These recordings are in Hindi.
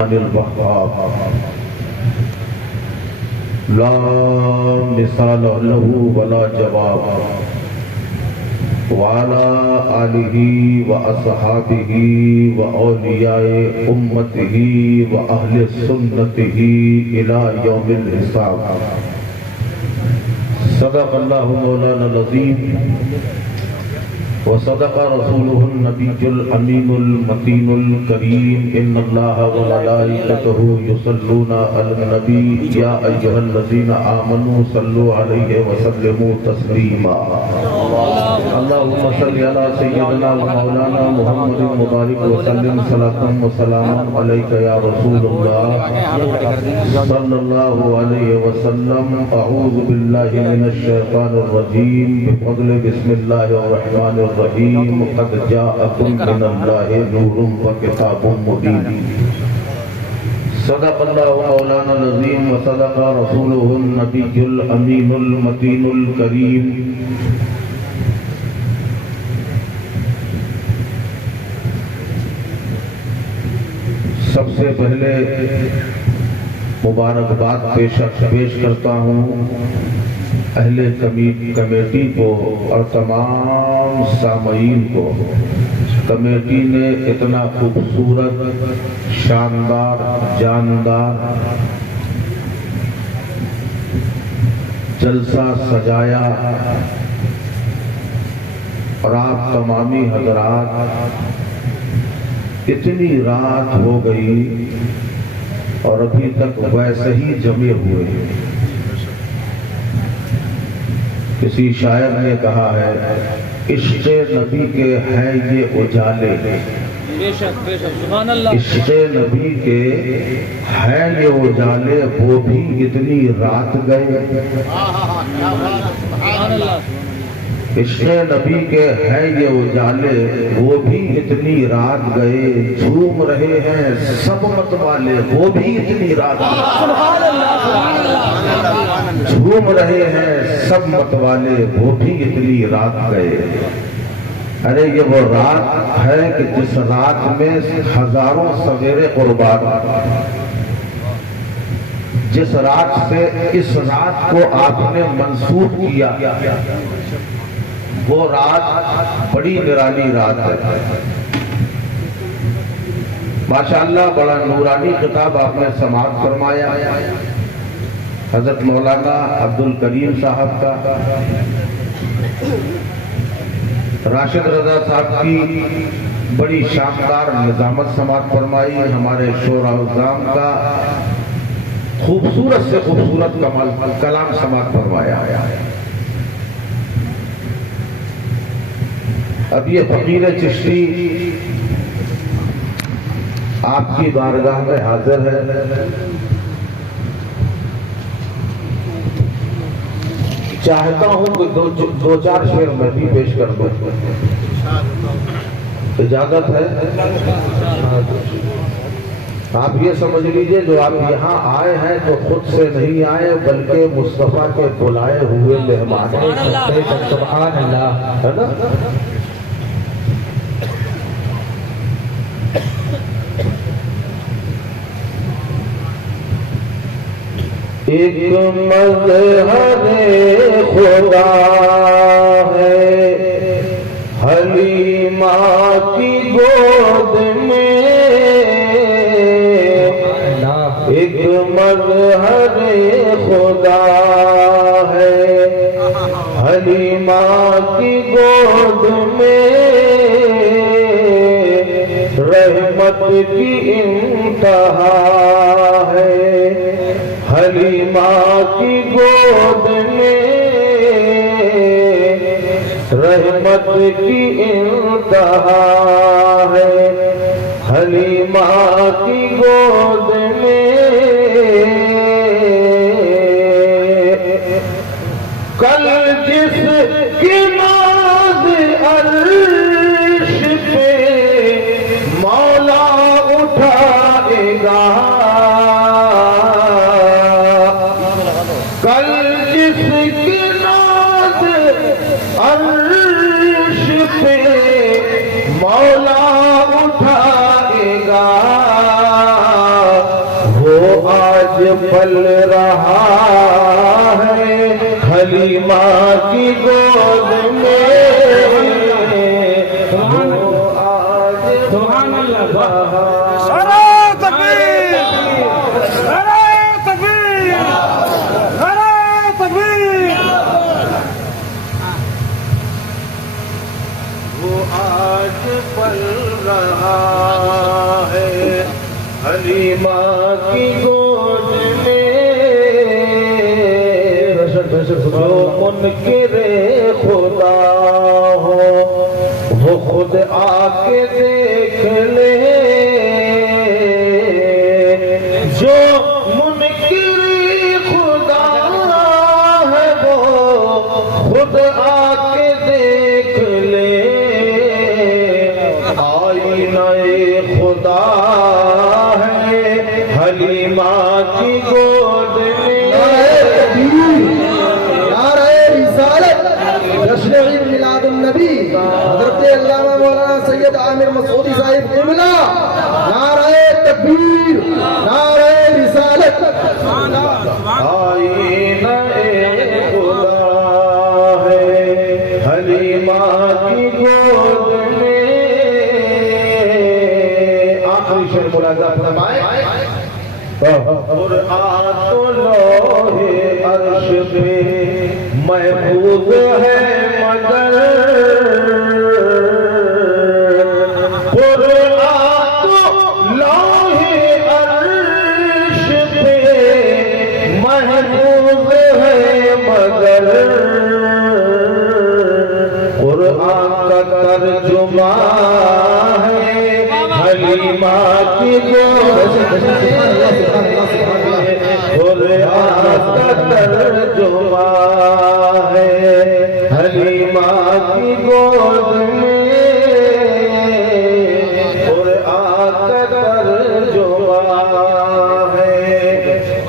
ला मिसाल लहू वला जवाब वाला आलिही व असहाबिही व औलियाए उम्मतिही व अहले सुन्नतिही इला यौमिल हिसाब। सदक़ल्लाहु मौलाना अज़ीम व सदक़ रसूलुहुन नबियुल अमीनुल मतीनुल करीम। इन्नल्लाह व मलाइकतहु युसल्लूना अलन नबी या अय्युहल्लज़ीना आमनू सल्लु अलैहि व सल्लिमू तस्लीमा। अल्लाहुम्मा सल्लि अला सय्यिदिना व मौलाना मुहम्मदिन मुबारक व सल्लिम सलातन व सलामन अलैका या रसूलल्लाह सल्लल्लाहु अलैहि व सल्लम। अऊज़ु बिल्लाहि मिनश शैतानिर रजीम। बिफज़्लि बिस्मिल्लाहिर रहमानिर रहीम। क़द जाअकुम मिनल्लाहि नूरुम व किताबुम मुबीन। सदक़ल्लाहु मौलाना अज़ीम व सदक़ रसूलुहुन नबियुल अमीनुल मतीनुल करीम। सबसे पहले मुबारकबाद पेश करता हूँ अहले कमेटी को और तमाम सामईन को। कमेटी ने इतना खूबसूरत, शानदार, जानदार जलसा सजाया और आप तमामी हजरात इतनी रात हो गई और अभी तक वैसे ही जमे हुए। किसी शायर ने कहा है, इश्क़े नबी के हैं ये उजाले, बेशक बेशक सुभान अल्लाह। इश्क़े नबी के हैं ये उजाले, वो भी इतनी रात गए। सुभान अल्लाह। इश्क़े नबी के हैं ये उजाले, वो भी इतनी रात गए। झूम रहे हैं सब मत वाले, वो भी इतनी रात गए। झूम रहे हैं सब मत वाले, वो भी इतनी रात गए। अरे ये वो रात है कि जिस रात में हजारों सवेरे कुर्बान, जिस रात से इस रात को आपने मंसूब किया, वो रात बड़ी निराली रात है। माशाअल्लाह बड़ा नूरानी किताब आपने समाअत फरमाया। हजरत मौलाना अब्दुल करीम साहब का, राशिद रजा साहब की बड़ी शानदार निजामत समाअत फरमाई। हमारे शोराउज़ाम का खूबसूरत से खूबसूरत कलाम समाअत फरमाया। अब ये फकीर चिश्ती आपकी बारगाह में हाजिर है। चाहता हूं कि दो चार शेर मैं भी पेश कर दूं, इजाजत है? आप ये समझ लीजिए, जो आप यहाँ आए हैं तो खुद से नहीं आए, बल्कि मुस्तफा के बुलाए हुए मेहमान हैं। सुभान अल्लाह, है ना? एक मज़हरे खुदा है हलीमा की गोद में, एक मज़हरे खुदा है हलीमा की गोद में। रहमत की इंतहा है हलीमा की गोद में, रहमत की इंतहा है हलीमा की गोद में। कल जिसकी नाज़ अर्श पे मौला उठाएगा, कल जिसकी नाज़ अर्श पे मौला उठाएगा, पल रहा है हलीमा की गोद में, वो आज सुभान अल्लाह। नारे तकबीर, नारे तकबीर, नारे तकबीर। वो आज पल रहा है हलीमा की गोद में, जो मुनकिरे खुदा हो वो खुद आके देख ले, जो मुनकिरे खुदा है वो खुद आके देख ले, आईने खुदा है हलीमा की गोद में। जश्न ईद मिलादुन नबी हज़रत अल्लामा मौलाना सैयद आमिर मसूदी साहिब क़िबला, नारे तकबीर, नारे रिसालत। आईने खुदा है हलीमा की गोद में। आखिरी शेर मुलाज़ा फरमाए, कुरान तो लोहे अर्श पे महफूज है मगर, कुरान तो लोहे अर्श पे महफूज है मगर, कुरान का तर्जुमा है हलीमा की गोद में, कुरान का तर्जुमा है हलीमा की गोद में, कुरान का तर्जुमा है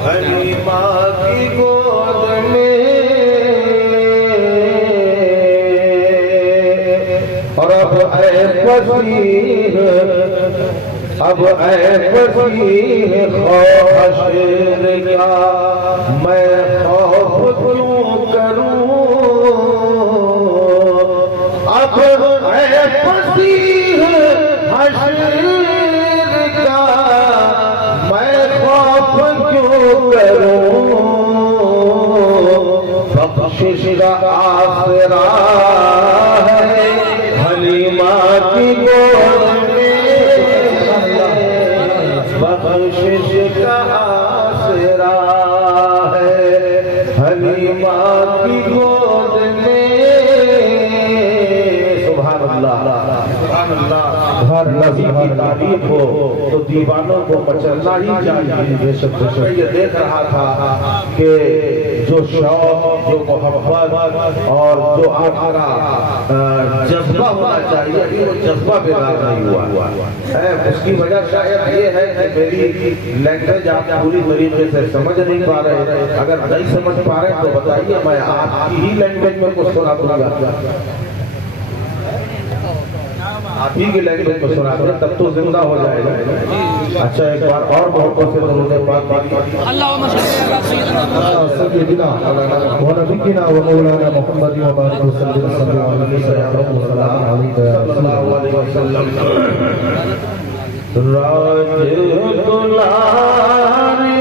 हलीमा की गोद में। और अब ऐ फसीह, अब ऐ फसीह खौफ हश्र का मैं खौफ क्यों करूं, अब ऐ फसीह हश्र का मैं खौफ क्यों करूं, बख्शिश का आसरा है हलीमा की गोद में, बख्शिश का आसरा है हलीमा की गोद में। सुभान अल्लाह, सुभान अल्लाह। नबी की तारीफ हो तो दीवानों को मचलना ही चाहिए। बेशक मैं ये देख रहा था कि जो शौक, जो मोहब्बत और जो आपका जज्बा होना चाहिए वो जज्बा बेदार नहीं हुआ है। उसकी वजह शायद ये है कि मेरी लैंग्वेज आप पूरी तरीके से समझ नहीं पा रहे। अगर नहीं समझ पा रहे तो बताइए, मैं आपकी ही लैंग्वेज में कुछ सुना दूंगा, आप ही की लैंग्वेज में सुना दें, तब तो जिंदा हो जाएगा। अच्छा, एक बार और बहुतों से उन्होंने बात की। अल्लाहुम्मा सल्ली अला सय्यदिना व नबीना व मौलाना मुहम्मद व बारिक वसल्लम सल्लल्लाहु अलैहि वसल्लम। राज दुलारी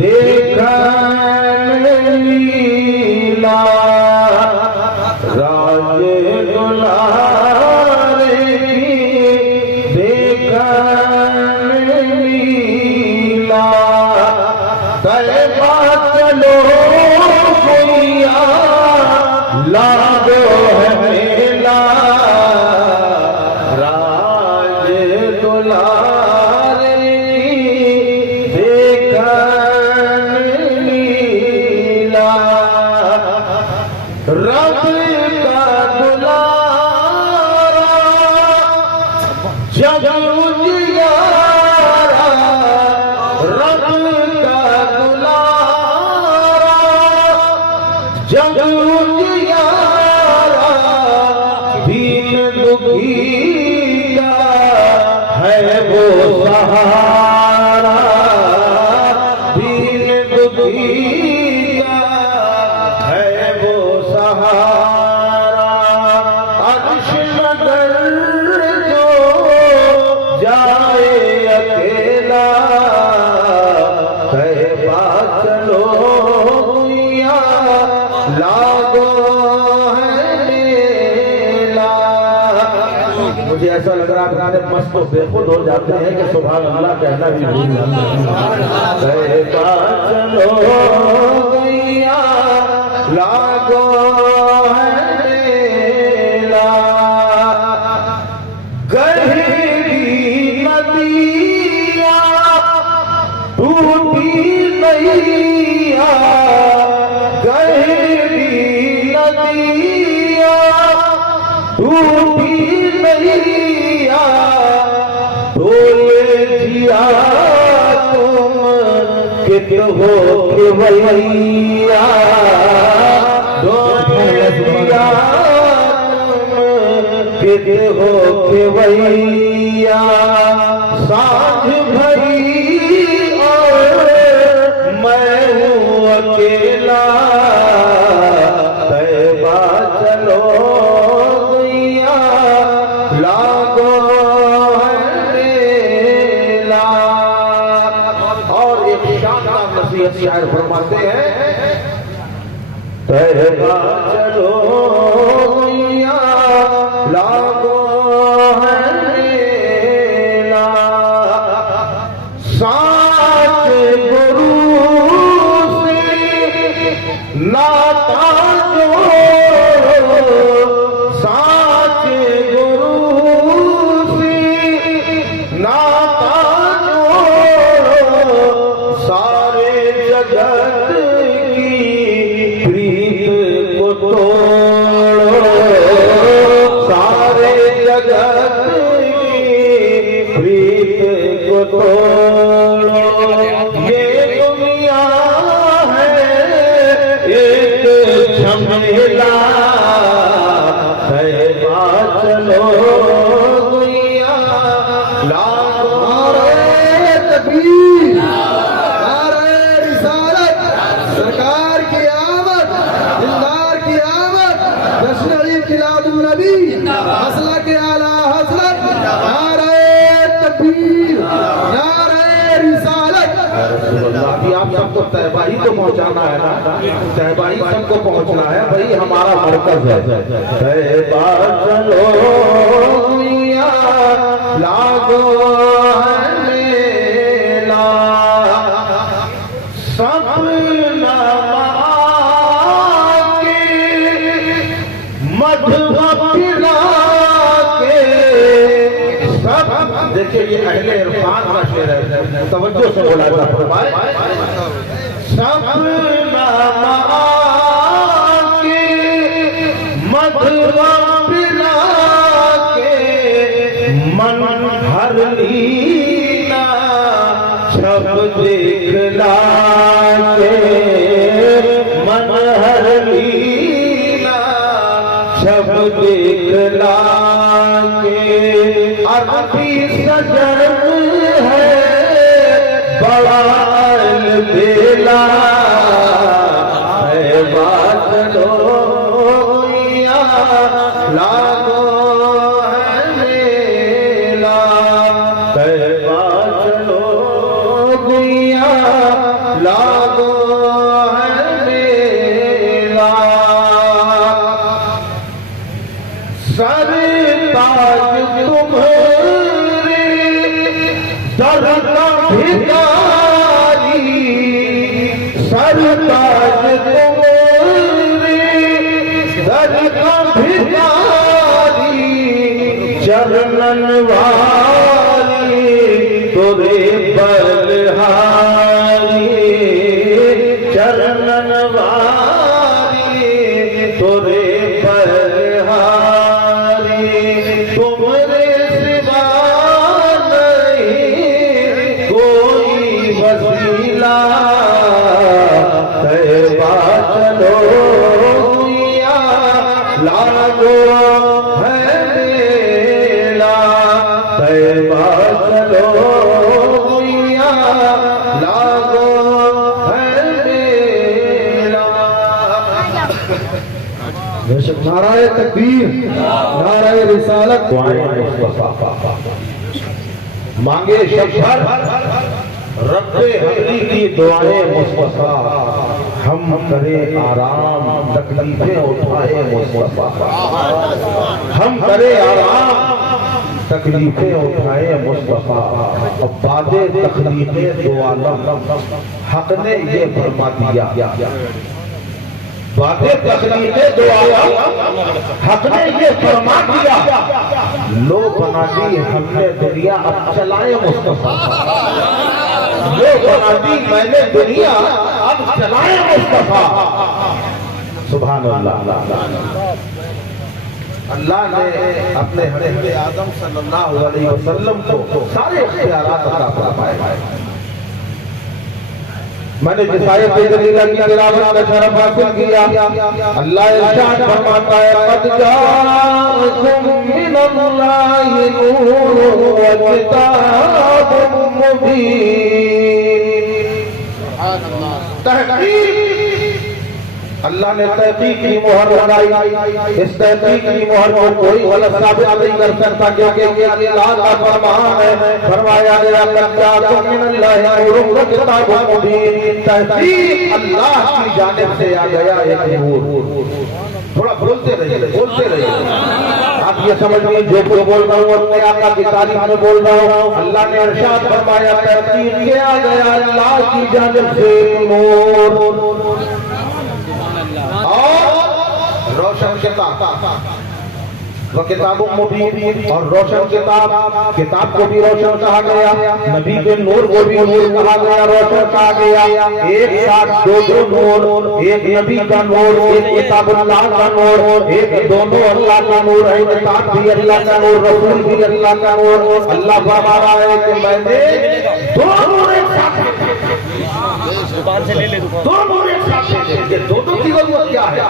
देखन लीला, राज दुलारी देखन लीला, तैबा चलो कोइया लागो है मेला, राज दुलारी देखन लीला, रब का दुलारा जग उजियारा, रब का दुलारा जग उजियारा, अकेला तैबा चलो गुइया लागो है मेला। मुझे ऐसा लग रहा है गाने मस्त तो बेखुद हो जाते हैं कि सुभान अल्लाह कहना भी भूल जाते हैं। तैबा चलो गुइया लागो है मेला। गहरी नदिया टूटी नैया, गहरी नदिया टूटी नैया, डोले जिया तुम कित हो केवैया, डोले जिया कित हो केवैया। सांझ भरी और मैं हूँ अकेला तैबा चलो गुइया लागो है मेला। और एक शानदार नसीहत शायर फरमाते हैं, तैबा चलो गुइया लागो है मेला। साच गुरु से नाता जोड़ो, साच गुरु से नाता जोड़ो, सारे जगत की प्रीत को तोड़ो, सारे जगत की प्रीत को तोड़ो। ये दुनिया है एक झमेला तैबा चलो गुइया लागो। नारे तकबीर, नारे रिसालत, सरकार की आमद, दिलदार की आमद, जश्न मिलादुन नबी, हसला के आला हसरत। नारे तकबीर, नारे रिसालत। अभी आप सबको तैबा ही तो पहुंचाना है ना, तैबा ही सबको पहुंचना है, भाई हमारा मरकज है। तैबा चलो गुइया लागो है मेला। सपना के मधुआ पिला के सब। देखिए ये अहले इरफान का शेर है, तवज्जो से बोला था फरमाए। सपना के मधुआ पिला के मन हर लीना छप देखला के, मन हर लीना छप देखला के। अरबी सजन है बड़ा बेला तैबा चलो गुइया लागो है मेला। तैबा चलो गुइया लागो है मेला। सर ताज तुम्हारे दर का भिखारी, सर ताज तुम्हारे दर का भिखारी, चरणन वाली तोरे बलहारी, चरणन वाली तोरे बलहारी। तुमरे सिवा नहीं कोई वसीला तैबा चलो गुइया लागो है मेला। तैबा चलो गुइया लागो है मेला। नाराए तकबीर, नाराए रिसालत। मांगे शब्द रब्बे हबली की दुआएं मुस्तफा, हम करें आराम तकलीफें उठाए मुस्तफा, हम करें आराम तकलीफें उठाए मुस्तफा। अब बादे तकलीफें दो आलम हक ने ये फरमा दिया, बादे तकलीफें दो आलम हक ने ये फरमा दिया, लो बना दी हमने दुनिया अब चलाए मुस्तफा, लो बना दी मैंने दुनिया अब चलाए मुस्तफा। सुभान अल्लाह। अल्लाह ने अपने हज़रत आदम सल्लल्लाहु अलैहि वसल्लम को सारे इख्तियारात अता फरमाए। मैंने जिस आयत जलीला की तिलावत का शरफ हासिल किया, अल्लाह इरशाद फरमाता है, क़द जाअकुम मिनल्लाहि नूरुन व किताबुम मुबीन। तहक़ीक़ अल्लाह ने तहक़ीक़ की मोहर लगाई। इस तहक़ीक़ की मोहर को कोई गलत साबित नहीं कर सकता, क्योंकि ये अल्लाह का फरमान है। फरमाया गया, क़द जाअकुम मिनल्लाहि नूरुन व किताबुम मुबीन। तहक़ीक़ अल्लाह की जानिब से आ गया एक नूर। थोड़ा बोलते रहिए। आप ये समझ लीजिए जो कुछ बोल रहा हूँ अपने आका की तारीफ में बोल रहा हूँ। अल्लाह ने इरशाद फरमाया, तहक़ीक़ के आ गया अल्लाह की जानिब से नूर और रोशन किताब वह किताबों मुबीन, और रोशन किताब को भी रोशन कहा गया, नबी के नूर को भी नूर कहा गया, रोशन कहा गया। एक साथ दो नूर, एक नबी का नूर, एक किताबुल्लाह का नूर, एक दोनों अल्लाह का नूर है, किताब भी अल्लाह का नूर, रसूल भी अल्लाह का नूर। अल्लाह फरमा रहा है कि मैंने दो नूर एक साथ, दो नूर एक साथ, ये दोनों की जरूरत क्या है?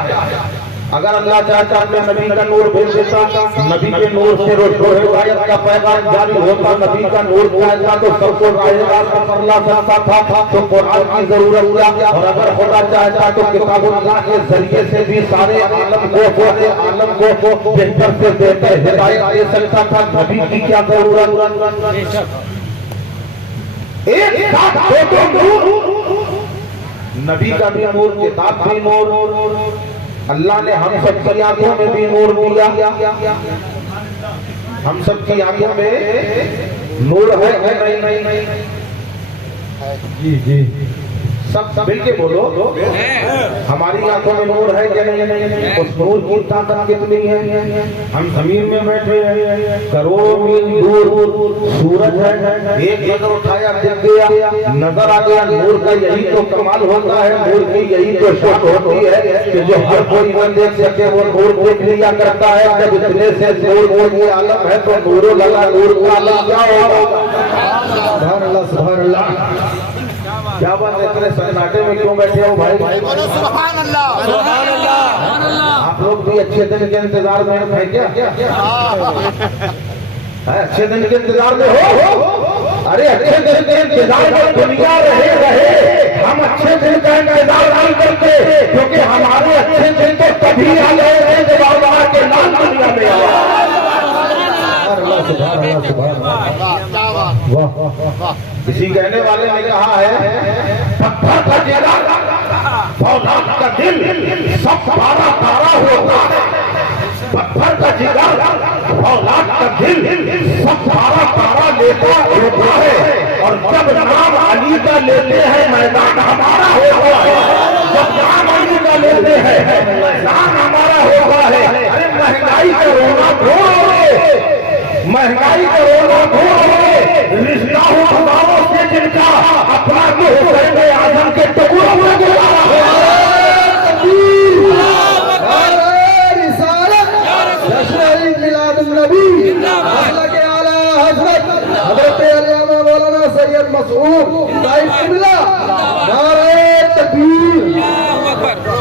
अगर अल्लाह चाहता मैं नबी का नूर भेज देता, नबी के नूर से हिदायत का पैगाम जारी होता, नबी का नूर जाएगा तो सबको राहेदार कर ला सकता था, तो कुरान की जरूरत क्या? और अगर खुदा चाहता तो किताबुल्लाह के जरिए से भी सारे आलम को बेहतर से बेहतर हिदायत दे सकता था। नबी की क्या जरूरत? एक साथ दो नूर, नबी का भी नूर, किताब भी नूर। अल्लाह ने हम सबकी आंखों में भी नूर दिया, हम सबकी आंखों में नूर है नहीं? जी सब मिलके बोलो, हमारी आंखों में नूर है क्या नहीं? उस नूर की ताकत कितनी है? हम जमीन में बैठे हैं, करोड़ों मील दूर सूरज है, एक नजर उठाया दिख गया, नजर आ गया। नूर का यही तो कमाल होता है, नूर की यही तो शौक होती है कि जो हर कोई न देख सके वो नूर देख लिया करता है। जब इतने से नूर की आलम है तो नूर लगा, नूर का आलम क्या होगा? सुभान अल्लाह, सुभान अल्लाह। क्या बात है, इतने सन्नाटे में क्यों बैठे हो भाई? सुभान अल्लाह, सुभान अल्लाह। आप लोग भी अच्छे दिन के इंतजार में हैं क्या? अच्छे दिन के इंतजार में हो? अरे अच्छे दिन के इंतजार में दुनिया रहे, हम अच्छे दिन का इंतजार नहीं करते, क्योंकि हमारे अच्छे दिन तो तभी आ गए जब अल्लाह के नाम दुनिया में आया। किसी कहने वाले ने कहा है, पत्थर का जिगर फौलाद का दिल सब तारा तारा होता है। पत्थर का जिगर फौलाद का दिल सब तारा तारा लेता होता है, और जब नाम अली का लेते हैं मैदान हमारा होता है। जब नाम अली का लेते हैं मैदान हमारा होता है। अरे महंगाई का रोना घोर, महंगाई का रोना घोर, रिश्ता हो हमारों से जिनका अपना तो हुसैन आजम के टुकड़ों में गुजारा है। हज़रत अल्लामा मौलाना सैयद मसऊद साहिब क़िबला, नारे तकबीर।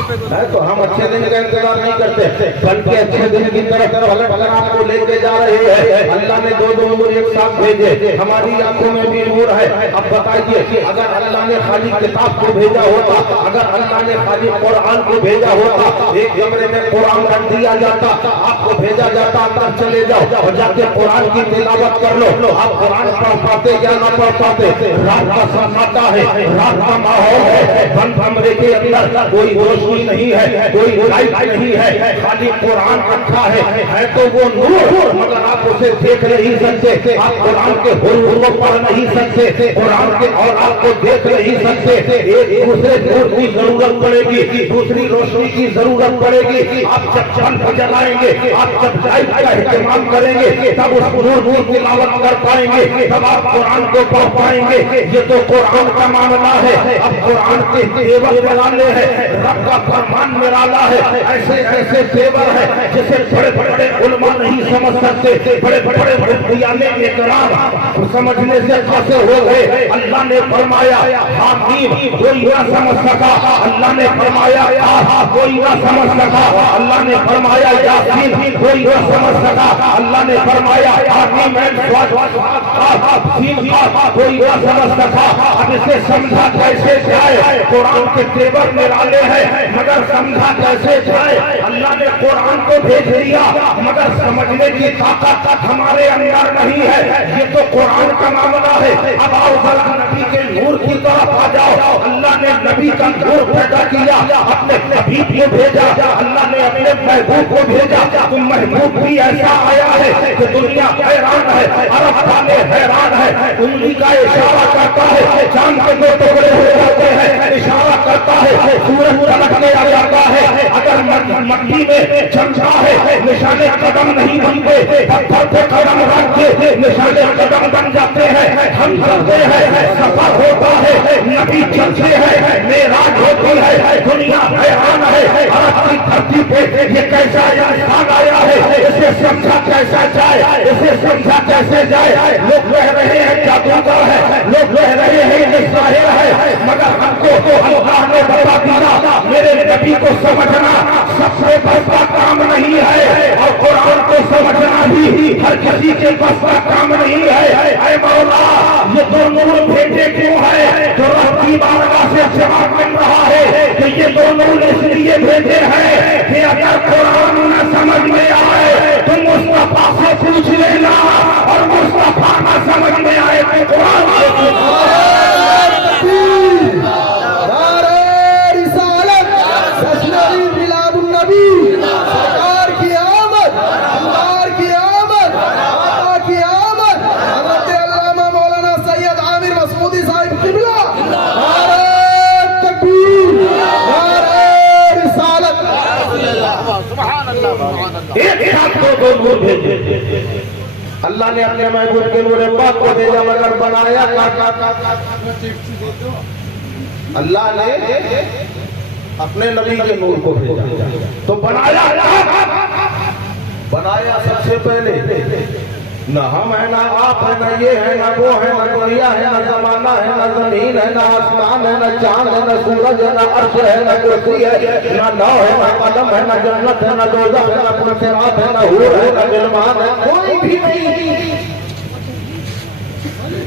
है तो हम अच्छे दिन का इंतजार नहीं करते, बल्कि अच्छे दिन की तरफ पलट कर आपको लेके जा रहे हैं। अल्लाह ने दो दो नूर एक साथ भेजे, हमारी आंखों में भी नूर है। अब बताइए, अगर अल्लाह ने खाली किताब को भेजा होता, अगर अल्लाह ने खाली कुरान को भेजा होता, एक कमरे में कुरान रख दिया जाता, आपको भेजा जाता अंदर चले जाओ और जाके कुरान की तिलावत कर लो। आप कुरान पढ़ पाते या न पढ़ पाते? रात का सन्नाटा है, रात का माहौल है, बंद कमरे के अंदर कोई रोशनी नहीं है, कोई लाइट नहीं है, खाली कुरान रखा है तो वो नूर, मगर आप उसे देख नहीं सकते, आप कुरान के हुरूफ को पढ़ नहीं सकते, कुरान के और आपको देख नहीं सकते। एक दूसरे नूर की जरूरत पड़ेगी, दूसरी रोशनी की जरूरत पड़ेगी। आप जब बल्ब जलाएंगे, आप जब लाइट का इस्तेमाल करेंगे, तब उस नूर तिलावत कर पाएंगे, तब आप कुरान को पढ़ पाएंगे। ये तो कुरान का मामला है। अब कुरान के तेवर निराले हैं, रब का फरमान निराला है। ऐसे ऐसे तेवर है जिसे बड़े बड़े उलमा नहीं समझ सकते, बड़े बड़े बुनियाने इकराम समझने से फंसे हो गए। अल्लाह ने फरमाया हामीम, कोई ना समझ सका। अल्लाह ने फरमाया आहा, कोई ना समझ सका। अल्लाह ने फरमाया यासीन, कोई ना समझ सका। अल्लाह ने फरमाया हामीम कोई ना समझ सका। अब इसे समझा कैसे जाए? कुरान के तेवर निराले हैं, मगर समझा कैसे जाए? अल्लाह ने कुरान को भेज दिया, मगर समझने की ताकत हमारे अंदर नहीं है। ये तो कुरान का मामला है। अब आओ जरा नबी के नूर की तरफ आ जाओ। अल्लाह ने नबी का नूर पैदा किया, अपने हबीब को भेजा, अल्लाह ने अपने महबूब को भेजा। तो महबूब भी ऐसा आया है कि दुनिया हैरान है, अरब वाले हैरान है। उंगली का इशारा करता है, चांद के दो टुकड़े हो जाते हैं, इशारा करता है, सूरज तलकने आ जाता है। अगर मट्टी में चमचा है, निशाने कदम नहीं बनते, पत्थर पे कदम रख के निशाने कदम बन जाते हैं। हम चलते हैं, सफर होता है, नबी चलते हैं, मेराज होती है, दुनिया हैरान है। अरब की धरती पे ये कैसा इंसान आया है, इसे समझा कैसा जाए? इसे समझा कैसे जाए? लोग कह रहे हैं जादूगर है, लोग कह रहे हैं ये साहिर है, मगर हमको अल्लाह ने बता दिया मेरे नबी को समझना सबसे बड़ा काम नहीं है, और कुरान को समझना भी हर किसी के बस का काम नहीं है। ऐ मौला, ये दो नूर भेजे क्यों है? जो रब की बारगाह से जवाब मिल रहा है कि ये दो नूर इसलिए भेजे हैं कि अगर कुरान न समझ में आए तो मुस्तफा से पूछ लेना, और मुस्तफा न समझ में आए तो कुरान सरकार की आमद, अल्लाह की आमद, आका की आमद, हज़रत अल्लामा मौलाना सैयद आमिर मसूदी साहिब क़िबला, नारे तकबीर, नारे रिसालत, सुभान अल्लाह, सुभान अल्लाह। एक साथ दो नूर भेजे। अल्लाह ने अपने महबूब के नूर पाक को भेजा, मगर बनाया अल्लाह ने अपने नबी के नूर को भेजा। तो बनाया सबसे पहले न हम है, ना आप है, न ये है, न वो है, न दुनिया है, न जमाना है, न जमीन है, न आसमान है, न चांद है, न सूरज है, न अर्श है, न कुर्सी है, न लौ है, न कलम है, न जन्नत है, न दोज़ख है, न सिरात है, न हूर है, न गिलमान है, कोई भी नहीं।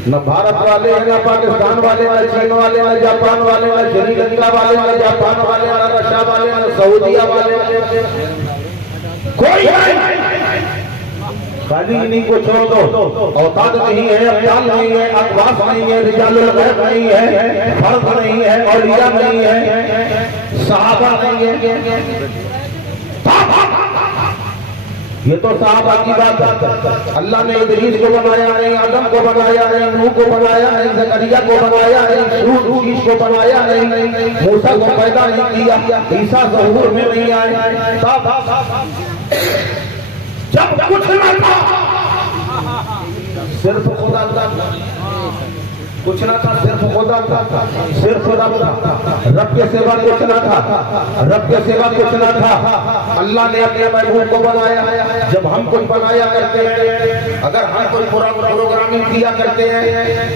न भारत वाले हैं, न पाकिस्तान वाले, न चीन वाले, न जापान वाले, न श्रीलंका वाले, न जापान वाले, न रशिया वाले, न सऊदीया वाले, कोई नहीं। खाली इन्हीं को छोड़ दो। औताद नहीं है, अब्दाल नहीं है, अकवास नहीं है, रिजालुल गैब नहीं है, फर्द नहीं है, औलिया नहीं है, सहाबा नहीं है। ये तो साहबा की बात है। अल्लाह ने इदरीस को बनाया नहीं, आदम को बनाया नहीं, नूह को बनाया नहीं, जकरिया को बनाया नहीं, शीश को बनाया नहीं, मूसा को पैदा नहीं किया, ईसा ज़हूर में नहीं आए। जब कुछ न था, सिर्फ खुदा कुछ ना था, सिर्फ खुदा था, सिर्फ रब था, रब के सिवा कुछ ना था, रब के सिवा कुछ ना था। अल्लाह ने अपने महबूब को बनाया। जब हम कुछ बनाया करते हैं, अगर हम कोई प्रोग्रामिंग किया करते हैं,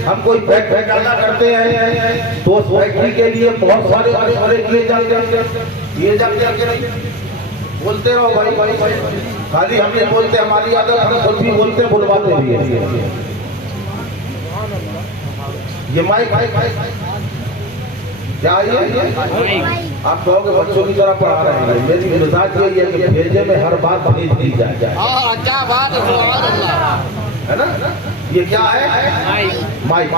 हम कोई फैक्ट्री डाला करते हैं, तो उस फैक्ट्री के लिए बहुत सारे मशवरे किए जाते हैं। बोलते रहो भाई, खाली हम नहीं बोलते, हमारी आदत, हम खुद भी बोलते, बुलवाते भी है। ये माइक क्या है? आप कहोगे बच्चों की तरह पढ़ा रहे हैं। मेरी मिजाज यही है कि भेजे में हर बात भेज दी जाए। क्या बात है, सुभान अल्लाह, है ना? ये क्या है? माइक।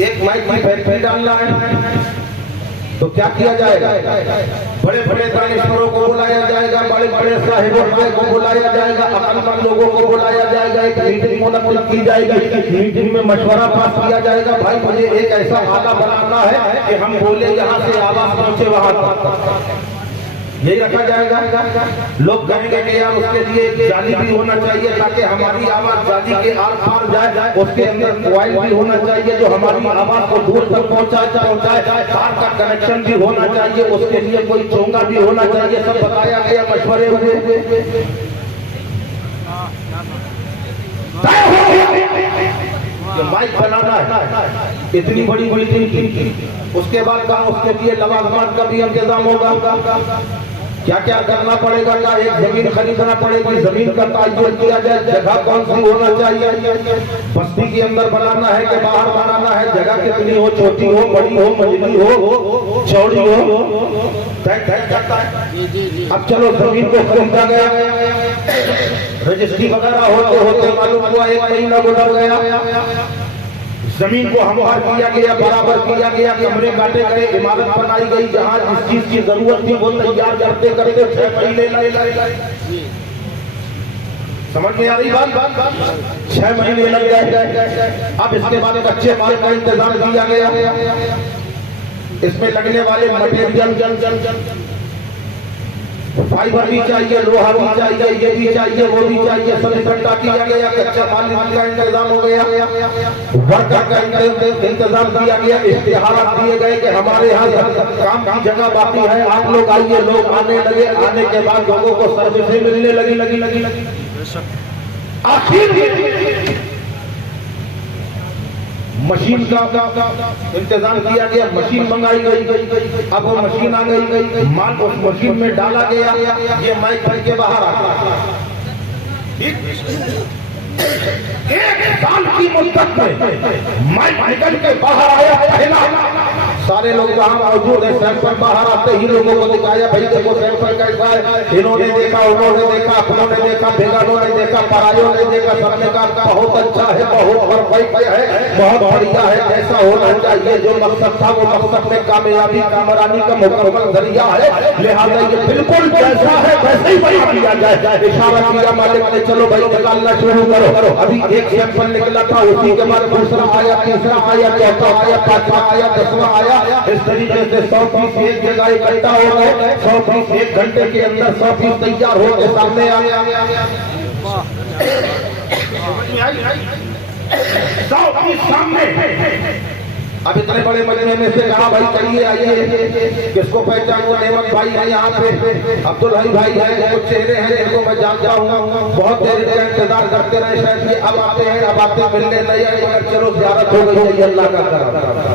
एक माइक की फैक्ट्री डालना है तो क्या किया जाएगा? बड़े बड़े दानिश्वरों को बुलाया जाएगा, बड़े बड़े साहिबों को बुलाया जाएगा, अक्लमंद लोगों को बुलाया जाएगा, एक मीटिंग मुनक्किद की जाएगी। मीटिंग में मशवरा पास किया जाएगा, भाई मुझे एक ऐसा आला बनाना है कि हम बोले यहाँ से आवाज पहुंचे वहां तक। यही रखा जाएगा। लोग कहेंगे कि यार उसके लिए एक जाली भी होना चाहिए ताकि हमारी आवाज जाली के आर पार जाए। उसके अंदर कॉइल भी होना चाहिए जो हमारी आवाज को दूर तक पहुंचाए। तार का कनेक्शन भी होना चाहिए, उसके लिए कोई चोंगा भी होना चाहिए। सब बताया गया, मशवरे हुए, माइक बनाना है। इतनी बड़ी मीटिंग की, उसके बाद कहा उसके लिए लवाजमान का भी इंतजाम होगा। क्या क्या करना पड़ेगा? क्या एक जमीन खरीदना पड़ेगी, जमीन का तायुन किया जाए, जगह कौन सी होना चाहिए, बस्ती के अंदर बनाना है कि बाहर बनाना है, जगह कितनी हो, छोटी हो, बड़ी हो, मंझली हो, चौड़ी हो, तय करता है। अब चलो जमीन को खरीदा गया, रजिस्ट्री वगैरह होते मालूम हुआ 1 महीना गुजर गया। जमीन को हमवार किया गया, बराबर किया गया, कमरे काटे गए, इमारत बनाई गई। जहाँ जिस चीज की जरूरत थी वो तैयार करते करते 6 महीने लगे। समझ में आ रही बात? 6 महीने लग गए। अब इसके बाद कच्चे माल का इंतजाम किया गया। इसमें लगने वाले मटेरियल, फाइबर भी चाहिए, लोहा भी चाहिए, ये भी चाहिए, वो भी चाहिए, सब इकट्ठा किया गया। कच्चा माल का इंतजाम हो गया, वर्कर का इंतजाम किया गया। इश्तिहारात दिए गए कि हमारे यहाँ काम की जगह बाकी है, आप लोग आइए। लोग आने लगे। आने के बाद लोगों को सर्विसें मिलने लगी। आखिर मशीन का इंतजाम किया गया, मशीन मंगाई गई। अब वो मशीन आ गई, माल उस मशीन में डाला गया। ये माइक भर के बाहर आता है। 1 साल की मुद्दत में माइक निकल के बाहर आया पहला। सारे लोग वहां मौजूद है। सैंपल बाहर आते ही लोगों को दिखाया, भाई देखो सैंपल कैसा है। इन्होंने देखा, उन्होंने देखा, अपनों ने देखा, बेगानों ने देखा, परायों ने देखा, सबने कहा बहुत अच्छा है, बहुत परफेक्ट है, बहुत बढ़िया है, ऐसा होना चाहिए। जो मकसद था वो मकसद में कामयाबी कामरानी का मुकम्मल जरिया है। लिहाजा ये बिल्कुल जैसा है वैसे ही बना दिया जाए। इशारा किया मालिक ने, चलो भाई निकालना शुरू करो। अभी एक सैंपल निकला था, उसी के बाद दूसरा आया, तीसरा आया, चौथा आया, पांचवा आया, 10वां आया। इस तरीके से 100 पीस एक जगह इकट्ठा हो गए। 100 पीस 1 घंटे के अंदर 100 पीस तैयार होकर सामने आ गया। 100 पीस सामने। अब इतने बड़े मजमे में से कहा भाई चलिए आइए, किसको पहचानो? नेमत भाई है यहाँ पे, अब्दुल हई भाई है, कुछ चेहरे हैं जिनको मैं जानता हूँ। बहुत देर का इंतजार करते रहे, शायद ये अब आते हैं, अब आते मिलने नहीं आए, मगर चलो ज़ियारत हो गई, अल्लाह का करम।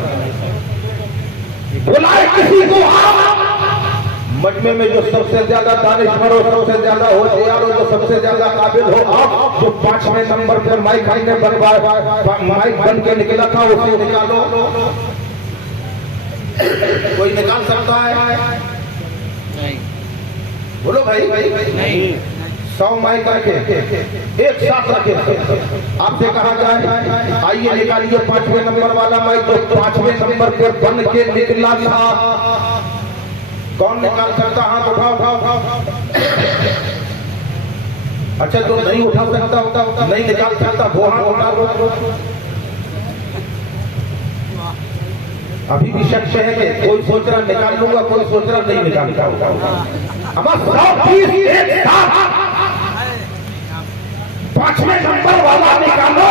बुलाए किसी को। मजमे में जो सबसे ज्यादा दानिशवर हो, सबसे ज्यादा होशियार हो, जो सबसे ज्यादा काबिल हो, आप जो 5वें नंबर पर माइक ने माइक बन के निकला था, उसे निकालो। कोई निकाल सकता है? नहीं। बोलो भाई। नहीं। 100 माइक रखे, एक साथ रखे। आपसे कहा जाए आइए निकालिए 5वें नंबर वाला माइक, जो 5वें नंबर पर बन के निकला था। कौन निकाल सकता? हाथ उठाओ। अच्छा, जो नहीं उठा सकता, नहीं निकाल सकता, वो हाथ उठा। अभी भी शक है कि कोई सोच रहा निकाल लूंगा, कोई सोच रहा नहीं निकाल। अब 100 पीस एक साथ 5वें नंबर वाला निकालो।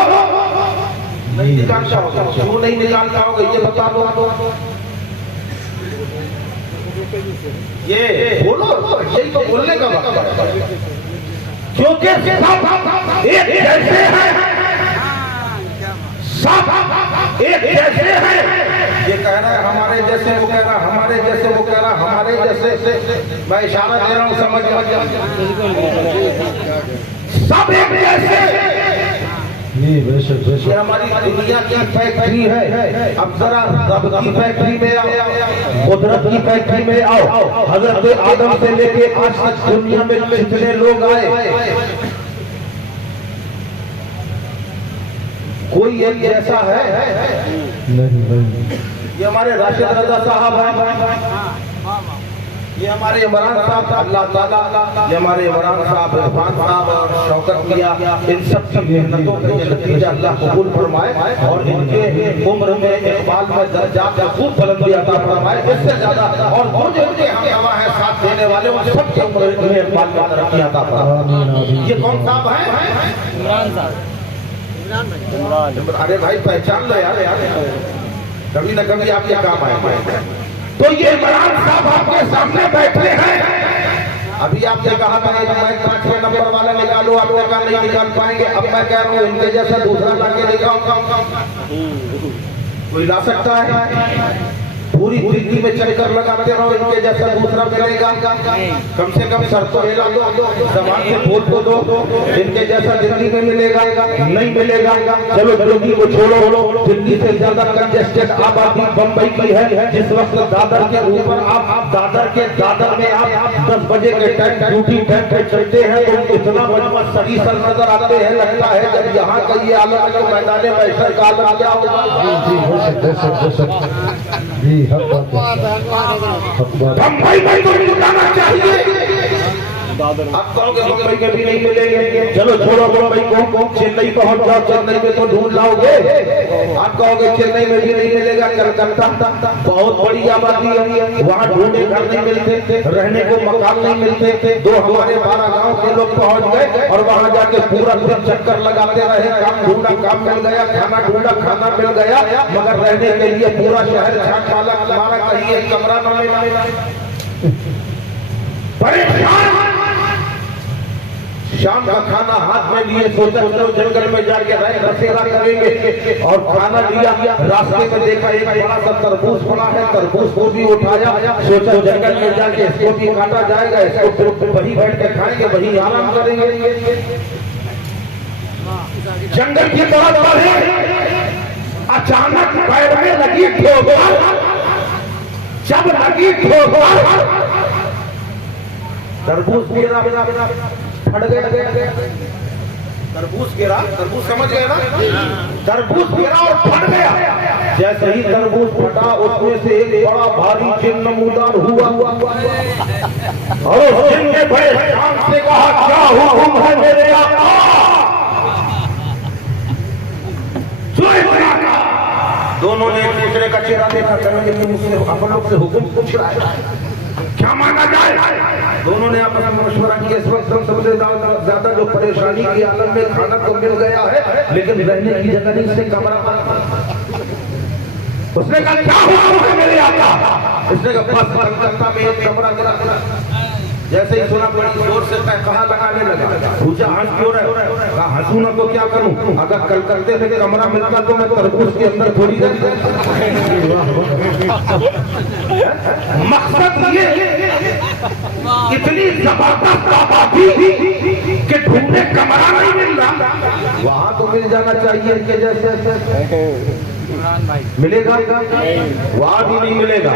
नहीं निकाल पाओगे, क्यों नहीं निकाल पाओगे ये बता दो। ये बोलो, यही तो बोलने का वक्त है, क्योंकि सब एक जैसे हैं, सब एक जैसे हैं। ये कह रहा है हमारे जैसे, वो कह रहा है हमारे जैसे, वो कह रहा है हमारे जैसे। मैं इशारा दे रहा हूँ, समझ सब एक जैसे। ये हमारी दुनिया की फैक्ट्री है। अब जरा रब की फैक्ट्री में आओ, कुदरत की फैक्ट्री में आओ। हजरत आदम से लेके आज तक दुनिया में जितने लोग आए, कोई एक जैसा है? नहीं। ये हमारे राशिद रजा साहब हैं, ये हमारे इमरान साहब, अल्लाह ताला ये हमारे इमरान साहब, इरफान साहब और शौकत मियां, इन सब की मेहनतों का ये नतीजा अल्लाह कबूल फरमाए और इनके उम्र में, इकबाल में दर्जात खूब बुलंदी अता फरमाए। इससे ज्यादा और जो इनके हम गवाह हैं, साथ देने वाले, उन सबके उम्र में इकबाल में तरक्की अता फरमाए। ये कौन साहब हैं? इमरान साहब। अरे भाई पहचान लो यार, कभी न कभी आपके काम आए। तो ये इमरान साहब आपके सामने बैठे हैं। अभी आपने कहा था कि मैं 5 नंबर वाला निकालो, आपने कहा नहीं निकाल पाएंगे। अब मैं कह रहा हूँ इनके जैसा दूसरा लाके दिखाऊंगा। कोई ला सकता है? पूरी दिल्ली में चक्कर लगाते रहो, इनके जैसा दूसरा मिलेगा? कम से कम सर तो हिला दो, जबान से बोल तो दो, इनके जैसा दिल्ली में मिलेगा? नहीं मिलेगा। चलो दिल्ली को छोड़ो, दिल्ली से ज्यादा कंजेस्टेड आबादी बम्बई की है। जिस वक्त दादर के ऊपर आप दादर में आप 10 बजे के टाइम ड्यूटी टाइम पे चलते हैं तो इतना बड़ा सही सर नजर आते हैं, लगता है जब यहाँ का ये आलम है तो मैदान महशर का आलम क्या होगा। बम्बई में तो मिलना चाहिए। आप कहोगे मुंबई में भी नहीं मिलेंगे, चलो छोड़ो मुंबई को, चेन्नई पहुंच जाओ, चेन्नई में तो ढूंढ लाओगे। आप कहोगे चेन्नई में भी नहीं मिलेगा, कलकत्ता बहुत बड़ी आबादी है, वहाँ ढूंढे घर नहीं मिलते, रहने को मकान नहीं मिलते। दो हमारे 12 गांव के लोग पहुंच गए और वहाँ जाके पूरा दिन चक्कर लगाते रहे, काम ढूंढा काम मिल गया, खाना ढूंढा खाना मिल गया, मगर रहने के लिए पूरा शहर छाट वाला हमारा कहीं एक कमरा न मिला। परेशान, शाम का खाना हाथ में लिए, सोचा चलो जंगल में जाके बसेरा करेंगे और खाना लिया। रास्ते में देखा एक बड़ा सा तरबूज पड़ा है, तरबूज को भी उठाया, सोचा जंगल में जाके इसको भी काटा जाएगा, इसको वही बैठ के खाएंगे, वही आराम करेंगे। जंगल की तरफ बढ़े, अचानक पैर में लगी ठोकर। जब लगी ठोकर तरबूज गिरा, फट गया। तरबूज गिरा, तरबूज समझ गए ना? तरबूज गिरा और फट गया। जैसे ही तरबूज फटा, उसमें से एक बड़ा भारी जिन नमूदार हुआ और जिन ने बड़े शान से कहा, क्या हुक्म है मेरे आका? दोनों ने एक दूसरे का चेहरा देखा, अपन लोग से हुक्म पूछ रहा है, क्या मांगा जाए? दोनों ने आपस में मशवरा किया। इस वक्त सबसे ज्यादा जो परेशानी की आलम में, खाना तो मिल गया है लेकिन रहने की जगह नहीं, से कमरा। उसने कहा क्या हुआ है मेरे आका? उसने कहा बस कलकत्ता में एक कमरा गिरा। जैसे ही सुना बड़ी जोर से कहा लगाने लगा, पूछा हंस क्यों रहे? कहा हंसू ना तो क्या करूं, अगर कलकत्ते में कमरा मिलता तो मैं तरबूज के अंदर थोड़ी मकसद ये इतनी जबरदस्त आबादी कि ढूंढे कमरा नहीं मिल रहा, वहां तो मिल जाना चाहिए कि जैसे मिलेगा, वहां भी नहीं मिलेगा।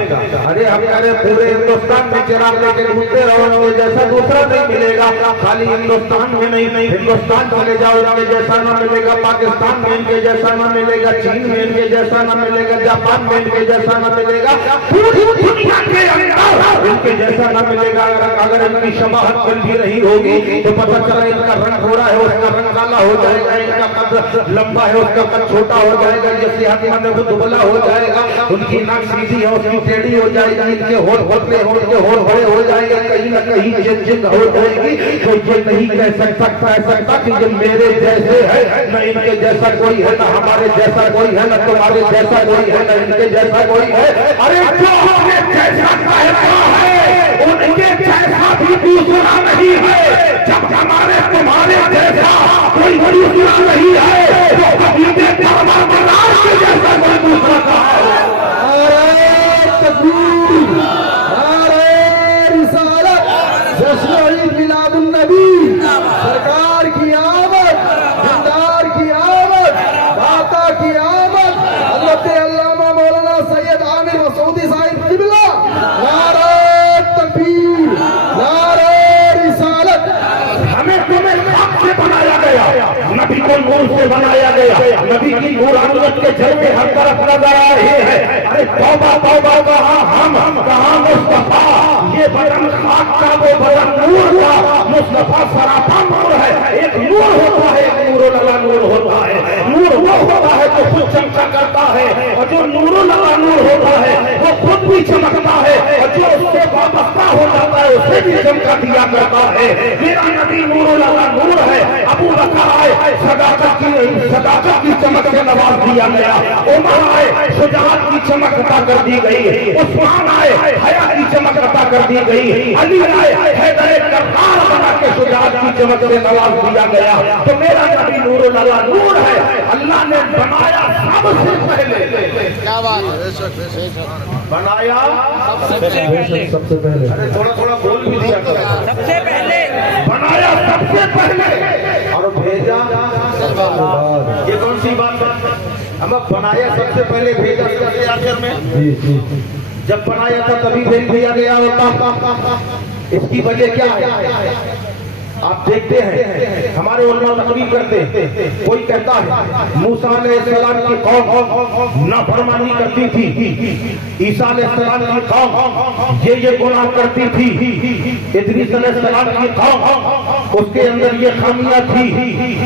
अरे हम अरे पूरे हिंदुस्तान में चिराग लेके ढूंढते रहो, जैसा दूसरा नहीं मिलेगा। खाली हिंदुस्तान में नहीं, हिंदुस्तान चले जाओ, इनके जैसा ना मिलेगा, पाकिस्तान में इनके जैसा ना मिलेगा, चीन में इनके जैसा ना मिलेगा, जापान में इनके जैसा ना मिलेगा, पूरी दुनिया के अंदर इनके जैसा ना मिलेगा। अगर इनकी शबाहत बन भी रही होगी तो पता चला इनका रंग थोड़ा है, उसका रंग काला हो जाएगा, इनका का कद लंबा है उसका कद छोटा हो जाएगा, जो सेहतमंद है वो दुबला हो जाएगा, उनकी नाक सीधी है उसकी टेढ़ी हो जाएगी, इनके होठ होते होते होठ बड़े हो जाएंगे, कहीं न कहीं जिद हो जाएगी। तो ये नहीं कह सकता कि ये मेरे जैसे है, न इनके जैसा कोई है, न हमारे जैसा कोई है, न तुम्हारे जैसा कोई है, न इनके जैसा कोई है। अरे जो अपने जैसा कहता है उनके जैसा भी दूसरा नहीं है। जब हमारे तुम्हारे जैसा कोई दूसरा नहीं है तो हबीबे काबा मनार के जैसा कोई दूसरा कहाँ है? नारे तकबीर, नारे रिसालत, जश्न ईद मिलादुन नबी, सरकार की आमद, दिलदार की आमद, दाता की आमद, हज़रत अल्लामा मौलाना सैयद आमिर मसूदी साहिब क़िबला। नारे तकबीर, नारे रिसालत। हमें तुम्हें पाक से बनाया गया, नबी को नूर से बनाया गया, नबी की नूरानियत के जलवे हर तरफ नजर आ रहे हैं। अरे तौबा तौबा, कहाँ हम कहाँ मुस्तफा, ये बदन खाक का वो बदन नूर का, मुस्तफा सरापा नूर है। एक नूर होता है, एक नूरुल्लाह नूर होता है। नूर वो होता है जो खुद चमका करता है, और जो नूरुल्लाह नूर होता है वो खुद भी चमकता है, और जो उससे वाबस्ता हो जाता है उसे भी चमका दिया करता है। मेरा नबी नूरुल्लाह नूर है। अबू बकर आए, सदाकत की चमक से नवाज दिया गया। उमर आए, शुजाअत की चमक अता कर दी गई। उस्मान आए, हया की चमक अता कर दी गई। अली आए, हैदर करतार बना के शुजाअत की चमक से नवाज दिया गया। तो मेरा नबी नूरुल्लाह नूर है। अल्लाह ने बनाया सबसे पहले। क्या बात है? बनाया सबसे पहले। अरे थोड़ा थोड़ा बोल भी दिया करो। सबसे पहले बनाया सबसे पहले और भेजा। ये कौन सी बात है? हम बनाया सबसे पहले, भेजा सबसे आखिर में। जी जी। जब बनाया था तभी भेज दिया गया होता। इसकी वजह क्या है? आप देखते हैं हमारे उलमा तकरीर करते हैं, कोई कहता है मूसा अलैहिस्सलाम की कौम नाफरमानी करती थी, ईसा अलैहिस्सलाम की कौम ये गुनाह करती थी, इदरीस अलैहिस्सलाम की कौम उसके अंदर ये खामियां थी।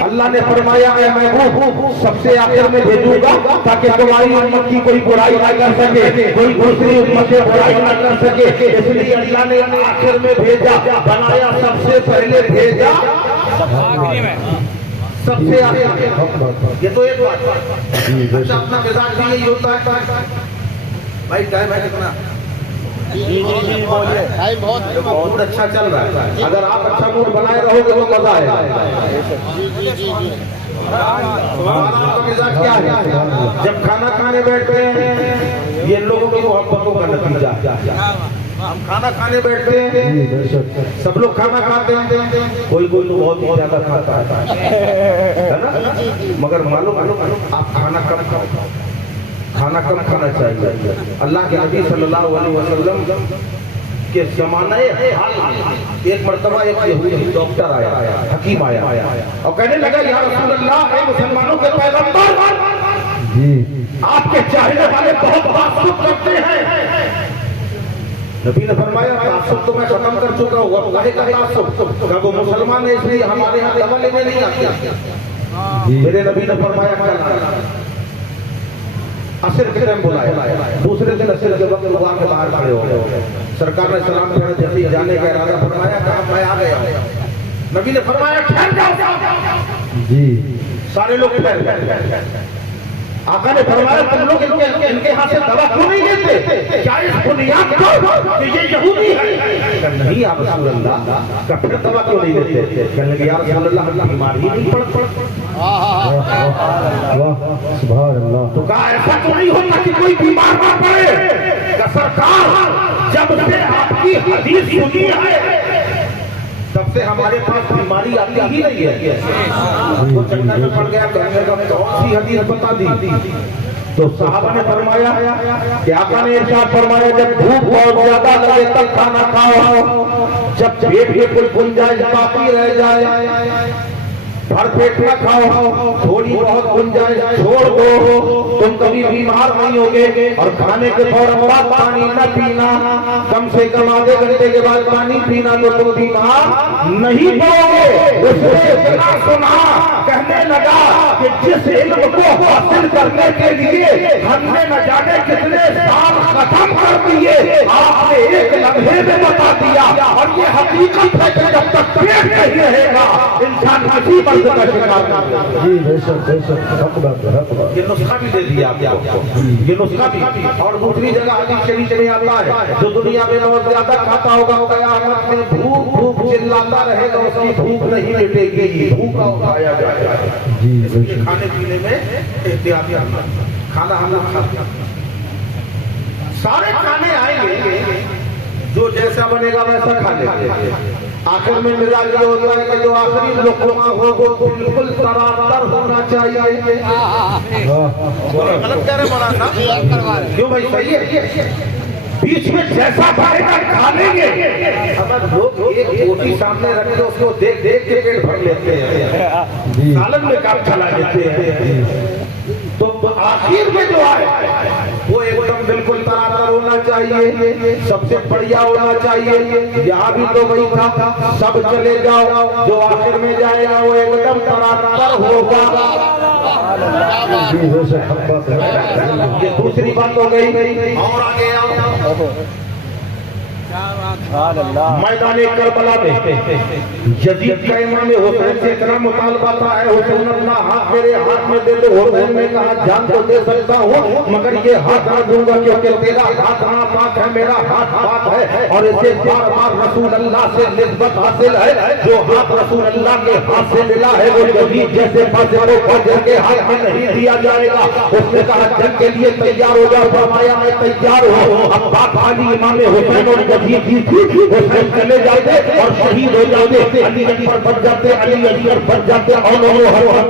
अल्लाह ने फरमाया है महबूब सबसे आखिर में भेजूंगा ताकि तुम्हारी उम्मत की कोई बुराई ना कर सके, कोई दूसरी उम्मत से बुराई ना कर सके, इसलिए अल्लाह ने आखिर में भेजा। बनाया सबसे पहले, भेजा आखिरी में सबसे आखिर। ये तो एक बात। अच्छा, अपना मिजाज भी यही होता है भाई। टाइम है कितना? टाइम बहुत अच्छा चल रहा है। अगर आप अच्छा मूड बनाए रहोगे तो मजा आएगा। हमारा मिजाज क्या है? जब खाना खाने बैठते हैं, ये लोगों की मोहब्बतों का नतीजा। हम खाना खाने बैठते हैं, सब लोग खाना खाते हैं, कोई कोई तो बहुत ही ज्यादा खाता है ना, मगर मालूम आप खाना कम खाओ, खाना कम खाना चाहिए। अल्लाह के नबी सल्लल्लाहु अलैहि वसल्लम के जमाने एक मर्तबा एक यहूदी डॉक्टर आया, हकीम आया और कहने लगा या रसूल अल्लाह, ए मुसलमानों के पैगंबर, आपके चाहने वाले बहुत तासुब करते हैं। नबी ने फरमाया तासुब तो मैं खत्म कर चुका हूँ, अब काहे का तासुब? वो मुसलमान है इसलिए हमारे यहाँ दवा लेने नहीं आते। मेरे नबी ने फरमाया असर के टाइम बुलाया, दूसरे दिन असर के वक्त लोग आके बाहर खड़े हो गए। सरकार ने सलाम करने जैसे जाने का इरादा फरमाया, कहा मैं आ गया। नबी ने फरमाया ठहर जाओ जी। सारे लोग ठहर गए। आका ने फरमाया तुम लोग इनके हाथ से दवा क्यों नहीं लेते? क्या इस बुनियाद पर कि ये यहूदी है? नहीं या रसूल अल्लाह, का फिर दवा क्यों नहीं लेते? कहने लगे या रसूल अल्लाह, हम बीमार ही नहीं पड़। सुभान अल्लाह। तो कहा ऐसा तो नहीं होता कि कोई बीमार ना पड़े? का सरकार जब से आपकी हदीस सुनी है तब से हमारे पास बीमारी आती ही नहीं है। वो चक्कर में पड़ गया, कहने लगा कौन सी हदीस बता दी? तो साहबा ने फरमाया कि आका ने इरशाद फरमाया जब भूख बहुत ज्यादा लगे तब खाना खाओ, जब पेट में कोई गुंजाइश बाकी रह जाए भर पेट न खाओ, थोड़ी बहुत गुंजाइश छोड़ दो, तुम कभी बीमार नहीं होगे। और खाने के फौरन बाद पानी न पीना, कम से कम आधे घंटे के बाद पानी पीना, तो तुम बीमार नहीं पड़ोगे। उसने इतना सुना, कहने लगा कि जिस इल्म को हासिल करने के लिए हमने न जाने कितने साल खत्म कर दिए, आपने एक लम्हे में बता दिया। और ये हकीकत है कि जब तक पेट नहीं रहेगा इंसान किसी मर्द का शिकार नहीं होगा। जी बेशक बेशक, ये नुस्खा भी दे दिया आपको, ये नुस्खा भी। और दूसरी जगह हदीस शरीफ में आता है, जो दुनिया में बहुत ज्यादा खाता होगा कयामत में भूख भूख चिल्लाता रहेगा, उसकी भूख नहीं मिटेगी, भूखा उठाया जाएगा। जी खाने पीने में एहतियात करना, खाना हम लोग खाते सारे खाने आएंगे, जो जैसा बनेगा वैसा खा लेंगे। आखिर में मिजाज ये होता है कि जो आखिरी लुक़मा हो वो बिल्कुल तरातर होना चाहिए। गलत कह रहे मौलाना, क्यों भाई सही है? बीच में जैसा बनेगा खा लेंगे। अगर लोग एक रोटी सामने रखते उसको देख देख के पेट भर लेते हैं, सालन में काम चला देते हैं, तो आखिर में जो आए वो एकदम बिल्कुल तरातर होना चाहिए, सबसे बढ़िया होना चाहिए। यहाँ भी तो वही था, सब चले जाओ, जो आखिर में जाएगा वो एकदम तरातर होगा। ये दूसरी बात हो गई। और आगे आओ, मैदान करबला में यजीद का इमाम हुसैन से इतना मुतालबा था, हुसैन अपना हाथ मेरे हाथ में दे दो। हुसैन ने कहा जान तो दे सकता हूँ मगर ये हाथ ना दूंगा, क्योंकि तेरा हाथ नापाक है, मेरा हाथ पाक है। और इसे बार बार रसूल अल्लाह से निस्बत हासिल है। जो हाथ रसूल अल्लाह के हाथ से मिला है वो यजीद जैसे फजर के हाथ में नहीं दिया जाएगा। उसने कहा जंग के लिए तैयार हो जाओ, फरमाया मैं तैयार हूँ। अब बात खाली इमाम हुसैन और हुसैन चले जाते और शहीद हो जाते, अली अकबर बन जाते, अली असगर बन जाते, और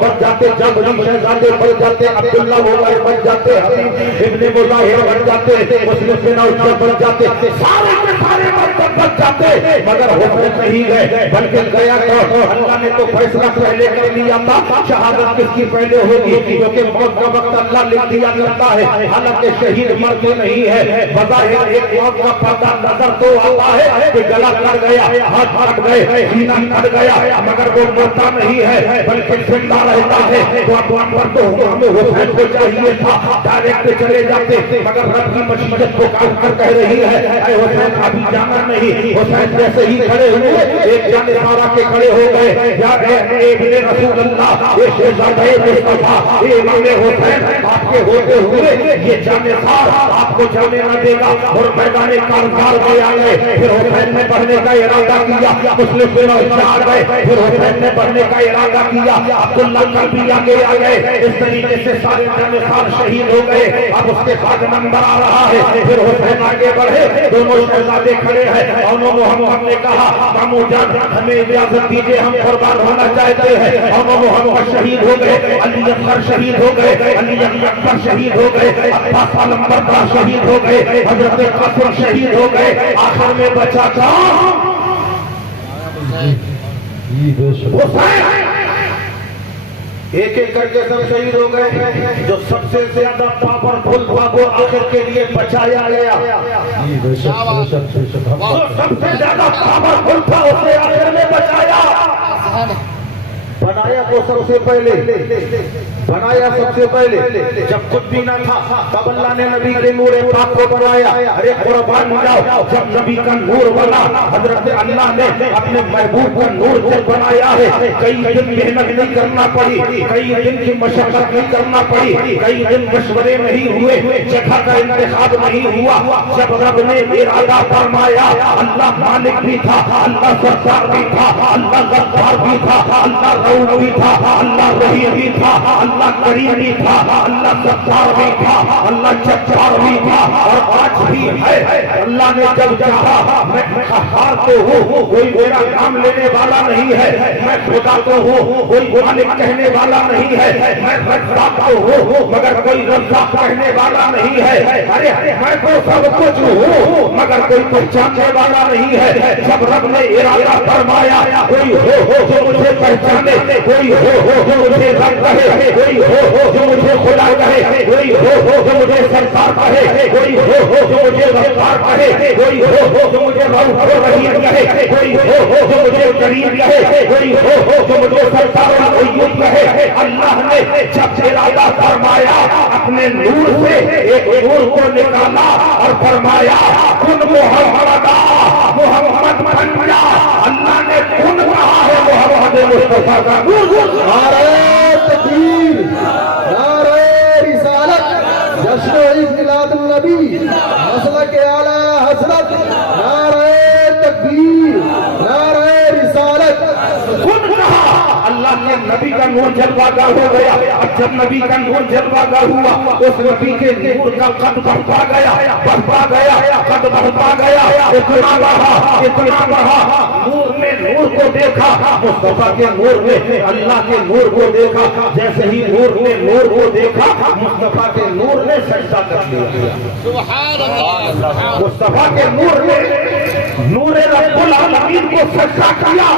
बन जाते, जाबरी शहजादे बन जाते, अब्दुल्ला मुबारक बन जाते, हबीब इब्ने मुजाहिर बन जाते, मुस्लिम बिन उमर बन जाते, सारे के सारे बन जाते। मगर हुसैन नहीं गए, बल्कि गया तो अल्लाह ने तो फैसला पहले कर लिया था, शहादत किसकी पहले होगी, क्योंकि मौत का वक्त अल्लाह लिख दिया करता है। हालांकि शहीद मरते नहीं है, बज़ाहिर एक मौत का पता नजर तो आता है कि गला कट गया, हाथ कट गए, सीना कट गया, मगर वो मरता नहीं है बल्कि जिंदा रहता है। तो हमें हुसैन को चाहिए था डायरेक्ट चले जाते, मगर रब की मशीयत को काम कर कह रही है ऐ हुसैन अभी जाना नहीं। हुसैन जैसे ही खड़े हुए एक जाने सारा के खड़े हो गए, या इब्ने रसूल अल्लाह, ये शहजादे मुस्तफा, ये इमाम हुसैन आपके होते हुए ये जाने सारा आपको जाने न देगा। और मैदान कारबार में आ गए, फिर हुसैन ने बढ़ने का इरादा किया, मुस्लिम बिन उमर आ गए, फिर हुसैन ने बढ़ने का इरादा किया, अब्दुल्ला भी आगे आ गए। इस तरीके से सारे जानसार शहीद हो गए। अब उसके बाद नंबर आ रहा है, फिर हुसैन आगे बढ़े, दोनों शहजादे खड़े हैं। और मोहम्मद ने कहा मामू जान हमें इजाजत दीजिए, हम कुर्बान होना चाहते हैं। और मोहम्मद शहीद हो गए, अली असगर शहीद हो गए, अली अकबर शहीद हो गए, अब्बास नंबरदार शहीद हो गए, हजरत कासिम शहीद हो गए। आखिर में बचा था हुसैन। एक एक करके सब शहीद हो गए। जो सबसे ज्यादा पावरफुल था वो आखिर के लिए बचाया गया। जो सबसे ज्यादा पावरफुल था उसे आखिर में बचाया। बनाया तो सबसे पहले, बनाया सबसे पहले जब कुछ भी ना था तब अल्लाह ने नबी के नूर पाक को बनाया। अरे कुर्बान जाओ, जब नबी का नूर बना, हजरत अल्लाह ने अपने महबूब का नूर जब बनाया है, कई दिन मेहनत नहीं करना पड़ी, कई दिन की मशक्कत नहीं करना पड़ी, कई दिन मशवरे नहीं हुए, जगह का इंतखाब नहीं हुआ। जब रब ने इरादा फरमाया, अल्लाह मालिक भी था, अल्लाह सत्तार भी था, अल्लाह गफ्फार भी था, अल्लाह रऊफ भी था, अल्लाह रहीम भी था, अल्लाह करीम भी था, अल्लाह सत्तार भी था, अल्लाह जब्बार भी था। और आज ही है। अल्लाह ने जब चाहा, मैं कहार तो हूँ, कोई मेरा काम लेने वाला नहीं है। मैं खुदा तो हूँ, कोई मालिक कहने वाला नहीं है। मैं रज़्ज़ाक़ तो हूँ, मगर कोई रज़्ज़ाक़ कहने वाला नहीं है। अरे मैं तो सब कुछ हूँ, मगर कोई पहचानने वाला नहीं है। जब रब ने इरादा फरमाया, कोई हो जो मुझे पहचाने, कोई हो जो मुझे रब कहे, कोई हो जो मुझे खुदा कहे, कोई हो जो मुझे सरकार कहे, कोई हो जो मुझे रफ़्तार कहे, कोई हो जो मुझे रऊफ़ रहीम कहे, कोई हो जो मुझे करीम कहे, कोई हो जो मुझे सरकार अय्यूब कहे। अल्लाह ने जब इरादा फरमाया, अपने नूर से एक नूर को निकाला और फरमाया कुन मोहम्मद बन जा। अल्लाह ने कुन कहा है मोहम्मद मुस्तफा का नूर। नारे तकबीर, नारे रिसालत, जश्न ईद मिलादुन नबी, मसलक आला हज़रत, नारे तकबीर, नारे रिसालत। खुद कहा अल्लाह के नबी का नूर जलवागर हो गया। अब जब नबी का नूर जलवागर हुआ, उस नबी के नूर का कद बढ़ता गया, बढ़ता गया, कद बढ़ता गया, इतना बढ़ा। नूर में नूर को देखा, मुस्तफा के नूर में अल्लाह के नूर को देखा। जैसे ही नूर में नूर को देखा, मुस्तफा के नूर ने सजदा कर दिया। सुभान अल्लाह। मुस्तफा के नूर ने नूरे रब्बुल आलमीन को सजदा किया।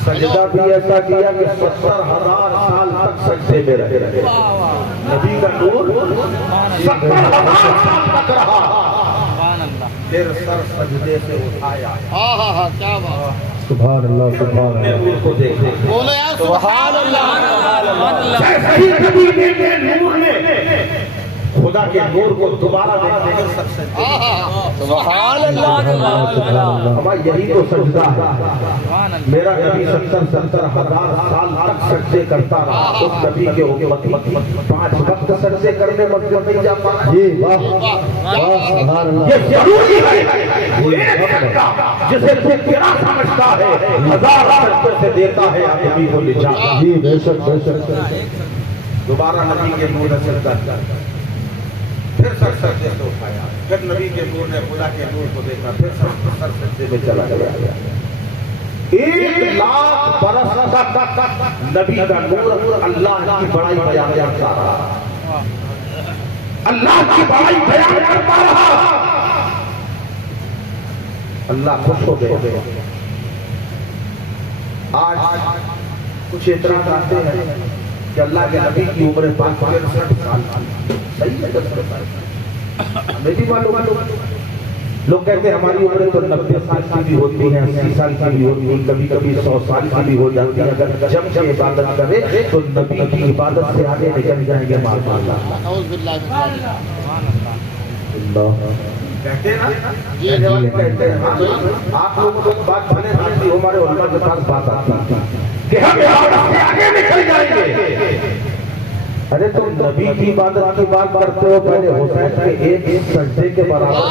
सजदा भी ऐसा किया कि 70,000 साल तक सजदे में रहे। नबी का नूर 70,000 साल तक रहा। फिर सर सजदे से उठाया। हाँ, क्या बात। सुभान अल्लाह, सुभान अल्लाह। नूर को देखे, बोले यार सुभान अल्लाह। जैसे ही नबी के नूर ने खुदा के नूर को दोबारा देखने का सक्सेस। सुभान अल्लाह। हमारा यही तो सजदा है। मेरा नबी 70,000 साल तक सजदे करता रहा। उस नबी के उम्मती 5 वक्त सजदे करने मस्जिद नहीं जा पाए। जी वाह वाह, सुभान अल्लाह। ये जरूरी है। वो एक सजदा जिसे तू तेरा समझता है, 1000 सजदे से देता है नबी को निजात। जी बेशक बेशक। दोबारा नबी के नूर ने सजदा किया, फिर सर सजदे से उठाया। फिर नबी के नूर ने खुदा के नूर को देखा, फिर सर सजदे में चला गया। 1,00,000 बरस तक नबी का नूर अल्लाह की बड़ाई बयान करता रहा। अल्लाह की बड़ाई बयान करता रहा। अल्लाह खुश हो गए। आज कुछ इतना आते हैं कि अल्लाह के नबी की उम्र 65 साल। सही है, हमें भी मालूम। लोग कहते हैं हमारी उम्र तो 90 साल की भी होती है, 80 साल की भी होती है, कभी कभी 100 साल की भी हो जाती है। अगर जम इबादत करे तो नबी की इबादत से आगे निकल जाएंगे। कहते हैं ना, कहने वाले कहते हैं। हाँ, आप लोगों को बात भले आती, हमारे उलमा के पास बात आती कि हम इबादत से आगे निकल जाएंगे। अरे तुम नबी की इबादत की बात करते हो, पहले हुसैन के एक सजदे के बराबर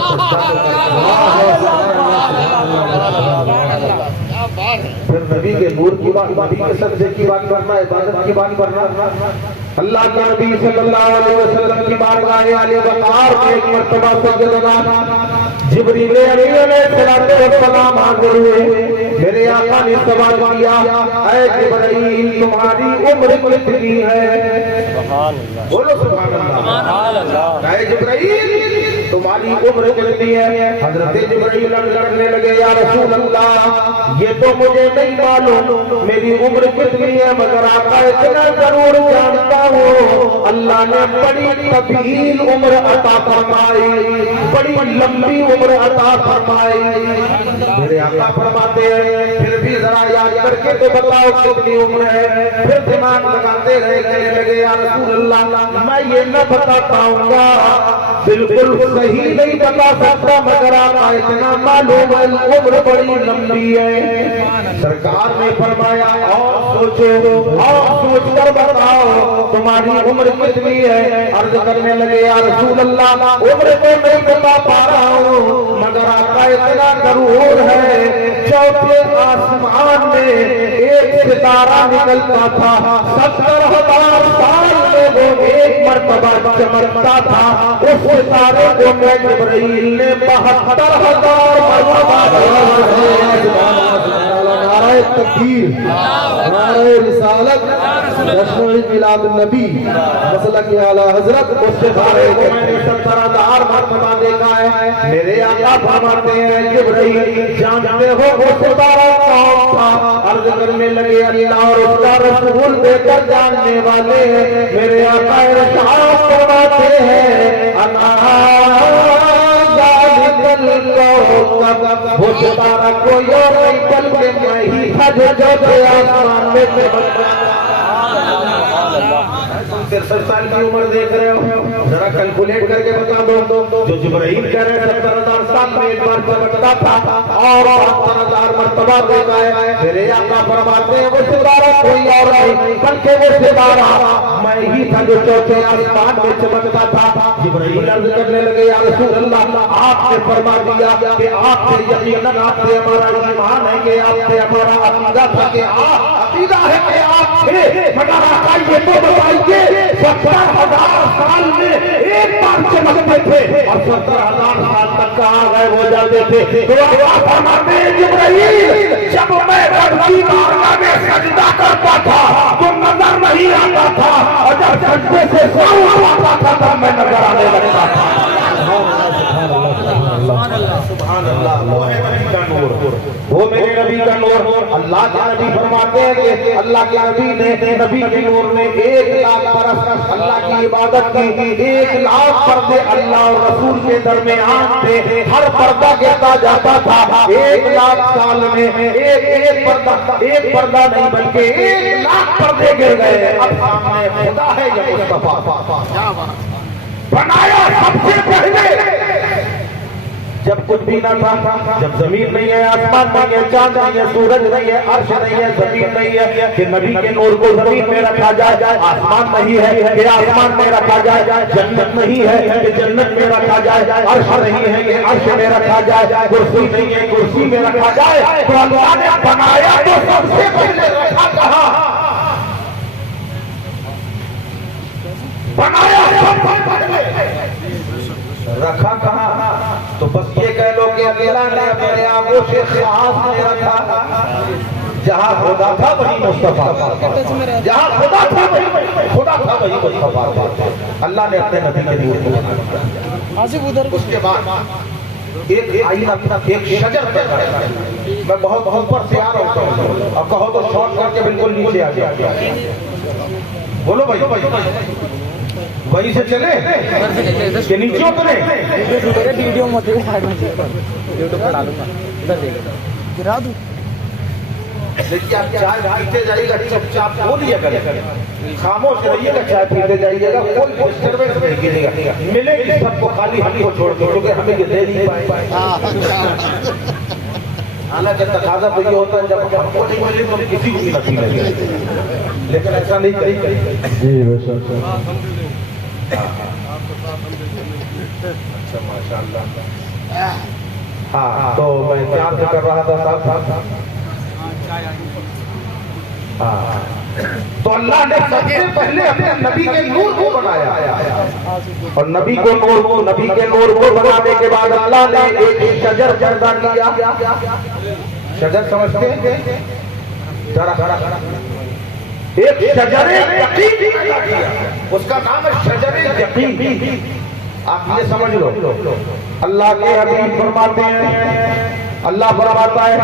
फिर नबी के नूर की बात, नबी के सजदे की बात करना, इबादत की बात करना। अल्लाह के नबी सल्लल्लाहु अलैहि वसल्लम की बारगाह आले वक़ार में एक मर्तबा सजदा जिब्रील अलैहिस्सलाम हाजिर हुए। मेरे आका ने सवाल किया, ऐ जिब्रील तुम्हारी उम्र कितनी है? बोलो सुभान अल्लाह। ऐ जिब्रील तुम्हारी उम्र कितनी है? हजरत जिब्रील लड़ने लगे, या रसूल अल्लाह ये तो मुझे नहीं मालूम मेरी उम्र कितनी है, मगर आका इतना जरूर जानता हूँ अल्लाह ने बड़ी तवील उम्र अता फरमाई, बड़ी लंबी उम्र अता फरमाई। मेरे आका फरमाते हैं फिर भी जरा याद करके तो बताओ कितनी उम्र है। फिर दिमाग लगाते रहे, कहने लगे या रसूल अल्लाह मैं ये न बता पाऊंगा, बिल्कुल सही नहीं बता सकता, मगर आका इतना मालूम है उम्र बड़ी लंबी है। सरकार ने फरमाया और सोचो, और सोच कर बताओ तुम्हारी उम्र कितनी है। अर्ज करने लगे या रसूल अल्लाह उम्र तो नहीं बता पा रहा हूँ, मगर आका इतना जरूर है चौथे आसमान में एक सितारा निकलता था, 70,000 साल में वो एक मर्तबा चमकता था। उस सितारे को मैं जिब्राइल ने 72,000 मर्तबा नाराए तकबीर, नाराए रिसालत, रसूल मिलाद नबी मसलक आला हजरत। उस सितारे को मैंने 70,000 मर्तबा देखा है। मेरे आका फरमाते हैं जिब्राइल जानते हो वो सितारा कौन था? अर्ज करने लगे अल्लाह और उसका रसूल बेहतर जानने वाले हैं। मेरे आका इरशाद फरमाते हैं वो सितारा कोई और नहीं बल्कि मैं ही था जो आसमान में तिरसठ साल की उम्र देख रहे हो, जरा कैलकुलेट करके बता दो। जो जिब्राइल कह रहे 70,000 साल में एक बार चमकता था और 72,000 मर्तबा देखा है। मेरे आका फरमाते हैं वो सितारा कोई और नहीं बल्कि वो सितारा मैं ही था जो चौथे आसमान में चमकता था। जिब्राइल अर्ज करने लगे या रसूल अल्लाह, आपने फरमा दिया कि आपसे यकीनन आपसे हमारा ईमान है कि आपसे हमारा अकीदा था कि अकीदा है कि आप थे, मगर आका ये तो बताइए 70,000 साल में एक बार चमकते थे और 70,000 साल तक कहाँ गए हो जाते थे। तो आप फरमाते हैं जिब्राइल जब मैं रब की बारगाह में सजदा करता था तो नजर नहीं आता था, और जब सजदे से सर उठाता था तब मैं नजर आने लगता था। सुभान अल्लाह, वो है नबी का नूर, वो मेरे नबी का नूर। अल्लाह के नबी फरमाते हैं कि अल्लाह के नबी ने नबी के नूर ने 1,00,000 बरस अल्लाह की इबादत की, 1,00,000 पर्दे अल्लाह और रसूल के दरमियान थे। हर पर्दा गिरता जाता था। 1,00,000 साल में एक पर्दा नहीं बल्कि 1,00,000 पर्दे गिर गए। अब सामने खुदा है ये मुस्तफा बनाया सबसे पहले जब कुछ भी ना था, जब जमीन नहीं है, आसमान नहीं है, चांद नहीं है, सूरज नहीं है, अर्श नहीं है, जमीन नहीं है, कि नबी के नूर को जमीन में रखा जाए। आसमान नहीं है कि आसमान में रखा जाए, जन्नत नहीं है कि जन्नत में रखा जाए, अर्श नहीं है कि अर्श में रखा जाए, कुर्सी नहीं है कुर्सी में रखा जाए। तो अल्लाह ने बनाया तो सबसे पहले रखा कहा? बनाया सबसे पहले रखा कहाँ? तो बस ये कह लो कि अल्लाह ने अपने आंखों से खास में रखा। जहाँ खुदा था वही मुस्तफा, जहाँ खुदा था वही मुस्तफा। अल्लाह ने अपने नबी के नूर को बनाया। उसके बाद एक आईना, एक शजर पैदा है। मैं बहुत ऊपर से आ रहा हूँ, अब कहो तो शॉर्ट करके बिल्कुल नीचे आ गया। बोलो भाई, वहीं से चले कि नीचे उतरे? वीडियो मत यूट्यूब पर डालूंगा, इधर देखो गिरा दूं। देखिए आप चाय पीते जाइएगा, चुपचाप बोलिए करें, खामोश रहिएगा, चाय पीते जाइएगा, कोई डिस्टर्बेंस नहीं गिरेगा, मिलेगी सबको, खाली हम को छोड़ दो क्योंकि हमें ये दे नहीं पाए। हालांकि तकाजा तो ये होता है जब हमको नहीं मिले तो किसी को भी नसीब नहीं, लेकिन ऐसा नहीं करेंगे। अच्छा माशाअल्लाह। हाँ, तो मैं क्या कर रहा था साहब? हाँ, तो अल्लाह ने सबसे पहले अपने नबी के नूर को बनाया, और नबी के नूर को बनाने के बाद अल्लाह ने एक शजर पैदा किया। शजर समझते हैं? एक शजरे यकीन पैदा किया, उसका नाम है शजरे यकीन। आप ये समझ लो, अल्लाह के हबीब फरमाते हैं, अल्लाह फरमाता है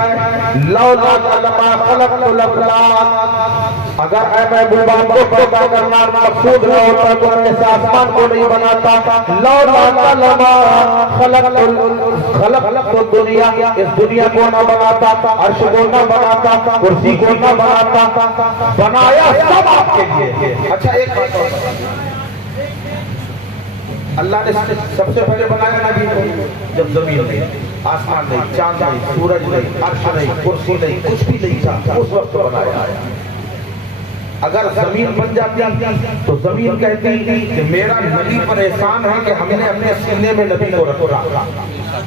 लौला कलमा खलक़तुल अफ़लाक, अगर मैं गुलबान को पैदा करना मकसूद न होता तो मैं इस आसमान को नहीं बनाता। लौला कलमा खलक़तुल दुनिया, इस दुनिया को न बनाता, अर्श को न बनाता, कुर्सी को न बनाता, बनाया सब आपके लिए। अच्छा एक बात और, अल्लाह ने सबसे पहले बनाया नबी को जब जमीन नहीं, आसमान नहीं, चांद नहीं, सूरज नहीं, अर्श नहीं, कुर्सी नहीं, कुछ भी नहीं था, उस वक्त बनाया। अगर जमीन बन जाती तो जमीन कहती कि मेरा नबी पर एहसान है कि हमने अपने सीने में नबी को रखा।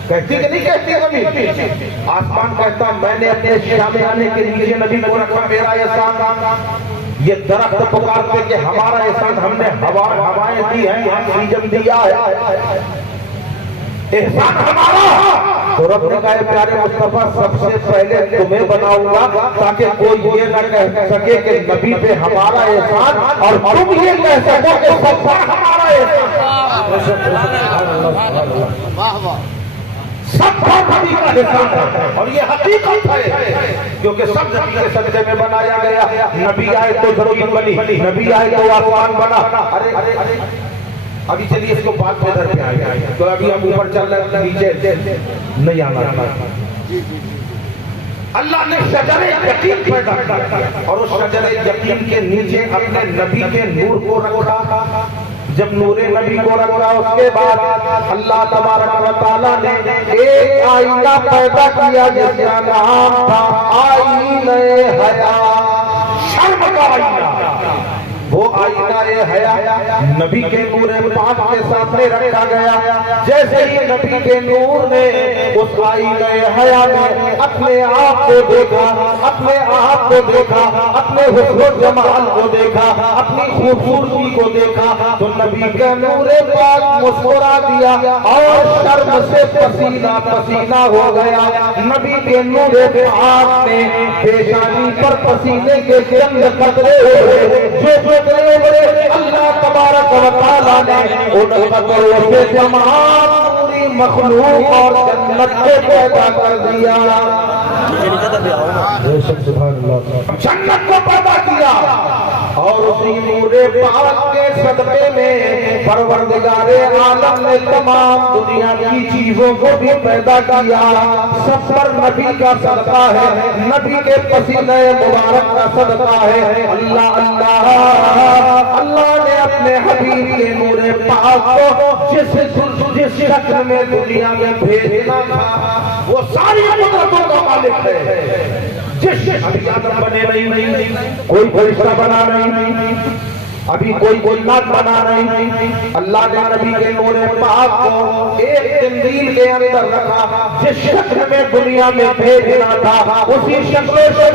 कहती कि नहीं कहती जमीन? आसमान कहता मैंने अपने शामे आने के नीचे नबी को रखा, मेरा एहसान। ये दरख्त पुकारते कि हमारा एहसान, हमने हवाएं दी हैं, ऑक्सीजन दिया है, एहसान हमारा। तो रब ने कहा प्यारे मुस्तफा सबसे पहले तुम्हें बनाऊंगा ताकि कोई ये न कह सके कि नबी पे हमारा एहसान और तुम ये कह सको कि सब पर हमारा एहसान। वाह वाह, सब पर नबी का एहसान है और ये हकीकत है, क्योंकि सब नबी के सदक़े में बनाया गया। नबी आए तो जमीन बनी, नबी आए तो आसमान बना। अरे अभी चलिए इसको बात में इधर पे आएंगे, तो अभी हम ऊपर चल रहे हैं, नीचे नहीं आना। अल्लाह ने शजरे यकीन पैदा किया और उस शजरे यकीन के नीचे अपने नबी के नूर को रखा। जब नूरे नबी को रखा उसके बाद अल्लाह तबारक व तआला ने एक आईना पैदा किया जिसका नाम था आईना हया, शर्म का आईना। वो आईना ये हया नबी के नूर पाक के सामने रखा गया। जैसे ही नबी के नूर ने उस आईना हया में अपने आप को देखा, अपने आप को देखा, अपने हुस्न जमाल को देखा, अपनी खूबसूरती को देखा, तो नबी के नूर पाक मुस्कुरा दिया और शर्म से पसीना पसीना हो गया। नबी के नूर पाक ने पेशानी पर पसीने के चंद कतरे जो अल्लाह तबारक व तआला ने उन कतरों से तमाम पूरी मखलूक और जन्नत को पैदा कर दिया। जन्नत को पैदा किया और उसी नूरे पाक के सदक़े में परवरदिगारे आलम ने तमाम दुनिया की चीजों को भी पैदा किया। सब पर नबी का सदका है, नबी के पसीने मुबारक का सदका है। अल्लाह अल्लाह अल्लाह ने अपने हबीब के नूरे पाक को जिस शक्ल में दुनिया में भेजना था वो सारी कुदरतों का मालिक है। जिस अभी आदम बने नहीं, कोई फरिश्ता बना नहीं, अभी कोई नात बना नहीं। अल्लाह ने नबी के नूर पाक को एक तंदील के अंदर रखा। जिस शक्ल में दुनिया में भेजना था उसी शक्ल से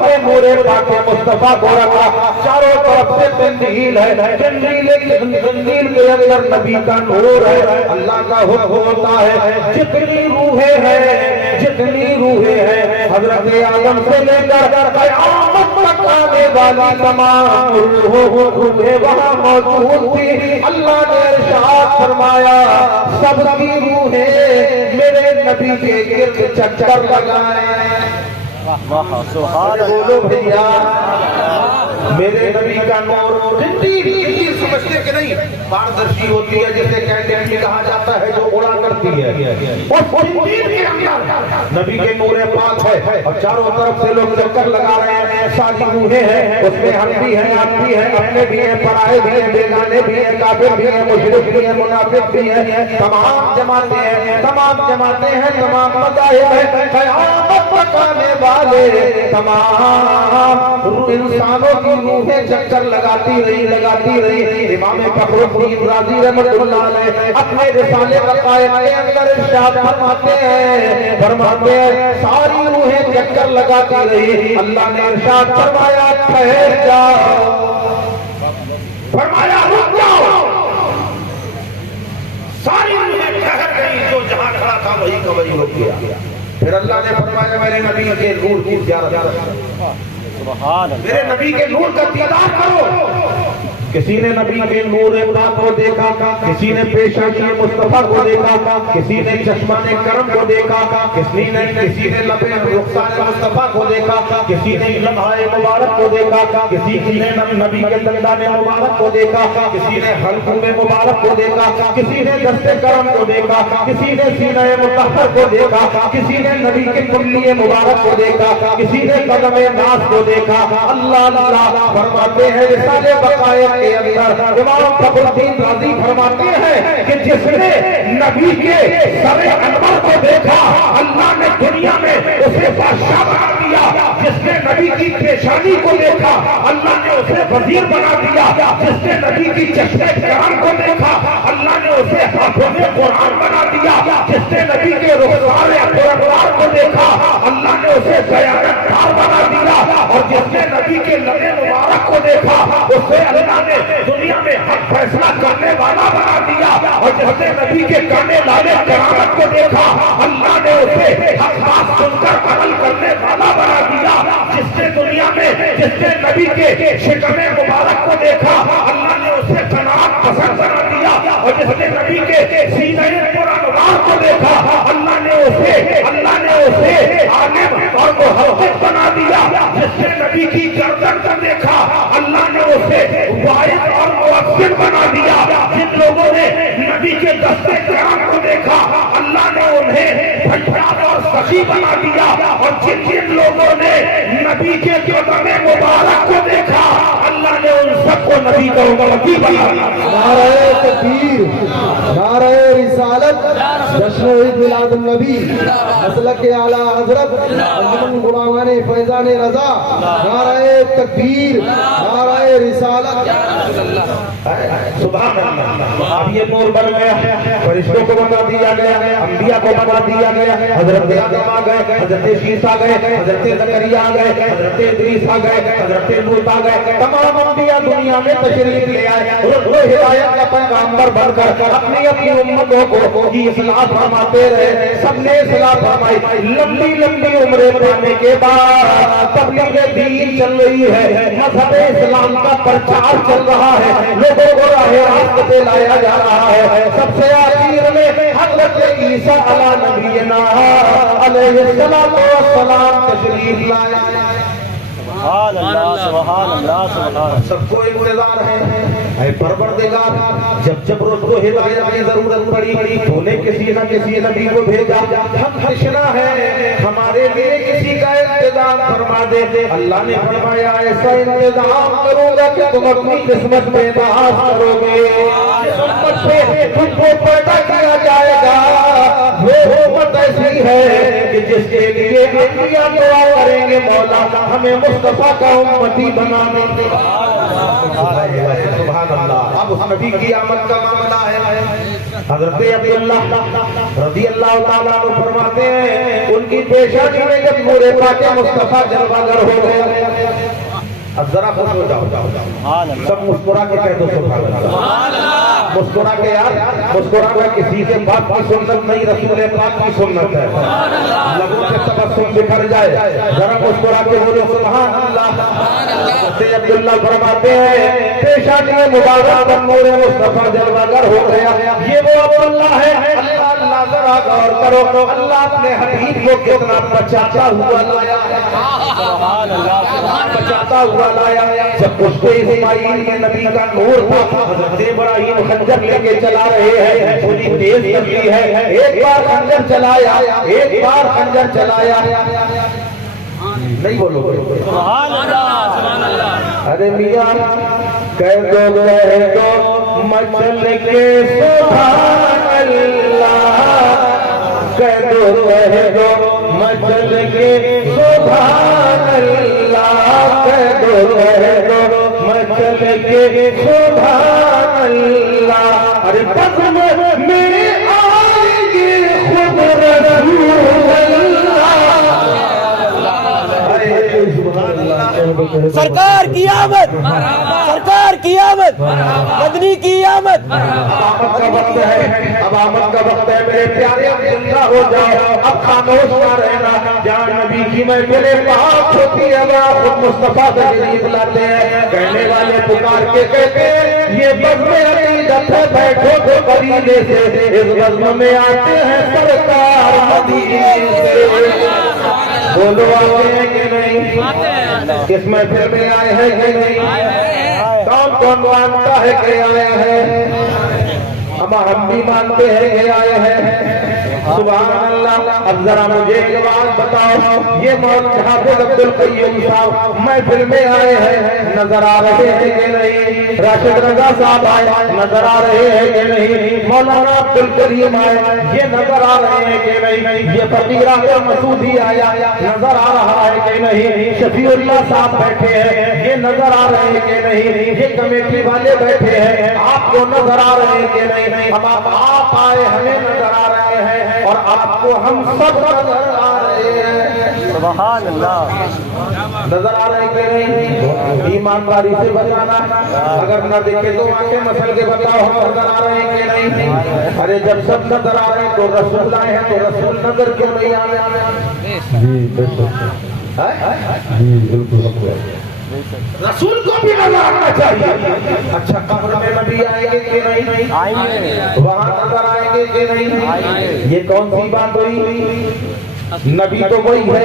में नूर पाक मुस्तफा को रखा। चारों तरफ से तंदील है, तंदील के अंदर नबी का नूर है। अल्लाह का हुक्म होता है जितनी रूहें हैं, जितनी रूहें हैं हजरत आदम से लेकर क़यामत तक आने वाली तमाम रूहों वहाँ मौजूद थी। अल्लाह ने इरशाद फरमाया सबकी रूहें मेरे नबी के गिर्द चक्कर लगाएं। बोलो भैया मेरे नबी का नूर जिंदगी समझते कि नहीं पारदर्शी होती है, जिसे कैंडेंटी कहा जाता है जो उड़ा करती है। और के अंदर नबी के नूर पाक है और चारों तरफ से लोग चक्कर लगा रहे हैं। सारी रूहें हैं, उसमें हम भी हैं, आप भी हैं, अपने भी हैं, पराए भी हैं, बेगाने भी हैं, काफिर भी हैं, मुशरिक भी हैं, मुनाफिक भी हैं, तमाम जमाते हैं, तमाम जमाते हैं, तमाम मज़ाहिब हैं। क़यामत तक आने वाले तमाम इंसानों की रूहें चक्कर लगाती रही। इमाम फखरुद्दीन राज़ी रहमतुल्लाह अलैह अपने रिसाले वक़ाइद के अंदर इरशाद फरमाते हैं सारी रूहें चक्कर लगाती रही। अल्लाह ने इरशाद फरमाया ठहर जाओ, फरमाया रुक जाओ। सारी रूहें ठहर गई, जो जहां खड़ा था वही का वही हो गया। फिर अल्लाह ने फरमाया मेरे नबी के नूर की ज़ियारत करो, मेरे नबी के नूर का दीदार करो। किसी ने नबी के नूर पाक को देखा, किसी ने पेशानी मुस्तफा को देखा, किसी ने चश्माने करम को देखा, किसी ने लबे रुखसार मुस्तफा को देखा, किसी ने लम्हाए मुबारक को देखा, किसी ने नबी के दंदाने मुबारक को देखा, किसी ने हल्कूमे मुबारक को देखा, किसी ने दस्ते करम को देखा, किसी ने सीने मुतहर को देखा, किसी ने नबी के कुल्लिये मुबारक को देखा, किसी ने कदमे नास को देखा। अल्लाह अल्लाह फरमाते हैं रिसाले बकाया के अंदर इमाम फखरुद्दीन राज़ी फरमाते हैं कि जिसने नबी के सरे अनवर को देखा अल्लाह ने दुनिया में उसे बादशाह बना दिया। दिया। जिसने नबी की पेशानी को देखा अल्लाह ने उसे वजीर बना दिया। जिसने नबी की चश्मे कराम को देखा अल्लाह ने उसे हाफिज़ कुरान बना दिया। जिसने नबी के रुखसार पुरस्कार को देखा अल्लाह ने उसे क़यादतगार बना दिया। और जिसने नबी के लबे मुबारक को देखा उसे अल्लाह ने दुनिया में हक फैसला करने वाला बना दिया। और जिसने नबी के कहने लाले करामत को देखा अल्लाह ने उसे हक बात सुनकर अमल करने वाला बना दिया। जिसने दुनिया में जिसने नबी के शिकने मुबारक को देखा अल्लाह ने उसे कनात पसंद बना दिया। और जिसने नबी के सीने पुरअनवार को देखा अल्लाह ने उसे आलिम और मुहद्दिस बना दिया। जिसने नबी की गर्दन को देखा अल्लाह ने उसे वाइज और मुअज्जिन बना दिया। जिन लोगों ने नबी के दस्ते किराम को देखा अल्लाह ने उन्हें फैयाज और सखी बना दिया। और जिन जिन लोगों ने नबी के कदम मुबारक को देखा अल्लाह ने उन सबको नबी का उम्मती बना दिया। नारे तकबीर, नारे रिसालत, जश्न ईद मिलाद नबी, मसलक के आला हजरत अंजुमन गुलामाने फैजाने रजा। नारे तकबीर, नारे रिसालत। सुभान अल्लाह। अब ये नूर बन गया, फरिश्तों को बना दिया गया, अंबिया को बना दिया गया। हजरत आदम आ गए, हजरत शीश आ गए, हजरत ज़करिया आ गए, हजरत इदरीस आ गए, हजरत लूत आ गए। तमाम अंबिया दुनिया में तशरीफ ले आए। वो हिदायत का पैगाम्बर बनकर अपनी अपनी उम्मतों को इस्लाह फरमाते रहे। सबने इस्लाह फरमाई। लंबी लंबी उम्रें पाने के बाद तबलीग दीन चल रही है, मज़हब इस्लाम का प्रचार चल रहा है, लोगों को राहे रास्त पे लाया जा रहा है। सबसे आखिर में हज़रत ईसा अला नबीना अलैहिस्सलाम तशरीफ लाया। सबको इंतजार है परवरदिगार। जब रोज़ हिदायत की जरूरत पड़ी तो उन्हें किसी न किसी नबी को भेजा। हम तशना है हमारे लिए किसी का इंतजाम फरमा दे। अल्लाह ने फरमाया ऐसा इंतजाम करूंगा कि तुम अपनी किस्मत में बहार करोगे। तुमको पैदा किया जाएगा वो उम्मत ऐसी है कि जिसके लिए अंबिया दुआ करेंगे मौला हमें मुस्तफा का उम्मती बनाने। सुभान अल्लाह। अब उस नबी की आमद का मामला है। हज़रत अब्दुल्लाह रज़ियल्लाहु ताला अन्हु फरमाते हैं उनकी पेशानी में जब नूरे पाके मुस्तफा जलवागर हो गए। अब जरा खुश हो जाओ, सब मुस्कुरा के कह दो सुभान अल्लाह। मुस्कुरा के यार, मुस्कुराना किसी के बात की सुन्नत नहीं, रसूल पाक की सुन्नत है। लोगों से तबस्सुम बिखर जाए, जरा मुस्कुरा के बोलो सुभान अल्लाह। अब्दुल्लाह फरमाते हैं पेशानी मुबारक पर नूरे मुस्तफा जलवागर हो गया। ये वो अब्दुल्लाह है। अल्लाह जरा गौर करो, अल्लाह अपने हबीब को कितना बचाता हुआ लाया, बचाता हुआ लाया। जब उसको इस्माइल के नबी का नूर था, हज़रत इब्राहीम खंजर लेके चला रहे हैं, पूरी तेज चलती है। एक बार खंजर चलाया, एक बार खंजर चलाया, नहीं बोलो अरे मियां कह दो मचल के सुभान अल्लाह, कह दो मचल के सुभान अल्लाह, कह दो मचल के सुभान अल्लाह। अरे बज़्म में आएंगे खुद रसूल अल्लाह। सरकार की आमद, सरकार की आमद, मदनी की आमद। आमद का वक्त है, अब आमद का वक्त है मेरे प्यारे। अब जिंदा हो जाओ, अब खामोश ना रहना। जान नबी की महफिलें पाक होती है, खुद मुस्तफा तशरीफ लाते हैं। कहने वाले पुकार के कहते हैं ये बज़्म अक़ीदत है, बैठो तो कबीले से। इस बज़्म में आते हैं सरकार मदीने से। बोलो आते हैं कि नहीं? इस महफिल में आए हैं कि नहीं? कौन कौन मानता है कि आए हैं? हम भी मानते हैं कि आए हैं। सुभान अल्लाह। अब जरा मुझे एक बात बताओ, ये मौलाना हाफिज अब्दुल कय्यूम साहब महफिल में आए हैं, नजर आ रहे हैं कि नहीं? राशिद रजा साहब आए, नजर आ रहे हैं कि नहीं? मौलाना अब्दुल करीम आए, ये नजर आ रहे हैं कि नहीं? ये फकीर आजम मसूदी आया, नजर आ रहा है कि नहीं? शफीउल्लाह साहब बैठे हैं, ये नजर आ रहे हैं कि नहीं? ये कमेटी वाले बैठे हैं, आपको नजर आ रहे हैं कि नहीं? अब आप आए, हमें नजर आ रहे हैं और आपको हम सब नजर आ रहे हैं। सुभान अल्लाह। नजर आ रहे हैं कि नहीं? ईमानदारी से बताना, अगर न देखे तो आके मसल के बताओ हम नजर आ रहे हैं कि नहीं? अरे जब सब नजर आ रहे हैं तो रसूल आए हैं, तो रसूल नजर क्यों नहीं आ रहे? रसूल को भी नजर आना चाहिए। अच्छा, कब्र में नबी आएंगे कि नहीं? आएंगे। वहाँ नजर आएंगे कि नहीं? ये कौन सी बात हुई? नबी तो वही है,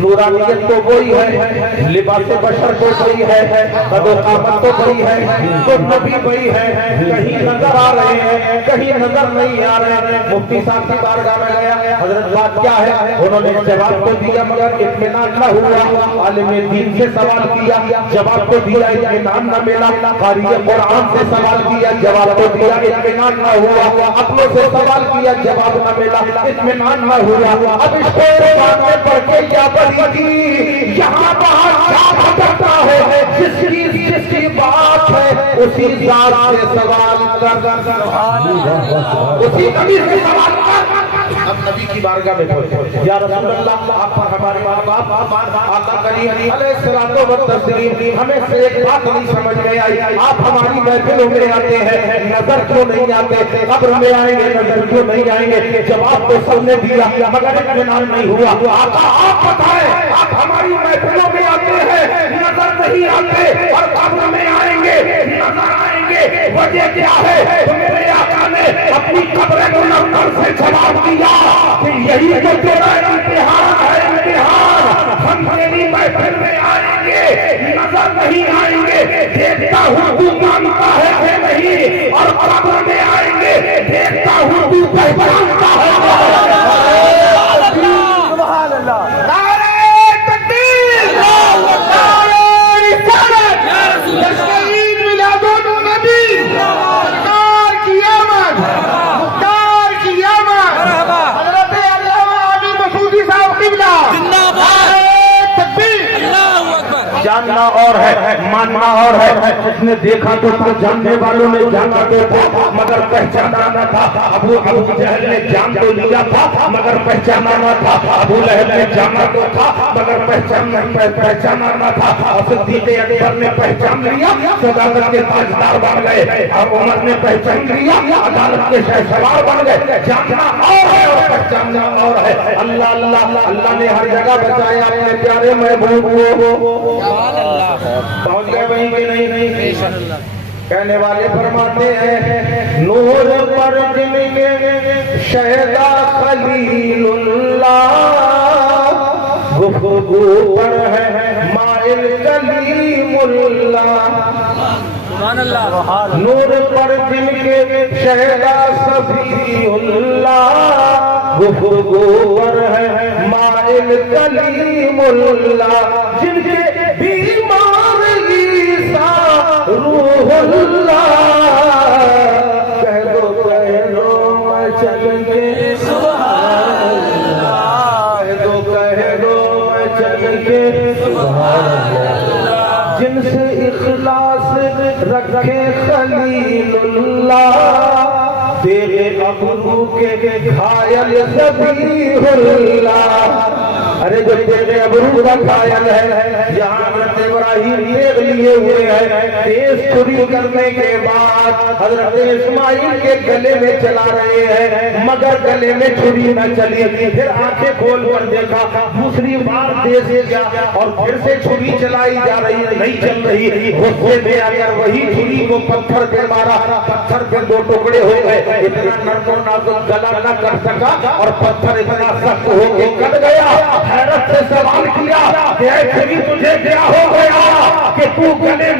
नूरानियत तो वही है, लिबास बशर तो वही है, कदर-ए-कामत तो वही है, तो नबी वही है। कहीं नजर आ रहे हैं, कहीं नजर नहीं आ रहे हैं। मुफ्ती साहब की बारगाह में गया, हजरत बात क्या है? उन्होंने जवाब तो दिया मगर इत्मीनान न हुआ। आलिम दीन से सवाल किया, जवाब तो दिया, इत्मीनान न मिला। कारी कुरान से सवाल किया, जवाब तो दिया, इत्मीनान न हुआ। अपनों से सवाल किया, जवाब न मिला, इत्मीनान न हुआ। अब सामने पढ़ के क्या पढ़ी? यहाँ बाहर क्या भटकता है? जिसकी बात है उसी जात से सवाल कर, उसी नबी से सवाल कर। अब नबी की बारगाह में पहुंचे, या रसूल अल्लाह, आप पर हमारे माँ बाप आका करीम अलैहिस्सलातो व तस्लीम, हमें से एक बात नहीं समझ में आई। आप हमारी महफिलों में आते हैं, नजर क्यों नहीं आते? कब्र में आएंगे, नजर क्यों नहीं आएंगे? जवाब तो सबने दिया मगर इत्मीनान नहीं हुआ। आका आप बताएं, आप हमारी महफिलों में आते हैं, नजर नहीं आते और कब्र में आएंगे, नजर आएंगे, वजह क्या है? तो मेरे आका ने अपनी कब्र मुनव्वर से जवाब दिया कि यही तो तेरा इम्तिहान है, इम्तिहान। हम तेरी महफिल में आएंगे, नजर नहीं आएंगे, देखता हूँ तू मानता है कि नहीं, और कब्र में आएंगे, देखता हूँ तू पहचानता है। सुभान अल्लाह। नारे तकबीर, नारे रिसालत, तस्लीम मिलादुन नबी, मुख्तार की आमद, मुख्तार की आमद। हजरत अल्लामा आमिर मसूदी साहब क़िबला जिंदाबाद। तकबीर, अल्लाहू अकबर। जानना और है, मानना और है। उसने देखा तो था, जानने वालों ने जाना तो था मगर पहचाना न था। अबू जहल ने जान तो लिया था मगर पहचाना न था। अबू लहब ने जाना तो था मगर पहचाना न था। सिद्दीक़ अकबर ने पहचान लिया, सदाकत के ताजदार बन गए। और उमर ने पहचान लिया, अदालत के शहसवार बन गए। जानना और है और पहचानना और है। अल्लाह अल्लाह अल्लाह ने हर जगह बचाया अपने प्यारे महबूब को। पहुंच गए वहीं के नहीं? कहने वाले फरमाते हैं, नूर पर जिनके शहदा खलीलुल्लाह, गुफ्तगू पर है माइल कलीमुल्लाह। नूर पर जिनके शहदा सफीउल्लाह, गुफ्तगू पर है माइल कलीमुल्लाह। जिनके बीमार ईसा रूहुल्लाह, कह दो मैं चल के, सुभान अल्लाह, कह दो मैं चल के, सुभान अल्लाह। जिनसे इखलास रखे खलीलुल्लाह, तेरे अबरू के घायल ज़बीहुल्लाह। अरे जो तेरे अबरू का घायल है, यहाँ हजरत इब्राहीम देख लिए हुए हैं, तेज छुरी करने के बाद हजरत इस्माइल के गले में चला रहे हैं मगर गले में छुरी न चली। फिर आंखें खोल कर देखा, दूसरी बार तेज गया और फिर से छुरी चलाई जा रही, नहीं चल रही। गुस्से में आकर वही छुरी को पत्थर पे मारा, पत्थर पे दो टुकड़े हो गए। इतना नरम नाजुक गला न कर सका और पत्थर इतना सख्त हो के कट गया। हैरत से सवाल किया, छुरी तुझे क्या हो गया? कि तू गले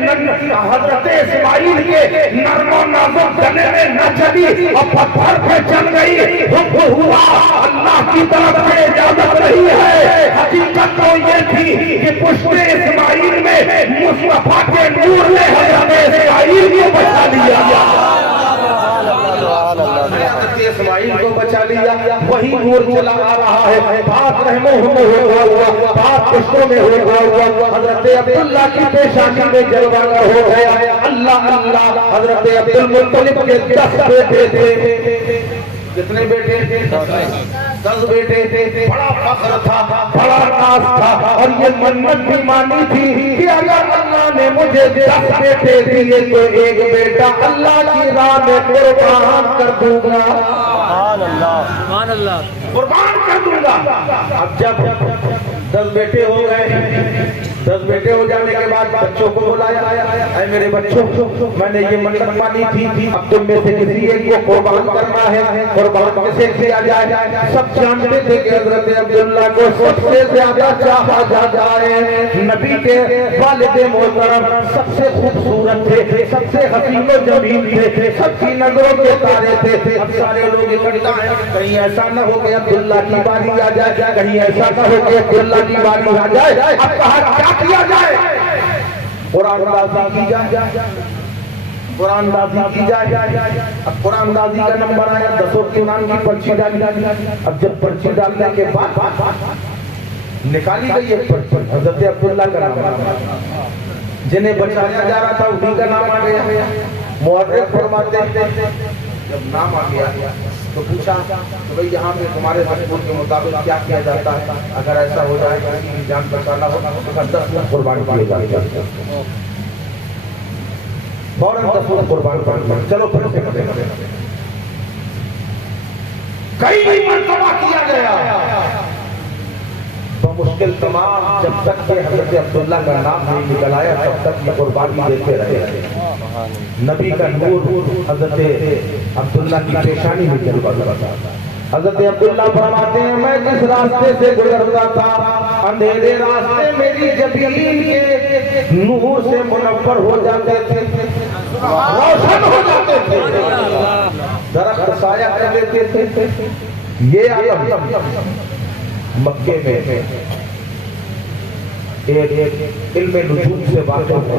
हजरत इस्माइल के नरमो नाजुक गले में न चली और पत्थर पे चल गई। हुक्म हुआ, अल्लाह की तरफ से इजाजत नहीं है। हकीकत तो ये थी कि पुश्ते इस्माइल में मुस्तफा के नूर ने हजरत इस्माइल को बचा लिया। इस्माइल को बचा लिया, वही नूर चला आ रहा है। बात रहमो हुआ, बात पुश्तों में हुआ। हजरत अब्दुल्ला की पेशानी में जलवाना हो गया। अल्लाह अल्लाह, हजरत अब्दुल मुत्तलिब के 10 बेटे थे। कितने बेटे थे? 10 बेटे थे। बड़ा फख्र था, बड़ा नाज था, और ये मन्नत भी मानी थी कि अगर अल्लाह ने मुझे 10 बेटे दिए तो एक बेटा अल्लाह की राह में कुर्बान कर दूंगा। कुर्बान कर दूंगा। अब जब 10 बेटे हो गए, 10 बेटे हो जाने के बाद बच्चों को बुलाया, ऐ मेरे बच्चों, मैंने ये मन्नत मानी थी, अब तुम में से किसी एक को कुर्बान करना है। कुर्बान कैसे किया जाए? सब जानते थे कि हजरत अब्दुल्ला को सबसे ज्यादा चाहा जाता है। नबी के वालिद मोहतरम सबसे खूबसूरत थे, सबसे हसीन व जमील थे, सबकी नजरों के तारे थे। अब सारे लोग इकट्ठा हैं, कहीं ऐसा न हो कि अब्दुल्ला की बारी आ जाए, कहीं ऐसा न हो कि अब्दुल्ला की बारी आ जाए। अब कहा क्या किया जाए? कुरानदाजी की जाए, कुरानदाजी की जाए। अब कुरानदाजी का नंबर आया, 10 कुरान की पर्ची डाली। अब जब पर्ची डालने के बाद निकाली गई एक पर्ची, हजरत अब्दुल्ला का नाम, जिन्हें बचाया जा रहा था उन्हीं का नाम आ गया। मुहर्रिर फरमाते जब नाम आ गया तो पूछा तो भाई यहाँ पे तुम्हारे मजबूर के मुताबिक क्या किया जाता है? अगर ऐसा हो जाए कि किसी की जान बचाना हो तो 10 लाख कुर्बान किए जाते हैं। फौरन 10 लाख कुर्बान कर, चलो फिर से कई मरतबा किया गया। तो मुश्किल तमाम, जब तक के हजरत अब्दुल्ला का नाम नहीं निकल आया तब तक ये कुर्बानी देते रहे। नबी का नूर हजरत अब्दुल्ला की पेशानी में जलवा था। हजरत अब्दुल्ला फरमाते हैं, मैं जिस रास्ते से गुजरता था, अंधेरे रास्ते मेरी जबीन के नूर से मुनव्वर हो जाते थे, रोशन हो जाते थे, दरख्त साया कर देते थे। ये आलम मक्के में एक इल्म नुजूम से वाकिफ है,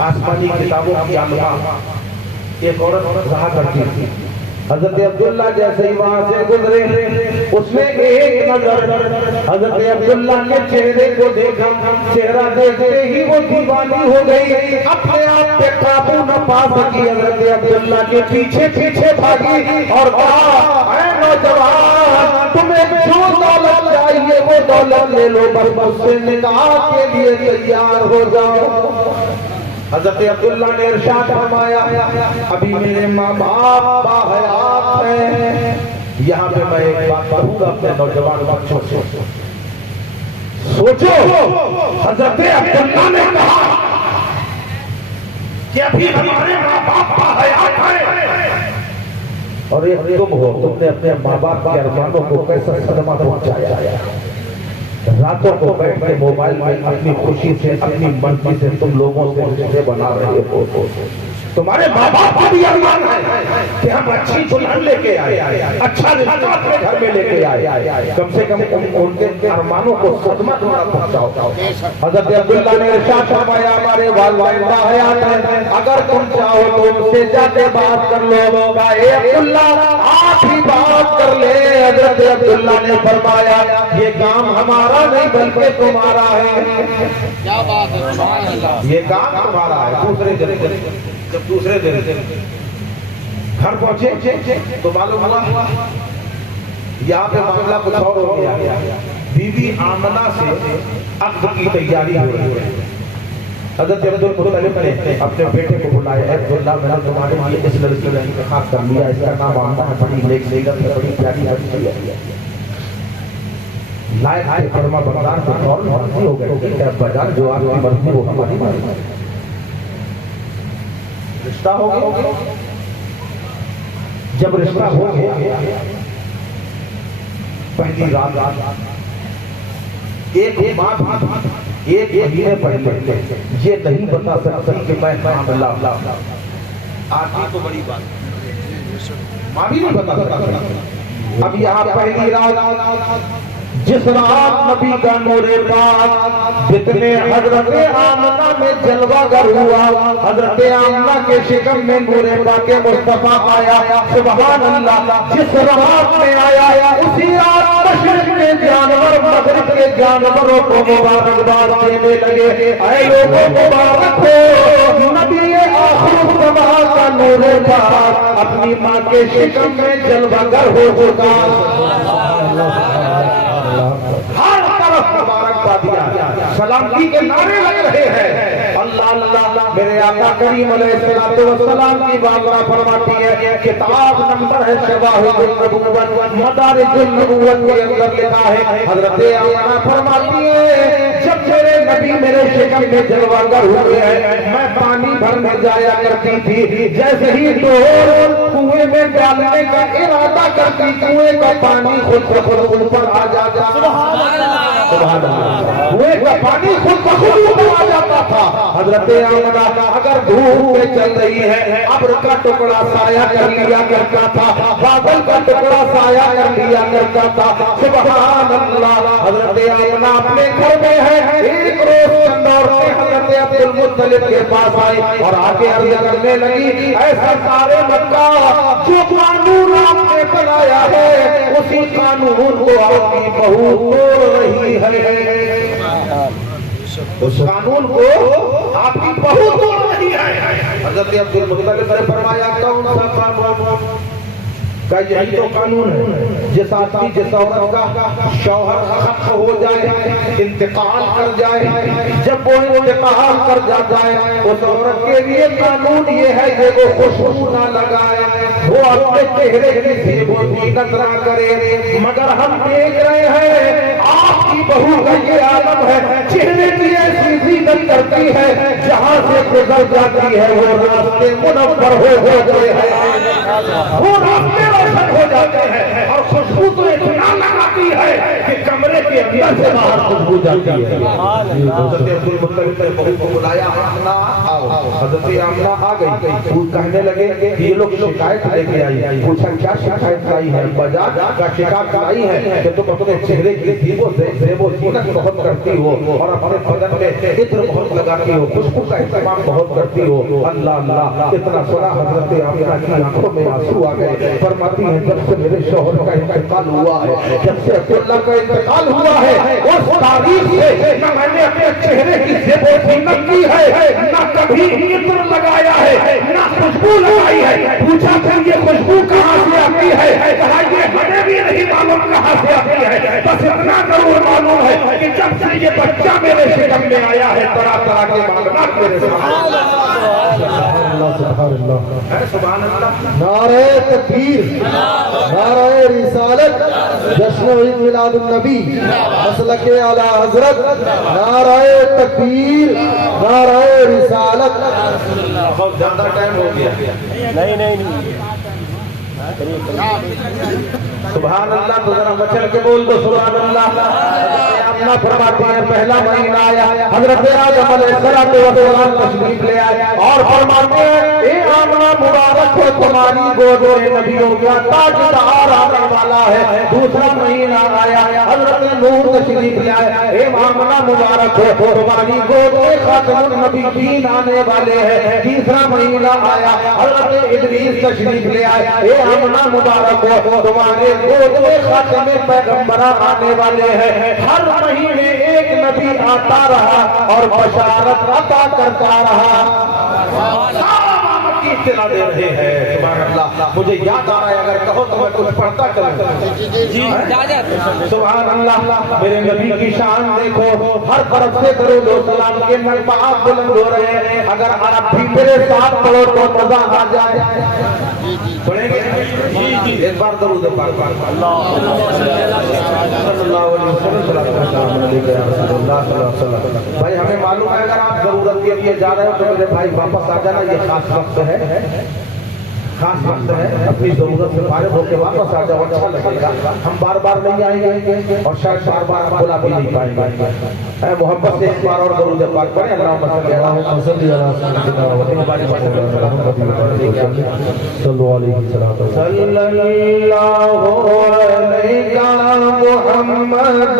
आसमानी किताबों की आलमा एक औरत रहा करती थी। हजरत अब्दुल्ला जैसे ही वहां से गुजरे, उसने एक नजर हजरत अब्दुल्ला के चेहरे को देखा। चेहरा देखते ही वो दीवानी हो गई, अपने आप पे काबू न पा सकी। हजरत अब्दुल्ला के पीछे पीछे भागी और कहा, ऐ नौजवान, तुम्हें जो दौलत चाहिए वो दौलत ले लो, बस मुझसे निकाह के लिए तैयार हो जाओ। हजरत अब्दुल्ला ने इरशाद फरमाया, अभी मेरे माँ बाप बाहयात हैं। यहाँ पे मैं एक बात कहूँगा अपने नौजवान बच्चों से, सोचो। हजरत अब्दुल्ला ने कहा कि अभी हमारे माँ बाप बाहयात हैं, और एक तुम हो, तुमने अपने माँ बाप के अरमानों को कैसा सदमा पहुंचाया। रातों को बैठ के मोबाइल में अपनी खुशी से, अपनी मर्जी से तुम लोगों से रिश्ते बना रहे हो। तुम्हारे माँ बाप का भी अरमान है कि हम अच्छी दुल्हन लेके आए, अच्छा रिश्ता अपने घर में लेके आए। कम से कम उनके अरमानों को सदमा थोड़ा पहुंचाओ। हजरत अब्दुल्ला ने इरशाद फरमाया, हमारे वालिदा हयात हैं, अगर तुम चाहो तो उनसे जाके बात कर लो। ए अब्दुल्ला, आप ही बात कर ले। हजरत अब्दुल्ला ने फरमाया, ये काम हमारा नहीं बल्कि तुम्हारा है। क्या बात है, सुभान अल्लाह। ये काम तुम्हारा है। दूसरे दिन जब दूसरे दिन घर पहुंचे तो मालूम हुआ यहाँ पे मामला कुछ और हो गया। बीबी आमना से अक्द की तैयारी हो रही है। हजरत अब्दुल मुत्तलिब ने अपने बेटे को बुलाया, अब्दुल्ला, मैंने तुम्हारे लिए इस लड़की का इंतखाब कर लिया, इसका नाम आमना है, बड़ी नेक है, बड़ी प्यारी बच्ची है। लायक फरमा बरदार को फौरन मर्जी हो गई, बाजार जो आपकी मर्जी हो हमारी मर्जी। रिश्ता हो गया। जब रिश्ता हो गया, पहली रात एक माँ एक महीने पहले ये नहीं बता सकती कि मैं मामला आती तो बड़ी बात माँ भी नहीं बता सकती। अब यहाँ पहली रात जिस रात नबी का नूरे पाक जितने हजरत आमना में जलवागर हुआ, हजरत आमना के शिकम में नूरे पाक मुस्तफा आया। सुभान अल्लाह, जिस रात में आया उसी रात मशरिक के जानवर मगरिब के जानवरों को मुबारकबाद देने लगे। ऐ लोगों मुबारक हो, नबी आखिर ज़मां का नूरे पाक अपनी माँ के शिकम में जलवागर हो चुका। हर तरफ मुबारकबादियां सलामती के नारे लग रहे हैं। अल्लाह अल्लाह मेरे आका करीम अलैहिस्सलाम की बाबरा फरमाती है, किताब नंबर है शवाहिदुन नबुव्वत मदारिजुन नबुव्वत के अंदर लिखा है, हजरत आमना फरमाती है जब मेरे नबी मेरे शिकम में जलवागर हुए हैं मैं पानी भरने जाया करती थी। जैसे ही डोर कुएं में डालने का इरादा करती, कुएं का पानी खुद ब खुद ऊपर आ जाता। कुएं का पानी खुद ब खुद ऊपर आ जाता था। हजरत आमना अगर धूप में चल रही है, अब्र का टुकड़ा साया कर लिया करता था, बादल का टुकड़ा साया कर लिया करता था। सुभान अल्लाह, हजरत आमना अपने घर में है। एक रोज चंदौर से हजरत अब्दुल मुत्तलिब के पास आई और आके अर्ज करने लगी, ऐसा सारे मक्का जो कानून आपने बनाया है उसी कानून को आपकी बहू तोड़ रही है। उस कानून को आपकी बहू तोड़ रही है। हजरत अब्दुल मुत्तलिब ने फरमाया, कौन सा कानून? का यही तो कानून है, जिस आदमी जिस औरत का शौहर खत्म हो जाए, इंतकाल कर जाए, जब वो इंतकाल कर जाए उस औरत के लिए कानून ये है कि वो खुशबू ना लगाए, वो अपने चेहरे की ज़ीनत ना करे। मगर हम देख रहे हैं आपकी बहू का ये आदत है, चेहरे की ऐसी ज़ीनत करती है जहाँ से गुजर जाती है वो रास्ते मुनव्वर हो गए हैं, वो रास्ते हो जाते हैं और खुशबू तो इतना लगाती है कि कमरे के अंदर से बाहर खुशबू जाती है। हजरत अब्दुल मुत्तलिब ने बहू को बुलाया, आमना आओ। हजरत आमना आ गई। वो कहने लगे कि ये लोग शिकायत लेके आई। पूछा क्या शिकायत आई है? बाजार का शिकायत आई है कि तुम अपने चेहरे की ज़ेबो ज़ीनत बहुत करती हो और अपने बदन में इत्र बहुत लगाती हो, खुशबू का इस्तेमाल बहुत करती हो। अल्लाह अल्लाह, इतना सुना हजरत आमना की आंखों में आंसू आ गए। फरमाती है जब से मेरे शौहर का इंतकाल हुआ है, जब से अब्दुल्ला का इंतकाल हुआ है, उस तारीख से न मैंने अपने चेहरे की ज़ेबो ज़ीनत की है, न कभी इत्र लगाया है, न खुशबू लगाई है। पूछा फिर ये खुशबू कहाँ से आती है? कहा ये हमें भी नहीं मालूम कहाँ से आती है, बस इतना जरूर मालूम है कि जब से ये बच्चा मेरे शिकम में आया है तरह तरह के मामलात मेरे सामने। सुभान अल्लाह, नारे तकबीर, नारे रिसालत, जश्न मिलादुन नबी, मसलके आला हजरत, नारे तकबीर, नारे रिसालत। बहुत ज्यादा टाइम हो गया। नहीं सुभान अल्लाह, तो जरा मचल के बोल दो सुभान अल्लाह। अपना फरमाते हैं पहला महीना आया, हजरत आदम अलैहिस्सलाम तशरीफ ले आए और फरमाते हैं ए आमना मुबारक हो, तुम्हारी गोद में नबियों का ताजदार आने वाला है। दूसरा महीना आया, हजरत नूह तशरीफ ले आए, ए आमना मुबारक हो, तुम्हारी गोद में खातमुन नबीयीन आने वाले हैं। तीसरा महीना आया, हजरत इदरीस तशरीफ ले आए, ए आमना मुबारक हो, तुम्हारे गोद में खातमे पैगंबरा आने वाले हैं। हर महीने एक नबी आता रहा और बशारत अता करता रहा। इतना दे रहे हैं। सुभान अल्लाह, मुझे याद आ रहा है, अगर कहो तो मैं कुछ पढ़ता चलूं। सुभान अल्लाह, मेरे नबी की शान देखो, हर तरफ से दरूद और सलाम के नगमात बुलंद हो रहे हैं। अगर आप भी मेरे साथ पढ़ो तो मजा आ जाए। पढ़ेंगे एक बार दरूद पाक सल्लल्लाहु अलैहि वसल्लम। भाई हमें मालूम है अगर आप जरूरत के लिए जा रहे हो तो मेरे भाई वापस आ जाना, ये खास वक्त है। खास वक्त है, अपनी जरूरत से फारिग होकर वापस आ जाओ, अच्छा लगेगा। हम बार बार नहीं आएंगे और शायद बार बार हम बुला भी नहीं पाएंगे। मोहब्बत से एक बार और दरूद पाक पढ़ें। अल्लाहुम्मा सल्ली अला सल्लल्लाहु अलैका मुहम्मद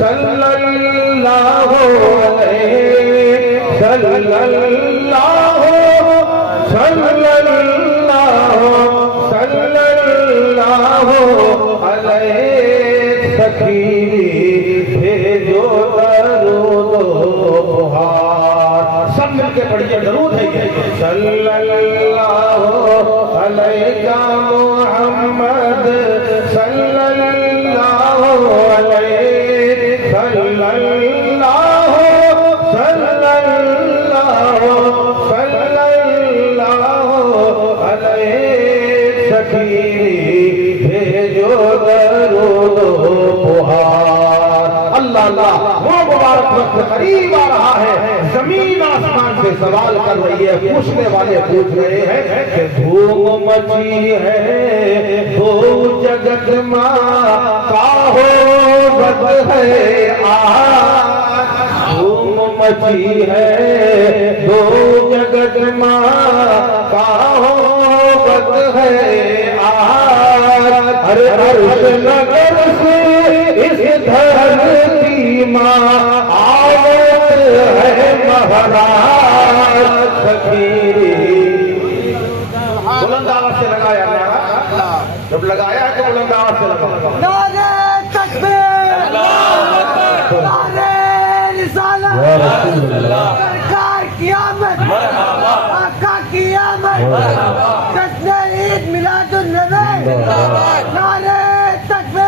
सल्लल्लाहु अलैहि सल्लल्लाहु अलैहि सखी भेजो दरूद उपहार। सब मिलके पढ़िए, दरूद है ये। सल्लल्लाहु अलैका मुहम्मद सल्लल्लाहु अलैहि सल्लल्लाहु अलैहि सखी भेजो दरूद उपहार। अल्लाह अल्लाह, वो मुबारक वक्त करीब आ रहा है, जमीन आसमान से सवाल कर रही है, पूछने वाले पूछ रहे हैं कि धूम मची है दो जगत माँ काहो बद है आज। धूम मची है दो जगत माँ काहो बद है आज। अरे अर्श नगर से इस धरती माँ आवत है महाराज फकीरी। बुलंद आवाज से लगाया नारा, जब लगाया तो बुलंद आवाज से लगाया। नारे तकबीर, नारे रिसालत, सरकार की आमद, आका की आमद, जश्न ईद मिलादुन नबी, नारे तकबीर।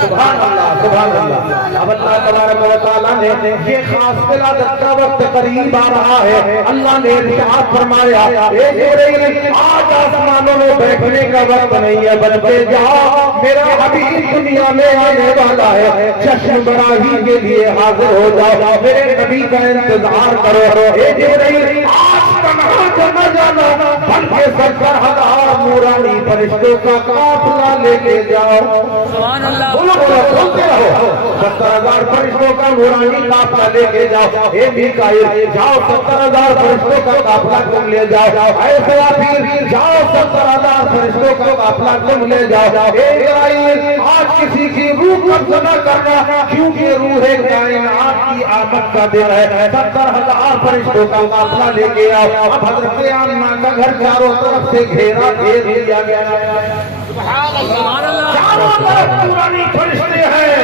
सुभान अल्लाह, सुभान अल्लाह। अब अल्लाह तबारक व तआला ने ये खास विलादत का वक्त करीब आ रहा है। अल्लाह ने इरशाद फरमाया, ए जिब्रील आज आसमानों में बैठने का वक्त नहीं है, बल्कि जाओ मेरा हबीब दुनिया में आने वाला है, चश्म बराही के लिए हाजिर हो जाओ, मेरे नबी का इंतजार करो। ए जिब्रील आज कहाँ जमा जाना, बल्कि 70,000 नूरानी फरिश्तों का काफिला लेके जाओ। बोलो बोलो, बोलते रहो। 70,000 फरिश्तों का नूरानी काफिला लेके जाओ। ए मीकाईल जाओ, 70,000 फरिश्तों का काफिला तुम ले जाओ। ऐसे फिर जाओ, 70,000 फरिश्तों का काफिला तुम ले जाओ। ए इस्राईल आज किसी की रूह कब्ज न करना, क्योंकि रूह कायनात की आमद का दिन है। 70,000 फरिश्तों का काफिला लेके आओ। अब हज़रत आमना का घर चारों तरफ से घेर दिया गया है। चारों तरफ नूरानी फरिश्ते हैं,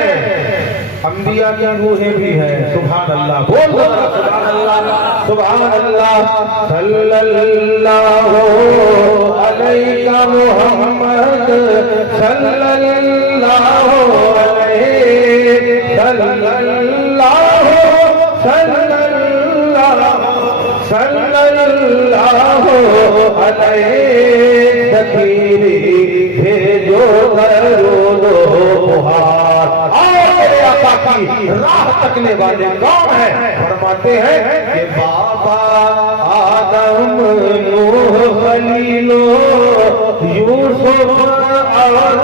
अंबिया की रूहें भी हैं। सुभान अल्लाह, बोल दो सुभान अल्लाह, सुभान अल्लाह। सल्लल्लाहु अलैका मुहम्मद सल्लल्लाहु अलैहि सल्लल्लाहु अलैहि सखी भेजो दरूद उपहार। राह तकने वाले कौन है? फरमाते हैं कि बाबा आदम नूह खलीलो यूसुफ और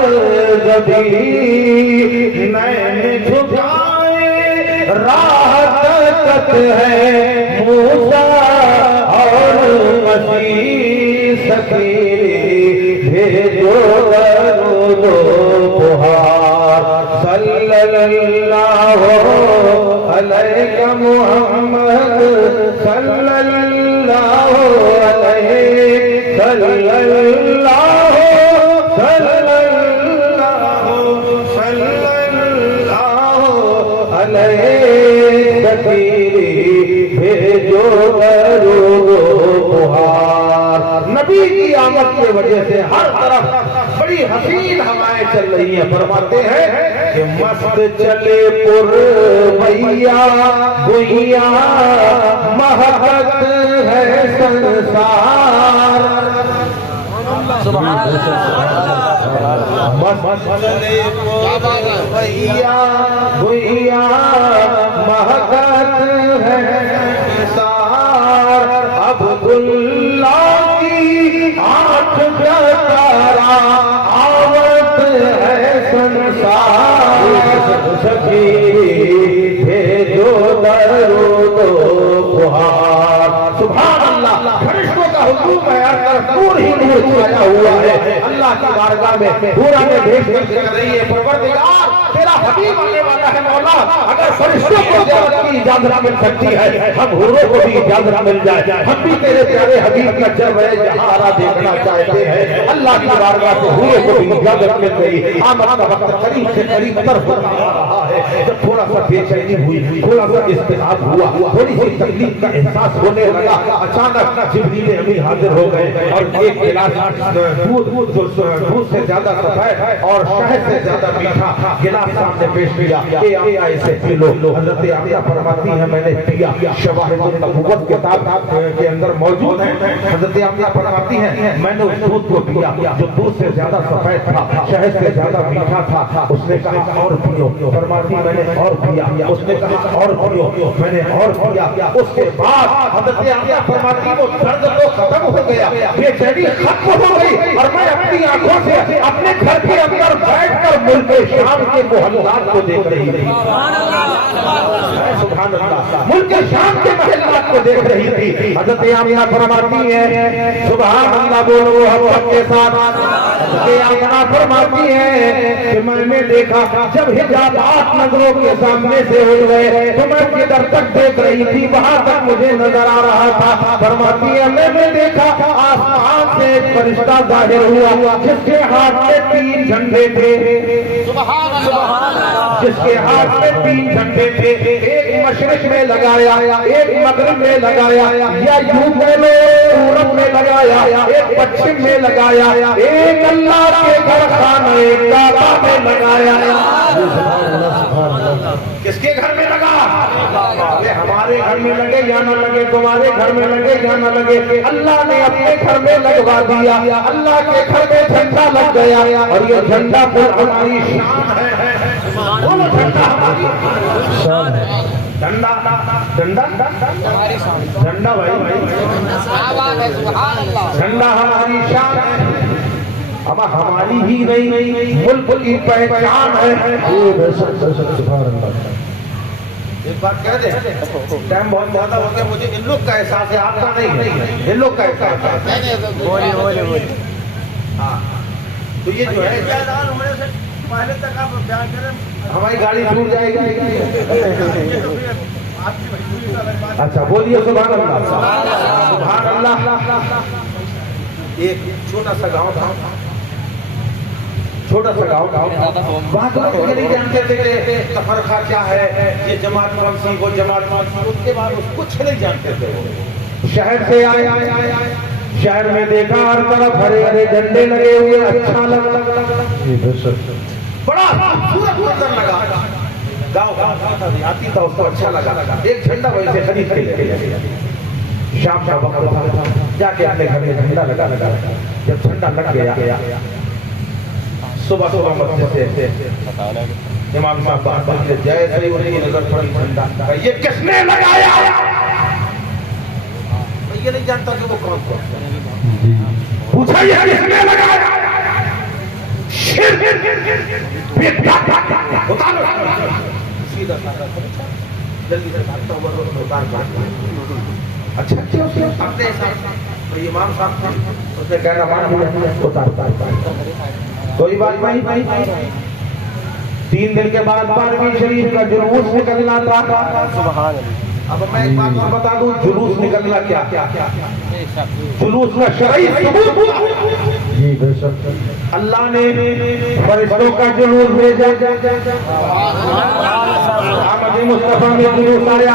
ज़बी नैन झुकाए राह तकत है मूसा और मसीह सखी भेजो दरूद उपहार। सल्लल्लाहु अलैका मुहम्मद सल्लल्लाहु अलैहि सल्लल्लाहु अलैहि सखी भेजो दरूद उपहार। नबी की आमद की वजह से हर तरफ बड़ी हसीन हवाएं चल रही हैं। फरमाते हैं कि मस्त चले पुरवैया गुइया महकत है संसार। मस्त चले पुरवैया गुइया महकत है संसार। अब्दुल्ला की आवत है संसार सखी भेजो दरूदो फुहार। सुभान अल्लाह, फरिश्तों का हुक्म है, नूर ही नूर छाया हुआ है। अल्लाह की बारगाह में पूरा में भेज कर रही है, परवरदिगार तेरा हबीब आने वाला है मौला, अगर फरिश्तों को ज़ियारत की इजाजत मिल सकती है, हम हुरों को भी इजाजत मिल जाए। हम भी तेरे प्यारे हबीब का जलवा जहारा देखना चाहते हैं। अल्लाह की बारगाह से हुरों को भी इजाजत मिल गई। आमद का वक्त करीब से करीब तरफ आ रहा है। जब थोड़ा सा बेचैनी हुई, थोड़ा सा इस्तिराब हुआ, थोड़ी सी तकलीफ का एहसास होने लगा, अचानक जिब्रील अमीन हाजिर हो गए और एक गिलास दूध से ज्यादा सफेद और शहद से ज्यादा मीठा गिलास सामने पेश किया। ये आमिना इसे पी लो। हजरत आमिना फरमाती है मैंने पिया। शवाहिदुन नबुव्वत किताब के अंदर मौजूद है। हजरत आमिना फरमाती है मैंने उस दूध को पिया जो दूध से ज्यादा सफेद था, शहद से ज्यादा मीठा था। उसने कहा और पियो। फरमाती मैंने और पिया। उसने कहा और पियो। मैंने और पिया। उसके बाद हजरत आमिना फरमाती वो दर्द तो खत्म हो गया, बेचैनी खत्म हो गई और मैं अपनी आंखों से अपने घर के अंदर बैठकर मुल्क शाम के मोहल्लात को देख रही थी। सुभान अल्लाह, मुल्क शाम के मोहल्लात को देख रही थी। हजरत आमिना फरमाती है सुभान अल्लाह बोलो हम के साथ। हजरत आमिना फरमाती है कि मैंने देखा जब हिजाबात नजरों के सामने से उड़ गए तो मैं किधर तक देख रही थी वहां तक मुझे नजर आ रहा था। फरमाती है मैंने देखा आसमान से एक फरिश्ता जाहिर हुआ जिसके हाथ में 3 झंडे थे। जिसके हाथ में 3 झंडे थे, एक मशरिक में लगाया, एक मगरिब में लगाया, या यूं कह लो पूरब में लगाया, एक पश्चिम में लगाया, एक अल्लाह के घर खाने काबा में लगाया। किसके घर में लगा? हमारे घर में लगे या न लगे, तुम्हारे घर में लगे या न लगे, अल्लाह ने अपने घर में लगवा दिया। अल्लाह के घर में झंडा लग गया और ये झंडा हमारी शान है। बोलो झंडा हमारी शान है। झंडा झंडा झंडा भाई झंडा हमारी शान है। अब हमारी ही नहीं मुल्क की पहचान है। एक बात कह दे, टाइम बहुत ज्यादा हो गया, मुझे इन लोग का एहसास है, आपका नहीं है, इन लोग का एहसास है। बोलिए हाँ, तो ये जो है होने से पहले तक आप बयान करें, हमारी गाड़ी छूट जाएगी। अच्छा बोलिए सुभान अल्लाह, सुभान अल्लाह। एक छोटा सा गांव था, छोटा सा गांव वहाँ तो लोग नहीं जानते थे कि फर्का क्या है, ये जमात कौन सी, वो जमात कौन सी, उसके बाद कुछ नहीं जानते थे। वो शहर से आए, शहर में देखा हर तरफ हरे हरे झंडे लगे हुए, अच्छा लगा, बड़ा खूबसूरत मंजर लगा। गाँव आती था उसको अच्छा लगा। एक झंडा वैसे खरीद के लेके शाम का वक्त जाके अपने घर में झंडा लगा। जब झंडा लग गया, सुबह सुबह मस्जिद से इमाम साहब बात करके जैसे ही उन्हें नजर पड़ी झंडा, ये किसने लगाया? मैं ये नहीं जानता कि वो कौन पूछा, ये किसने लगाया? सीधा जल्दी से अच्छा अपने तो इमाम साहब उसने कह रहा कोई बात नहीं। 3 दिन के बाद 12वीं शरीफ का जुलूस निकलना था। अब मैं एक बात और बता दूं, जुलूस निकलना क्या जुलूस का शरई सबूत जी बेशक अल्लाह ने फरिश्तों का जुलूस भेजा, मुस्तफा में जुलूस आया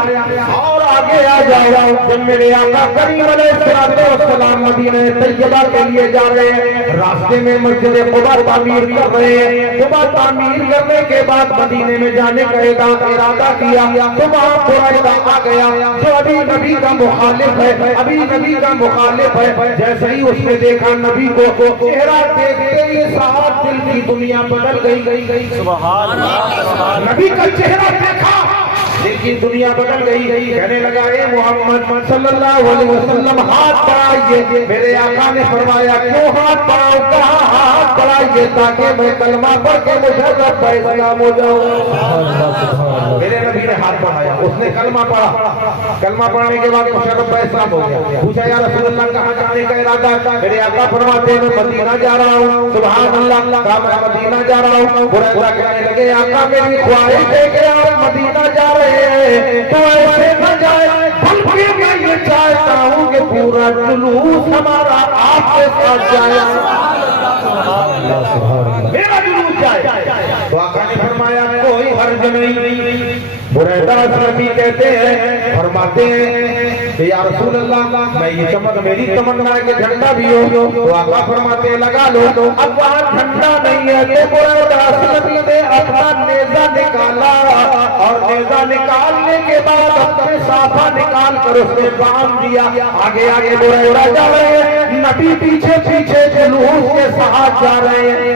और आगे आ जाओ। जब मेरे आका करीम अलैहिस्सलाम मदीना तैयबा के लिए जा रहे हैं, रास्ते में मस्जिद कुबा तामीर कर रहे हैं। कुबा तामीर करने के बाद मदीने में जाने का इरादा किया तो वहाँ कुरैदा आ गया जो अभी नबी का मुखालिफ है, अभी नबी का मुखालिफ है। जैसे ही उसने देखा नबी को, चेहरा देखते ही साहब दिल की दुनिया बदल गई। सुभान अल्लाह, नबी का चेहरा देखा देखिए दुनिया बदल गई। कहने लगा ए मोहम्मद सल्लल्लाहु अलैहि वसल्लम हाथ बढ़ाइए। मेरे आका ने फरमाया क्यों हाथ बढ़ाओ? कहा हाथ बढ़ाइए ताकि मैं कलमा पढ़ के मुजर्रब इस्लाम हो जाऊं। मेरे नबी ने हाथ बढ़ाया, उसने कलमा पढ़ा। कलमा पढ़ने के बाद मुजर्रब इस्लाम हो गया। पूछा या रसूल अल्लाह कहाँ जाने का इरादा? मेरे आका फरमाते हैं मैं मदीना जा रहा हूँ। सुभान अल्लाह, कहा मैं मदीना जा रहा हूँ। बुरैदा कहने लगे आका मेरी ख्वाहिश है कि आप मदीना जा रहे हैं तो ऐसे न जाए, बल्कि मैं ये चाहता हूँ कि पूरा जुलूस हमारा आपके साथ जाए, मेरा जुलूस जाए। तो आका ने फरमाया कोई हर्ज नहीं। बुरैदा असलमी कहते हैं, फरमाते हैं कि या रसूल अल्लाह मैं ये मेरी तमन्ना है कि झंडा भी हो। तो आका फरमाते हैं लगा लो। अब वहाँ झंडा नहीं है तो बुरैदा असलमी ने अपना नेजा निकाला और नेजा निकालने के बाद अपने साफा निकाल कर उसने बांध दिया। आगे आगे बुरैदा जा रहे हैं, नबी पीछे पीछे जुलूस के साथ जा रहे हैं।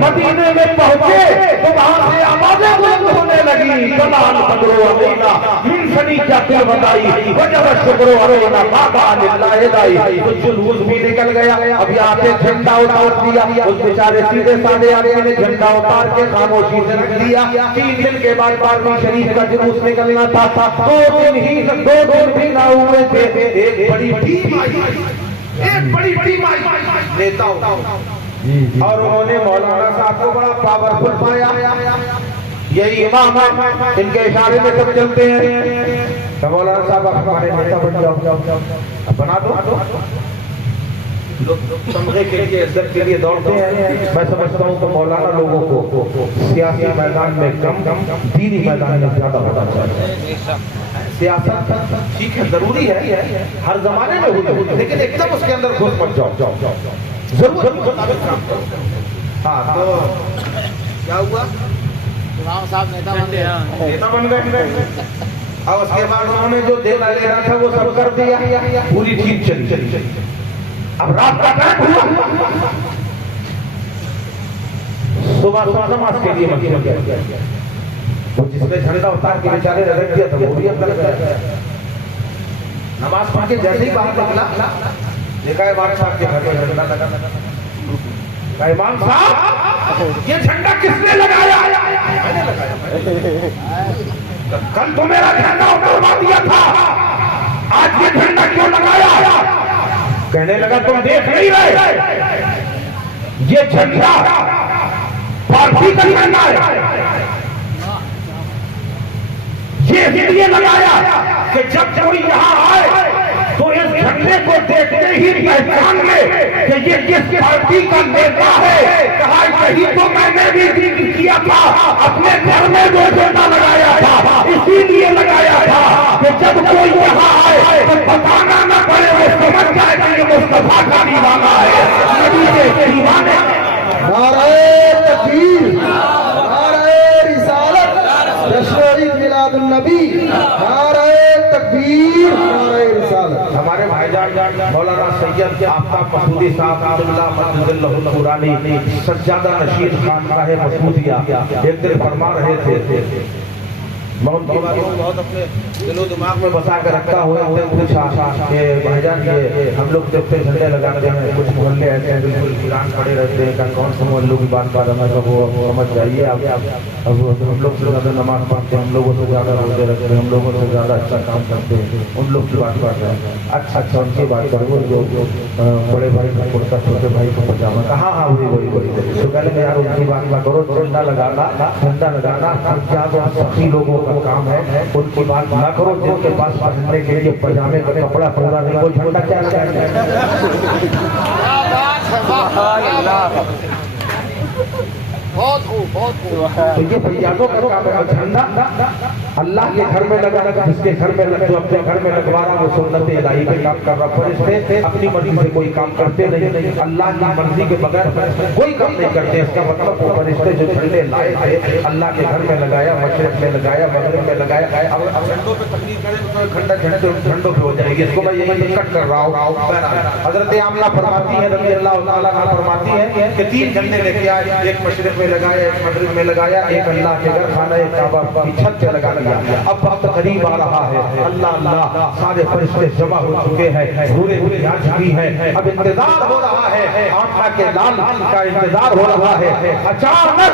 मदीने में पहुंचे तो वहां से आवाजें बुलंद होने लगी, सलाम पकड़ो अमीना मिनसनी क्या दिल बताई वजब शुक्रो अरोना बाबा लिल्लाह दाई। तो जुलूस भी निकल गया। अब यहाँ पे झंडा उतार दिया। उस बेचारे सीधे साधे आदमी ने झंडा उतार के खामोशी से रख दिया। 3 दिन के बाद 12वीं शरीफ का जुलूस निकलना था। 2 दिन भी ना हुए थे, एक बड़ी टीम आई नेताओं और उन्होंने मौलाना साहब को बड़ा पावरफुल पाया। यही इमाम है, इनके इशारे में सब चलते हैं। तो मौलाना साहब हमारे नेता बन जाओ, बना दो। लोग समझे के लिए इज्जत के लिए दौड़ते हैं। मैं समझता हूँ तो मौलाना लोगों को सियासी मैदान में कम, दीनी मैदान में ज्यादा होना चाहिए। सियासत ठीक है, जरूरी है, हर जमाने में होती है, लेकिन एकदम उसके अंदर घुस मत जाओ। जरूर काम करो। हाँ तो क्या हुआ? इमाम साहब नेता बन गए। और उसके बाद उन्होंने जो देना लेना था वो सब कर दिया। पूरी टीम चली। अब रात का टाइम हुआ, सुबह नमाज के लिए मस्जिद गया। वो जिसने झंडा उतार के बेचारे रख दिया था वो भी अंदर गया। नमाज पढ़ के जैसे ही बाहर निकला देखा इमाम साहब के घर में झंडा लगा। इमाम साहब ये झंडा किसने लगाया? मैंने लगाया। कल तो मेरा झंडा उतरवा दिया था, आज ये झंडा क्यों लगाया? कहने लगा तुम देख नहीं रहे, ये झंडा पार्टी का झंडा है। ये इसलिए लगाया कि जब कोई यहाँ आए तो इस झंडे को देखते ही पहचान ले कि ये किस पार्टी का नेता है। कहा यही तो मैंने भी जिक्र किया था, अपने घर में जो झंडा लगाया था इसीलिए लगाया था कि जब कोई यहाँ आए तो बताना न पड़े, वो समझ जाए कि ये मुस्तफा का दीवाना है, नबी के दीवाने। नारे तकबीर, नारे रिसालत, जश्न मिलादुन नबी, नारे तकबीर, नारे रिसालत। हमारे भाईजान मौलाना सैयद आफ्ताब मसूदी साहब ने सज्जादा नशीद खान साहब मसूदिया एक दिन फरमा रहे थे, मैं उनकी बातों को बहुत अपने दिलो दिमाग में बसा कर रखता हुआ पूछा कि भाईजान ये हम लोग जब से झंडे लगाते हैं कुछ मोहल्ले ऐसे हैं बिल्कुल वीरान पड़े रहते हैं, कौन से मोहल्लों की बात वो समझ जाइए। अब हम लोग से ज़्यादा नमाज पढ़ते हैं, हम लोगों से ज़्यादा रोजे रखते हैं, हम लोगों से ज़्यादा अच्छा काम करते हैं, उन लोग की बात कर रहे हैं। अच्छा उनकी बात करो जो बड़े भाई का कुर्ता, छोटे भाई को पजामा। हाँ हाँ वही तो पहले यार उनकी बात ना करो। झंडा लगाना सभी लोगों का काम है, उनकी बात ना करो। जिनके पास पहनने के लिए पजामे का कपड़ा पूरा नहीं, वो झंडा क्या लगाएगा? बहुत तो ये फरियादों का काम है। झंडा अल्लाह के घर में लगा, जिसके घर में जो अपने घर में लगवा रहा वो सुन्नत इलाही पे काम कर रहा। फरिश्ते अपनी मर्जी से कोई काम करते नहीं, अल्लाह की मर्जी के बगैर कोई काम नहीं करते। इसका मतलब वो फरिश्ते जो झंडे लाए थे अल्लाह के घर में लगाया, मशरिक में लगाया, मगरिब में लगाया। अब झंडों पे तकलीफ करें तो खंडा झंडों पे हो जाएगी। इसको मैं यही कट कर रहा हूँ। हजरत आमना फरमाती है रज़ी अल्लाह तआला अन्हा फरमाती है कि 3 झंडे लेके आए, एक मशरिक में लगाया, एक मगरिब में लगाया, एक अल्लाह के घर खाना काबा की छत पे लगा दिया। अब वक्त करीब आ रहा है, अल्लाह अल्लाह सारे फरिश्ते जमा हो चुके हैं, सूरज उठ चुकी है। अब इंतजार हो रहा है, आका के लाल का इंतजार हो रहा है। अचानक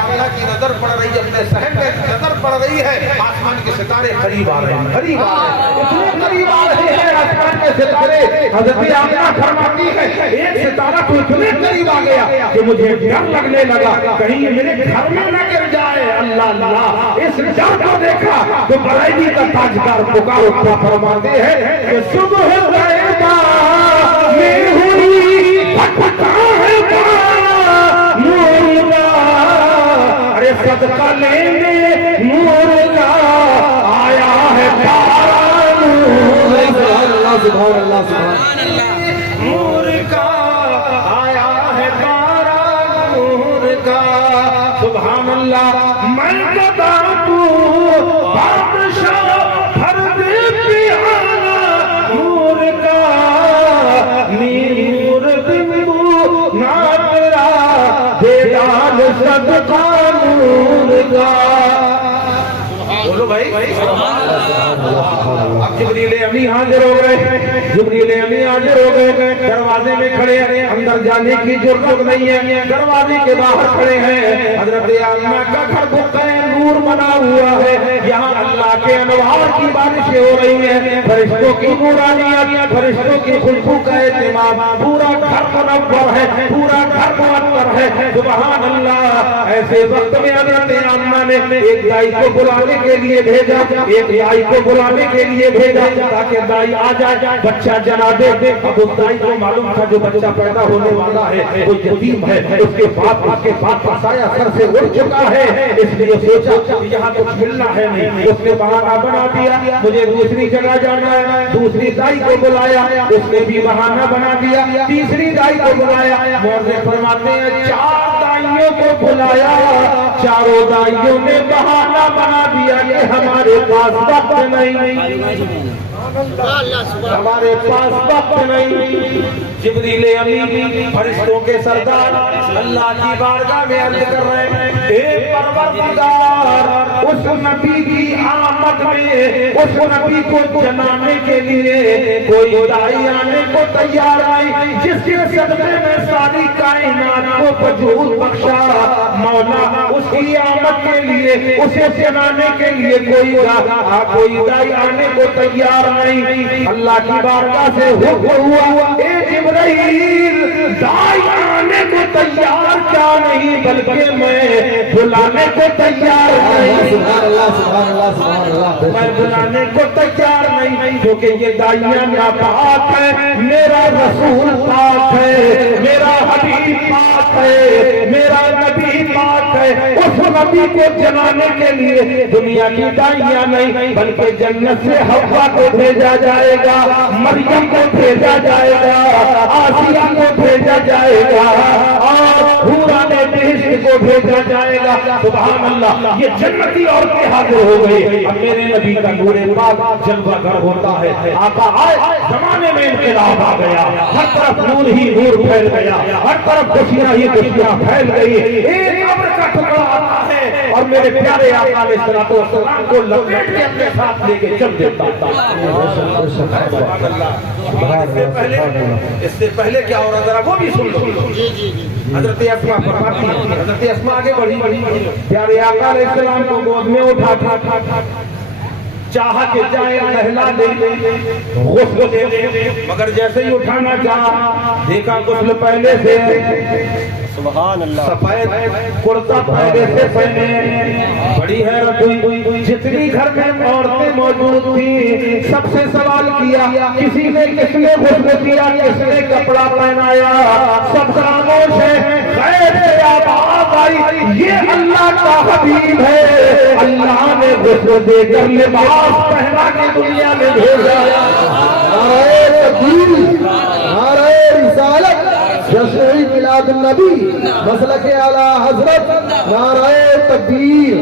आमना की नजर पड़ रही है, अपने सहन में नजर पड़ रही है, आसमान के सितारे करीब आ रहे हैं, करीब आ रहे हैं, इतने करीब आ रहे हैं आसमान के सितारे। हजरत आमना फरमाती है एक सितारा तो इतने करीब आ गया कि मुझे डर लगने लगा कहीं मेरे घर में न गिर जाए। अल्लाह अल्लाह, इस डर को देखा तो बरेली का ताजदार पुकार उठा फरमाते हैं कि सुबह ज़ैबा में हुई भटका है नूर का, अरे सदका लेने नूर का आया है सुभान अल्लाह सुभान अल्लाह। नूर का आया है बारा नूर का, सुभान अल्लाह। मैं बता तू बादशाह फर्द पियाना नूर का, नूर बिंदु ना तेरा देदार सदका नूर का। बोलो भाई, अब जिब्रील अमी हाजिर हो गए, जिब्रील अमी हाजिर हो गए, दरवाजे में खड़े हैं, अंदर जाने की जरूरत नहीं है, दरवाजे के बाहर खड़े हैं। हजरत आमना का घर बुक़ाए नूर बना हुआ है, यहाँ अल्लाह के अनवार की बारिशें हो रही हैं, फरिश्तों की नूरानियत, फरिश्तों की खुशबू का एहतमाम, पूरा घर मुनव्वर है, पूरा घर मुअत्तर है। सुभान अल्लाह। ऐसे वक्त में हजरत आमना ने एक दाई को बुलाने के लिए भेजा, एक दाई को बुलाने के लिए भेजा ताकि दाई आ जाए, बच्चा जना दे। अब उस दाई को मालूम था जो बच्चा पैदा होने वाला है वो यतीम है, उसके बाप का साया सर से उड़ चुका है, इसलिए सोचा यहाँ कुछ मिलना है नहीं। उसने बहाना बना दिया मुझे दूसरी जगह जाना है, दूसरी दाई को बुलाया, उसने भी बहाना बना दिया, तीसरी दाई को बुलाया। मौलवी फरमाते हैं 4 दाइयों को बुलाया, चारों दाइयों ने बहाना बना दिया कि हमारे पास वक्त नहीं, हमारे पास वक्त नहीं। जिब्रील अमीन फरिश्तों के सरदार अल्लाह की बारगाह में अर्ज कर रहे हैं, हे परवरदिगार, उस नबी की आमद में उस नबी को जनाने के लिए कोई दाई आने को तैयार नहीं, जिसके सदमे में सारी कायनात को वजूद बख्शा मौला, उसकी आमद के लिए उसे जनाने के लिए कोई दाई आने को तैयार नहीं। अल्लाह की बारगाह से हुक्म हुआ, ए जिब्रील, दाई आने को तैयार क्या नहीं बल्कि मैं बुलाने को तैयार नहीं। सुभान अल्लाह सुभान अल्लाह सुभान अल्लाह। मैं बुलाने को तैयार नहीं क्योंकि ये दाइयां नापाक है, मेरा रसूल पाक है, मेरा हबीब पाक है, मेरा नबी पाक है। उस नबी को जलाने के लिए दुनिया की दाइयां नहीं बल्कि जन्नत से हव्वा को भेजा जाएगा, मरियम को भेजा जाएगा, आसिया को भेजा जाएगा और हूरा ने बेहश्त को भेजा जाएगा। सुभान अल्लाह। ये जन्नती औरतें हाजिर हो गई। अब मेरे नबी का नूरे पाक जलवागर होता है, आका आए, जमाने में इनकलाब आ गया, हर तरफ नूर ही नूर फैल गया, हर तरफ खुशियां ही खुशियां फैल गई। एक अब्र का टुकड़ा आता है और मेरे प्यारे आका अलैहिस्सलातु वस्सलाम को लपेट के अपने साथ लेके चल देता था। इससे पहले क्या हो रहा जरा वो भी सुन लो। हजरत अस्मा फरमाती है, हजरत अस्मा आगे बढ़ी प्यारे आका अलैहिस्सलाम को गोद में उठा चाहा कि जाए नहला दे, गुस्ल दे, मगर जैसे ही उठाना चाहा देखा गुस्ल पहले से सुभान अल्लाह। सफेद कुर्ता पैदे से पहने, बड़ी हैरत हुई। जितनी घर में औरतें मौजूद थी सबसे सवाल किया, किसी ने किसने खुशबू दिया, किसने कपड़ा पहनाया, सब खामोश है। गैर से आवाज आई, ये अल्लाह का हबीब है, अल्लाह ने खुशबू देकर लिबास पहना के दुनिया में भेजा। नारे तकबीर, नारे रिसालत, जश्न मिलाद नबी, मसलक आला हजरत, नारे तकबीर।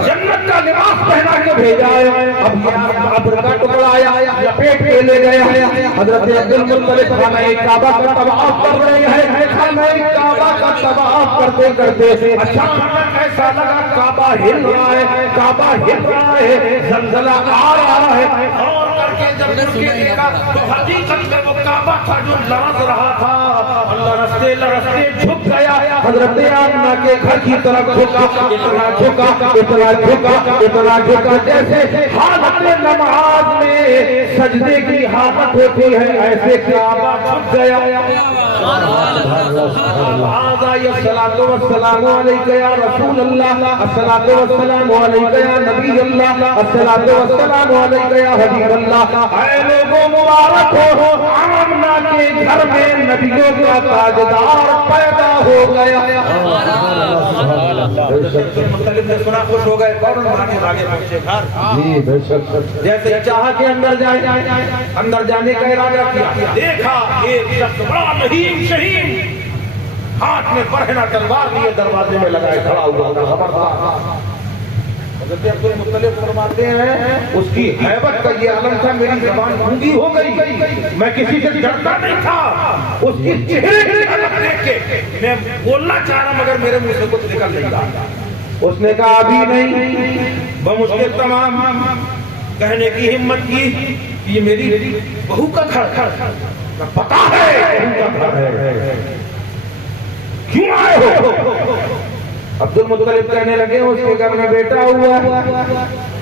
जन्नत का लिबास पहना के भेजा है। अब का टुकड़ा आया, लपेट के ले गए हैं। हजरत अब्दुल मुत्तलिब खाना काबा का तवाफ कर रहे हैं। खाना काबा का तवाफ करते करते अचानक ऐसा लगा काबा हिल रहा है, काबा हिल रहा है, जलजला आ रहा है। और करके जब झुके देखा तो हकीकत में वो काबा था जो लरज रहा था। लरजते लरजते झुक गया। हजरत आमना के घर की तरफ झुका, इतना झुका, इतना झुका, इतना झुका, जैसे हालत नमाज में सजदे की हालत होती है, ऐसे काबा झुक गया। अस्सलातु वस्सलामु अलैका या रसूल अल्लाह, अस्सलातु वस्सलामु अलैका या नबी अल्लाह, अस्सलातु वस्सलामु अलैका या हबीब अल्लाह। ऐ लोगों मुबारक हो, आमना के घर में नबियों का ताजदार पैदा हो गया। मुत्तलिब ने सुना, खुश हो गए, फौरन भागे पहुंचे घर। जैसे चाह के अंदर जाए, अंदर जाने का इरादा किया, देखा एक शख्स बड़ा लहीम शहीन हाथ में बरहना तलवार लिए दरवाजे में लगाए खड़ा हुआ था। खबरदार। हज़रत अब्दुल मुत्तलिब फरमाते हैं, उसकी हैबत का ये आलम था, मेरी ज़बान गूंगी हो गई, मैं किसी से डरता नहीं था। उसकी चेहरे की हालत देख के मैं बोलना चाह रहा मगर मेरे मुंह से कुछ निकल नहीं रहा। उसने कहा अभी नहीं। बम उसके तमाम कहने की हिम्मत की, ये मेरी बहू का घर, पता है बहू का घर है, क्यों आए हो? अब्दुल मुत्तलिब कहने लगे, उसके घर में बेटा हुआ,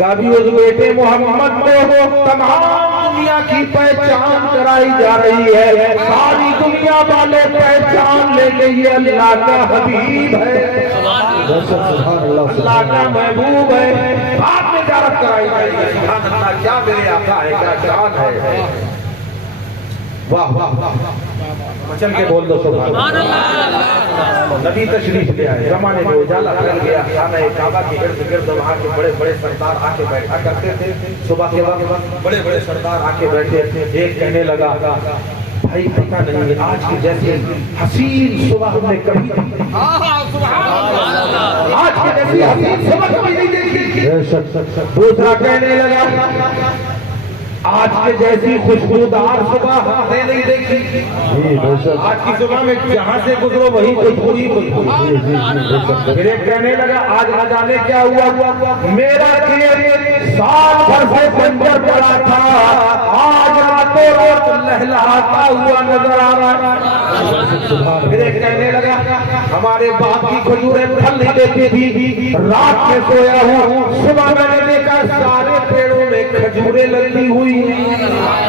कभी उस बेटे मोहम्मद को तमाम दुनिया की पहचान कराई जा रही है, सारी दुनिया वाले पहचान लेंगे ये अल्लाह का हबीब है, अल्लाह का महबूब है। बाद में ज़ियारत कराई जाएगी। सुभान अल्लाह, क्या मेरे आका है, क्या शान है। वाह वाह वाह, मचल के बोल दो सुभान अल्लाह। नबी तशरीफ ले आए, जमाने में उजाला फैल गया। खाना काबा के इर्द गिर्द वहाँ के बड़े बड़े सरदार आके बैठा करते थे। सुबह के वक्त बड़े बड़े सरदार आके बैठे थे। एक कहने लगा, भाई पता नहीं आज की जैसी हसीन सुबह हमने कभी आज की जैसी हसीन सुबह कभी नहीं देखी। दूसरा कहने लगा, आज के जैसी खुशबूदार सुबह हमने नहीं देखी। आज की सुबह में जहाँ से गुजरो वही खुशबू ही खुशबू। फिर एक कहने लगा, आज न जाने क्या हुआ, मेरा खेत साल भर से बंजर पड़ा था, आज रातों रात लहलहाता हुआ नजर आ रहा। फिर एक कहने लगा, हमारे बाप की खजूरें फल नहीं देती थी, रात में सोया हूँ, सुबह मैंने देखा सारे पेड़ों में खजूरें लगी हुई।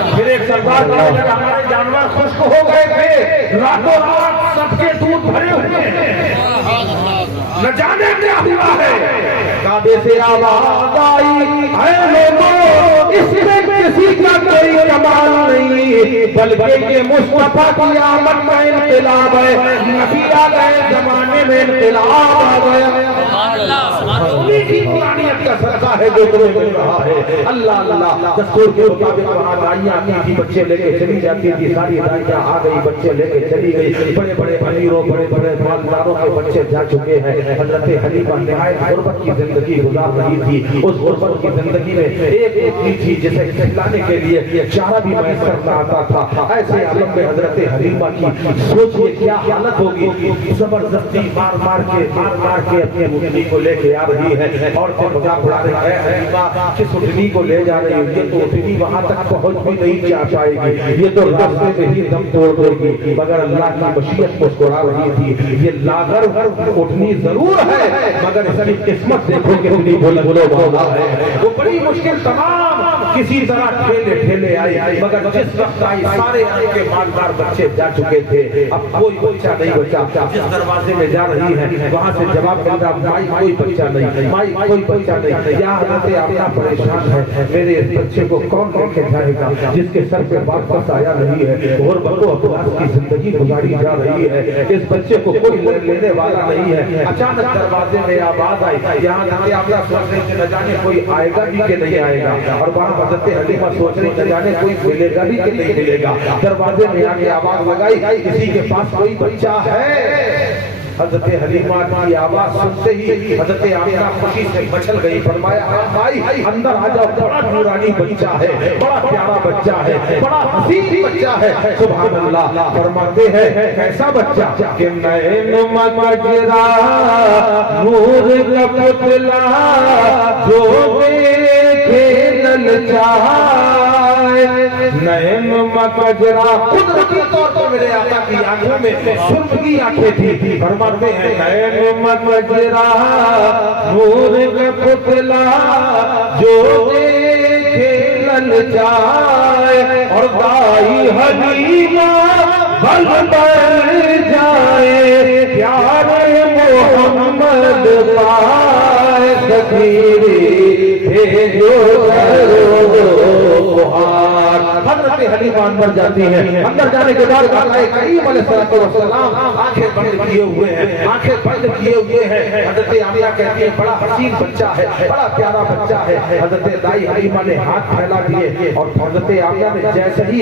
फिर एक सरदार कहने लगा, हमारे जानवर खुश्क हो गए थे, रातों रात सबके दूध भरे हुए हैं, न जाने क्या हुआ है। काबे से आवाज आई, है लोगों, इसमें किसी का कोई कमाल नहीं, बल्कि ये मुस्तफा की आमद का इनकलाब है। नबी आ गए, जमाने में इनकलाब आ गया। पुरानियत का सदका है जो तुम्हें मिल रहा है। अल्लाह अल्लाह, दस्तूर के मुताबिक वहाँ दाइयाँ आती थी, बच्चे लेके चली जाती थी, सारी दाइयाँ आ गई, बच्चे लेके चली गई। बड़े बड़े अमीरों, बड़े बड़े मालदारों के बच्चे जा चुके हैं। हजरत हलीमा निहायत गुर्बत की जिंदगी गुजार रही थी। उस गुर्बत की जिंदगी में एक पुत्री थी जिसे खिलाने के लिए चारा भी मैसर न आता था। ऐसे आलम में हजरत हलीमा की सोचिए क्या हालत होगी। जबरदस्ती मार मार के अपनी उठनी को लेके आ रही है और फिर मजाक उड़ा रही है, हलीमा किस उठनी को ले जा रही है, ये तो उठनी वहां तक पहुंच भी नहीं जा पाएगी, ये तो रास्ते में ही दम तोड़ देगी। मगर अल्लाह की मशीयत मुस्कुरा रही थी, ये लागर उठनी जरूर है मगर इसकी किस्मत देखो कितनी बुलंद है। वो बड़ी मुश्किल तमाम किसी तरह ठेले ठेले आई, मगर जिस वक्त आई सारे के मालदार बच्चे जा चुके थे, अब कोई बच्चा नहीं बचा। जिस दरवाजे में जा रही है वहाँ से जवाब मिल रहा, माई कोई बच्चा नहीं, माई कोई बच्चा नहीं। या हजरत आमिना परेशान है, मेरे इस बच्चे को कौन लेके जाएगा जिसके सर पे वापस आया नहीं है, और बको अपराध की जिंदगी गुजारी जा रही है, इस बच्चे को कोई लेने वाला नहीं है। अचानक दरवाजे में आवाज आई, यहाँ हजरत आमिना सोच रही न जाने कोई आएगा भी कि नहीं आएगा, और वहाँ हजरत हलीमा सोच रही न जाने कोई मिलेगा भी कि नहीं मिलेगा। दरवाजे में आके आवाज लगाई, किसी के पास कोई बच्चा है। हजरत हलीमा की आवाज सुनते ही हजरत आमिना खुशी से मचल गई, फरमाया भाई अंदर आ जाओ, बड़ा नूरानी बच्चा है, बड़ा प्यारा बच्चा है, बड़ा हसीन बच्चा है। सुभान अल्लाह। फरमाते हैं कैसा बच्चा कि नैन मजरा नूर का पुतला जो देखे नल चाहे, नैन मजरा कुदरती तौर पर मेरे आका की आंखों में सुर्ख की आंखें थी। फरमाते हैं नैन मजरा नूर का पुतला जो देखे नल चाहे, और दाई हलीमा बल बल जाए, प्यारे मोहम्मद पाए सखीरे भेजो हजरत हलीमा अंदर जाती है। अंदर जाने के बाद करीम अलैहिस्सलाम आंखें बंद किए हुए हैं, आंखें बंद किए हुए हैं। हजरत आमिना कहती है बड़ा हसीन बच्चा है, बड़ा प्यारा बच्चा है। हजरत दाई हलीमा ने हाथ फैला दिए, और हजरत आमिना ने जैसे ही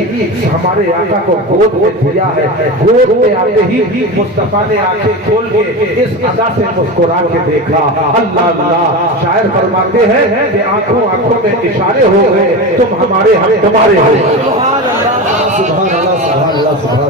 हमारे आका को गोद में दिया है, गोद में आते ही मुस्तफा ने आंखें खोल के इस अदा से मुस्कुरा के देखा। अल्लाह अल्लाह। शायर फरमाते हैं कि आंखों आंखों में इशारे हो गए, तुम हमारे हम तुम्हारे हो।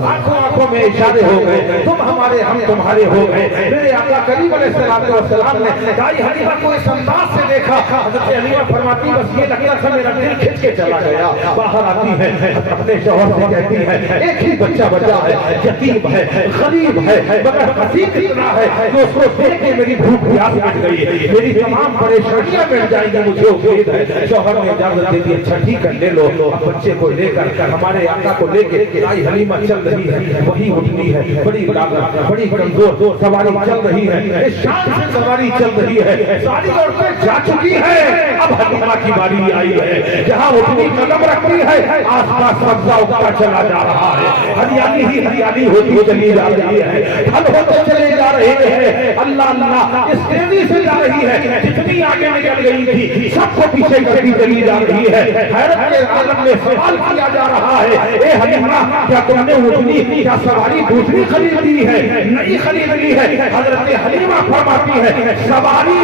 आंखों आंखों में इशारे हो गए, तुम हमारे हम तुम्हारे हो गए। मेरे आका करीम अलैहिस्सलाम ने दाई हलीमा को इस अंदाज से देखा। हज़रत हलीमा फरमाती बस ये लगता था मेरा दिल खिंच के चला गया। बाहर आती है, अपने शौहर से कहती है एक ही बच्चा बचा है, यतीम है, गरीब है, मगर हसीन इतना है कि उसको देख के मेरी भूख प्यास मिट गई है, मेरी तमाम परेशानियां मिट जाएंगी, मुझे उम्मीद है। शौहर ने इजाजत दे दी, अच्छा ठीक है ले लो। बच्चे को लेकर हमारे आका को लेके दाई हलीमा चल रही है, वही उठनी है, बड़ी लागत, बड़ी कमजोर सवारी चल रही है, शान से सवारी चल रही है, सारी औरतें जा चुकी है। अब हलीमा की बारी आई है, जहाँ उठनी कदम रखती है आसपास सब्जा उगता चला जा रहा है, हरियाली ही हरियाली होती चली जा रही है, फल होते चले जा रहे हैं। अल्लाह अल्लाह इस तेजी से जा रही है, जितनी आगे निकल गई थी सबको पीछे करती चली जा रही है। हैरत के आलम में सवाल किया जा रहा है, ए हलीमा क्या तुमने उठनी क्या सवारी दूसरी खरीदी है? नहीं खरीदी है। हजरत हलीमा फरमाती है सवारी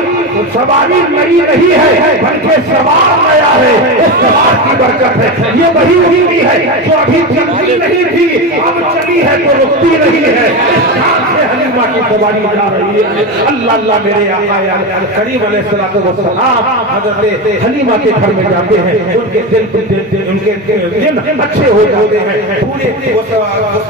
नई नहीं है, बल्कि सवार नया है। इस सवार की बरकत है, ये वही उठनी है जो अभी चलती नहीं थी, अब चली है तो रुकती नहीं है। से हलीमा की सवारी जा रही है। अल्लाह अल्लाह मेरे आका करीम अलैहिस्सलाम हजरत हलीमा के घर में जाते हैं, उनके दिन अच्छे हो जाते हैं, पूरे उस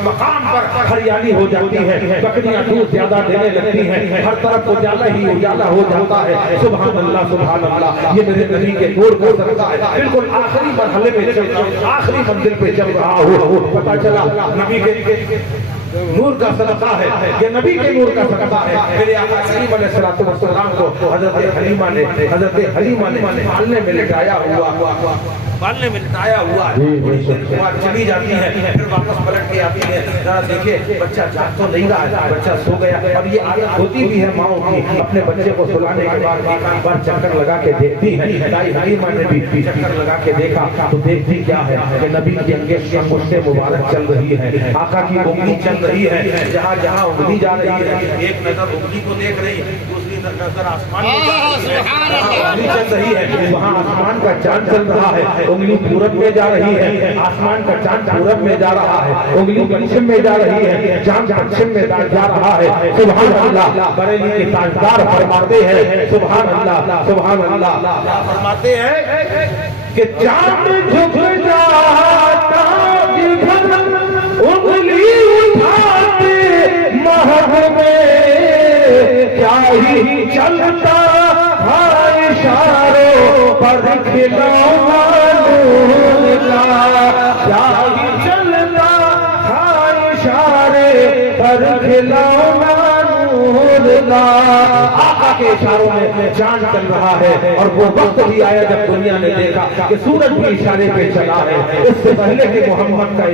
मकाम पर हरियाली हो जाती है, बकरियां दूध ज्यादा देने लगती हैं, हर तरफ उजाला ही उजाला हो जाता है। सुभान अल्लाह सुभान अल्लाह। ये मेरे नबी के नूर का सदका है। बिल्कुल आखिरी मरहले में चल रहा हूं, आखिरी मंजिल पे चल रहा हूं, पता चला नबी के नूर का सदका है, ये नबी के नूर का सदका है। मेरे आका करीम अलैहिस्सलाम को हजरत हलीमा ने पालने में लिटाया हुआ चली जाती है, फिर वापस पलट के आती है, जरा देखिए बच्चा जाग तो नहीं रहा है, बच्चा सो गया। अब ये आदत होती भी है माओ की, अपने बच्चे को सुलाने के बाद एक बार चक्कर लगा के देखती है। दाई हलीमा ने भी चक्कर लगा के देखा तो देखती क्या है कि नबी की अंगूठे मुबारक चल रही है, आका की उंगली चल रही है, जहाँ जहाँ उंगली जा रही है एक नजर उंगली को देख रही है, दूसरी नजर आसमान को चल रही है, वहाँ आसमान का चांद चल रहा है, उंगली पूरब में जा रही है, आसमान का चांद पूरब में जा रहा है, उंगली पश्चिम में जा रही है, चांद पश्चिम में जा रहा है। सुभान अल्लाह। बरेली के ताजदार फरमाते हैं सुभान अल्लाह सुभान अल्लाह, फरमाते हैं कि चांद झुक जाता उंगली उठाते महक में, क्या ही चलता है इशारों पर खिलौना नूर का, क्या ही चलता था इशारे पर खिलौना नूर का। आका के इशारों में जान चल रहा है और वो वक्त भी आया जब दुनिया ने देखा कि सूरज भी इशारे पे चला है। इससे पहले कि मोहम्मद का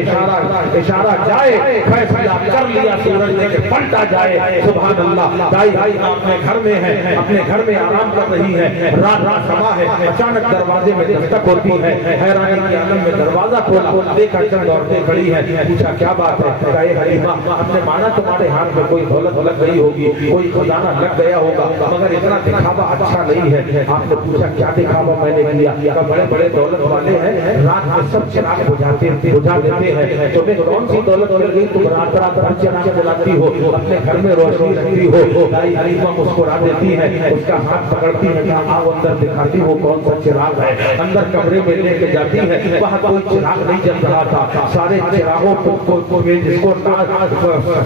इशारा जाए, फैसला कर लिया सूरज ने कि पलटा जाए। सुभान अल्लाह। दाई अपने घर में है, अपने घर में आराम कर रही है, रात समा है, अचानक दरवाजे में दस्तक होती है। हैरानी के आलम में दरवाजा खोला, देखा चंद औरतें खड़ी है। पूछा क्या बात है? कहे हलीमा, हमने माना तुम्हारे हाथ में कोई दौलत लग गई होगी, कोई खजाना लग गया होगा, मगर इतना दिखावा अच्छा नहीं है। आपने पूछा क्या दिखावा मैंने किया? बड़े बड़े दौलत वाले हैं, रात में सब चिराग बुझा देते हैं। तुम्हें कौन सी दौलत मिल गई? तुम रात भर चिराग जलाती हो, अपने घर में रोशनी रखती हो। दाई हलीमा मुस्कुरा देती है, उसका हाथ पकड़ती है, कहा आओ अंदर दिखाती हो कौन सा चिराग है। अंदर कमरे में लेके जाती है, वहाँ कोई चिराग नहीं जल रहा था। सारे चिरागों को जिसको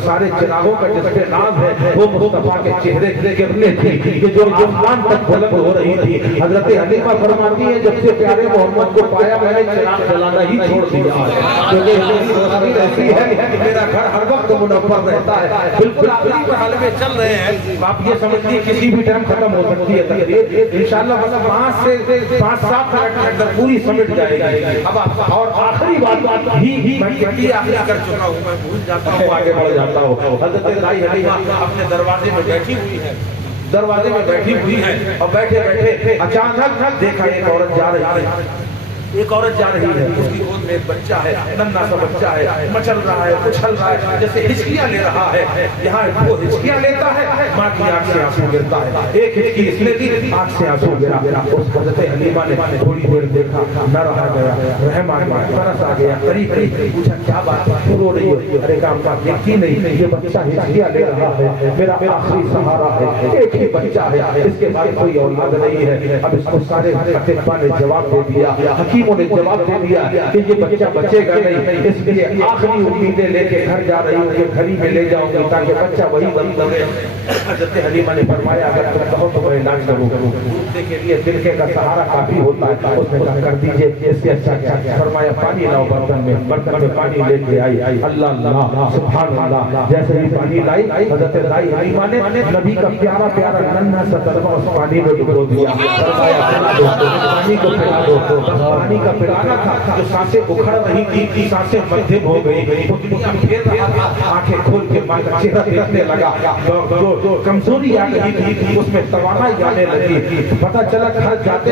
सारे चिरागों का जिसपे नाज है वो मुस्तफा के चेहरे गिरने थी कि जो आसमान तक बुलंद हो रही थी। हजरत हलीमा फरमाती है जब से प्यारे मोहम्मद को पाया मैंने चिराग जलाना ही छोड़ दिया, क्योंकि रोशनी रहती है, मेरा घर हर वक्त मुनव्वर रहता है। बिल्कुल आखिरी मरहले में चल रहे हैं, आप ये समझिए किसी भी टाइम खत्म हो सकती है तकरीर इंशाअल्लाह। मतलब 5 से 5-7 मिनट के अंदर पूरी समेट जाएगी। अब और आखिरी बात ही आखिरी कर चुका हूँ, मैं भूल जाता हूँ, आगे बढ़ जाता हूँ। हजरत दाई हलीमा अपने दरवाजे में बैठी हुई है, दरवाजे में बैठी हुई है और बैठे बैठे अचानक देखा एक औरत जा रही है, एक औरत जा रही है, उसकी गोद में एक बच्चा है, नन्हा सा बच्चा है, मचल रहा है, उछल रहा है, जैसे हिचकियां ले रहा है। यहाँ वो हिचकियां लेता है, माँ की आंख से आंसू गिरता है। एक हिचकी इसने दी, आंख से आंसू गिरा। उस हज़रत हलीमा ने थोड़ी देर देखा, न रहा गया, रहम आ गया, तरस आ गया, करीब पूछा क्या बात है, रो रही है? अरे काम देखी नहीं, ये बच्चा हिचकियां ले रहा है, मेरा आखिरी सहारा है, एक ही बच्चा है, इसके बाद कोई औलाद नहीं है। अब इसको सारे फतेहा ने जवाब दे दिया, ने जवाब दे दिया कि ये बच्चा बचेगा नहीं, इसलिए आखिरी उम्मीदें लेके घर जा रही हूँ, घड़ी में ले जाऊंगी ताकि बच्चा वही बंद करे। हज़रत हलीमा ने फरमाया अगर तुम कहो तो मैं इलाज करूँगा, दूसरे के लिए तिनके का सहारा काफी होता है, उसने कहा कर दीजिए, इससे अच्छा फरमाया पानी लाओ बर्तन में पानी लेके आई। अल्लाह अल्लाह सुभान अल्लाह। जैसे ही पानी लाई, हज़रत दाई हलीमा ने नबी का प्यारा प्यारा नन्हा सा तलवा उस पानी में डुबो दिया। फरमाया पानी को पिला दो। पानी का पिलाना था, जो सांसें उखड़ रही थी, सांसें मध्यम हो गई, फिर रहा था, आंखें खोल के मां का चेहरा देखने लगा, जो कमजोरी आ गई थी उसमें तवानाई आने लगी। पता चला घर जाते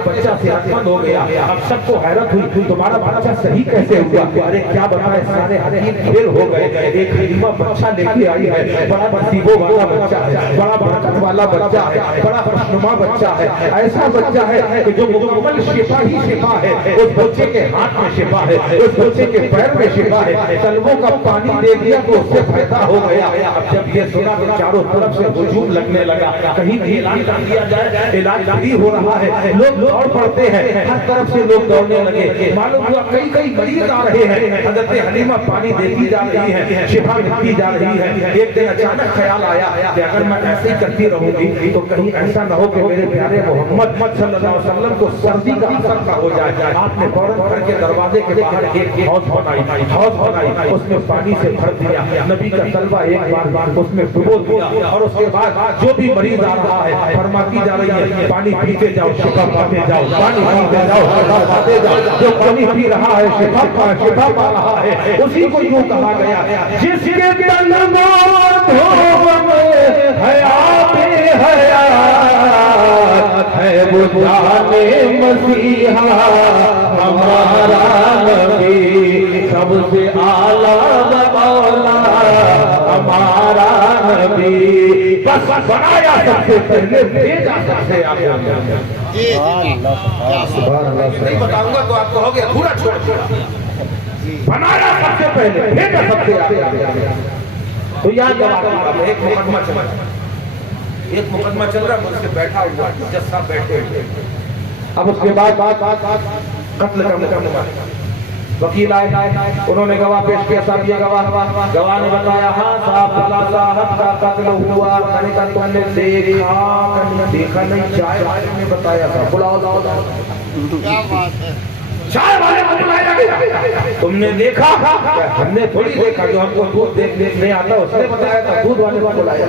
बच्चा सेहतमंद हो गया। अब सबको हैरत हुई तुम्हारा बच्चा सही कैसे हुआ? अरे क्या बताए, सारे हकीम फेल हो गए। एक हलीमा बच्चा लेके आई है, बड़ा नसीबों वाला बच्चा है, बड़ा बरकत वाला बच्चा है, बड़ा खुशनुमा बच्चा है, ऐसा बच्चा है कि जो मुकम्मल शिफा ही शिफा है। उस बच्चे के हाथ में शिफा है, उस बच्चे के पैर में शिफा है। तलवों का पानी दे दिया तो उससे फायदा हो गया। अब जब ये सुना तो चारों तरफ से हुजूम लगने लगा, कहीं भी ऐलान कर दिया जाए इलाज फ्री हो रहा है। लोग दौड़ पड़ते हैं, हर तरफ से लोग दौड़ने लगे। मालूम हुआ कई मरीज आ रहे हैं। हज़रत हलीमा पानी देती जा रही है, शिफा मिलती जा रही है। एक दिन अचानक ख्याल आया कि अगर मैं ऐसे ही करती रहूंगी तो कहीं ऐसा न हो कि मेरे प्यारे मोहम्मद सल्लल्लाहु अलैहि वसल्लम को सर्दी का असर न हो जाए। आपने फौरन घर के दरवाजे के बाहर एक हौज बनाई, उसमें पानी से भर दिया, नबी का तलवा एक बार उसमें डुबो दिया और उसके बाद जो भी मरीज आ रहा है फरमाती जा रही है पानी पीते जाओ, शिफा पाते जाओ, पानी पीते जाओ, शिफा पाते जाओ। जो पानी पी रहा है शिफा पा रहा है। उसी को यूं कहा गया जिसके तन है वो जाने मसीहा हमारा नबी, सबसे आला मौला हमारा नबी। बस बनाया सबसे पहले, भेजा सबसे आगे। नहीं बताऊंगा तो आप कहोगे पूरा छोड़ दिया। बनाया सबसे पहले, भेजा सबसे आगे। तो याद जवाब एक मुकदमा चल रहा, एक मुकदमा चल रहा, मुझसे बैठा हुआ जज साहब बैठे हुए। अब उसके बाद कत्ल का मुकदमा, वकील आए, उन्होंने गवाह पेश किया, साहब ये गवाह ने बताया हाँ साहब फला साहब का कत्ल हुआ। मैंने कहा तुमने देखा नहीं? चाय वाले ने बताया था, बुलाओ। क्या बात है, चाय वाले को बुलाया गया। तुमने देखा? हमने थोड़ी देखा, जो हमको दूध देखने आता उसने बताया था, दूध वाले को बुलाया।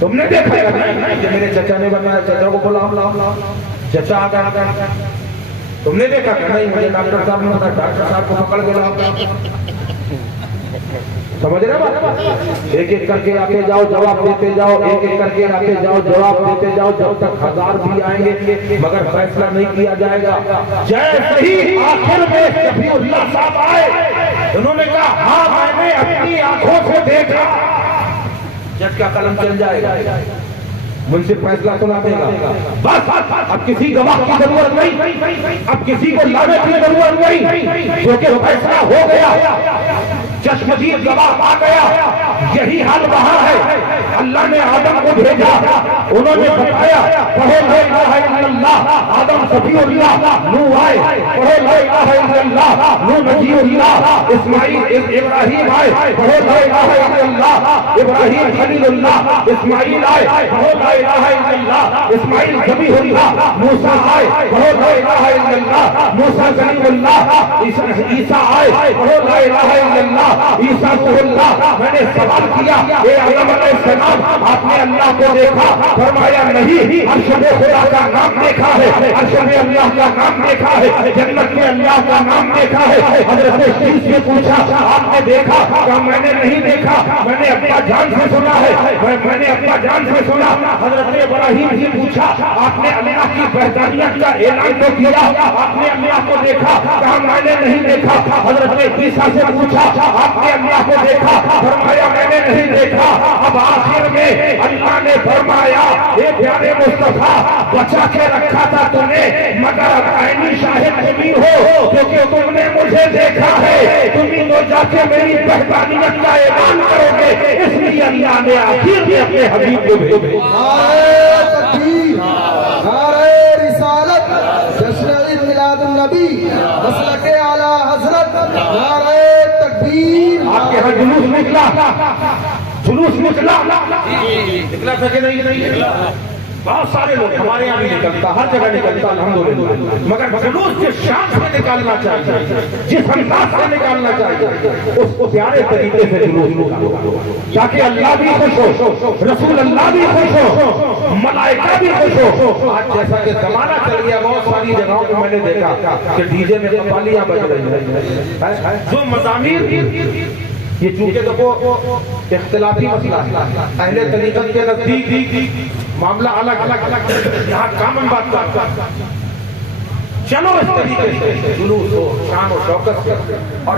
तुमने देखा? नहीं, मेरे चचा ने बताया, चचा को बुलाओ। चचा आ गया। तुमने देखा? नहीं, मुझे डॉक्टर साहब ने बताया, डॉक्टर साहब को पकड़ के लाओ। समझ रहे बात? एक एक करके आते जाओ, जवाब देते जाओ, एक एक करके आते जाओ, जवाब देते जाओ, जब तक 1000 भी आएंगे मगर फैसला नहीं किया जाएगा। जैसे ही आखिर में शफीउल्लाह साहब आए, उन्होंने कहा हाँ मैंने अपनी आंखों से देखा। जज का कलम चल जाएगा, मुझसे फैसला सुना देगा। बस अब किसी गवाह की जरूरत नहीं, अब किसी को लाने की जरूरत नहीं, क्योंकि फैसला हो गया। चश्मदीद गवाह आ गया। यही हाल वहां है। अल्लाह ने आदम को भेजा, उन्होंने बताया कहो ला इलाहा इल्लल्लाह, आदम सफीउल्लाह, नूह आए कहो ला इलाहा इल्लल्लाह, नूह नजीउल्लाह, इस्माइल इब्राहिम आए कहो ला इलाहा इल्लल्लाह, इब्राहिम खलीलुल्लाह, इस्माइल आए कहो ला इलाहा इल्लल्लाह, इस्माइल ज़बीहुल्लाह, मूसा आए कहो ला इलाहा इल्लल्लाह, मूसा कलीमुल्लाह, ईसा आए कहो ला इलाहा इल्लल्लाह, ईसा रुहुल्लाह। मैंने सवाल किया ये आदम अलैहिस्सलाम आपने अल्लाह को देखा? फरमाया नहीं, अर्श में खुदा का नाम देखा है, अर्श में अल्लाह का नाम देखा है, जन्नत में अल्लाह का नाम देखा है। हजरत शीश से पूछा आपने देखा? कहा मैंने नहीं देखा, मैंने अपना जान से सुना है, मैंने अपना जान से सुना। हजरत इब्राहिम से पूछा आपने अल्लाह की वहदानियत का ऐलान तो किया, आपने अल्लाह को देखा? कहा मैंने नहीं देखा। हजरत ईसा से पूछा आपने अल्लाह को देखा? फरमाया मैंने नहीं देखा। अब आखिर में अल्लाह ने फरमाया ये प्यारे मुस्तफा बचा के रखा था तूने, मगर अब ऐनी शाहिद तुम ही हो, क्योंकि तुमने मुझे देखा है, तुम ही तो जाके मेरी वहदानियत का ऐलान करोगे। इसलिए अल्लाह ने आखिर में अपने हबीब को भेजा। नारे तकबीर, नारे रिसालत, जश्न ईद मिलादुन नबी, मसलके आला हजरत, नारे तकबीर। आपके यहाँ जुलूस निकला निकला था कि नहीं निकला? बहुत सारे लोग, हमारे यहाँ भी निकलता, हर जगह निकलता अल्हम्दुलिल्लाह, मगर जुलूस जिस शान से निकालना चाहिए, जिस अंदाज से निकालना चाहिए, उसको प्यारे तरीके से जुलूस निकालो, ताकि अल्लाह भी खुश हो, रसूल अल्लाह भी खुश हो, मलाइका भी खुश हो। आज जैसा कि जमाना चल गया, बहुत सारी जगहों को मैंने देखा कि डीजे में कव्वालियां बज रही है, जो मज़ामीर ये चूंकि देखो इख्तिलाफी मसला है, अहले तरीक़त के नजदीक मामला अलग अलग, यहाँ कामन बात चलो इस तरीके से जुलूस हो, शान और शौकत से। और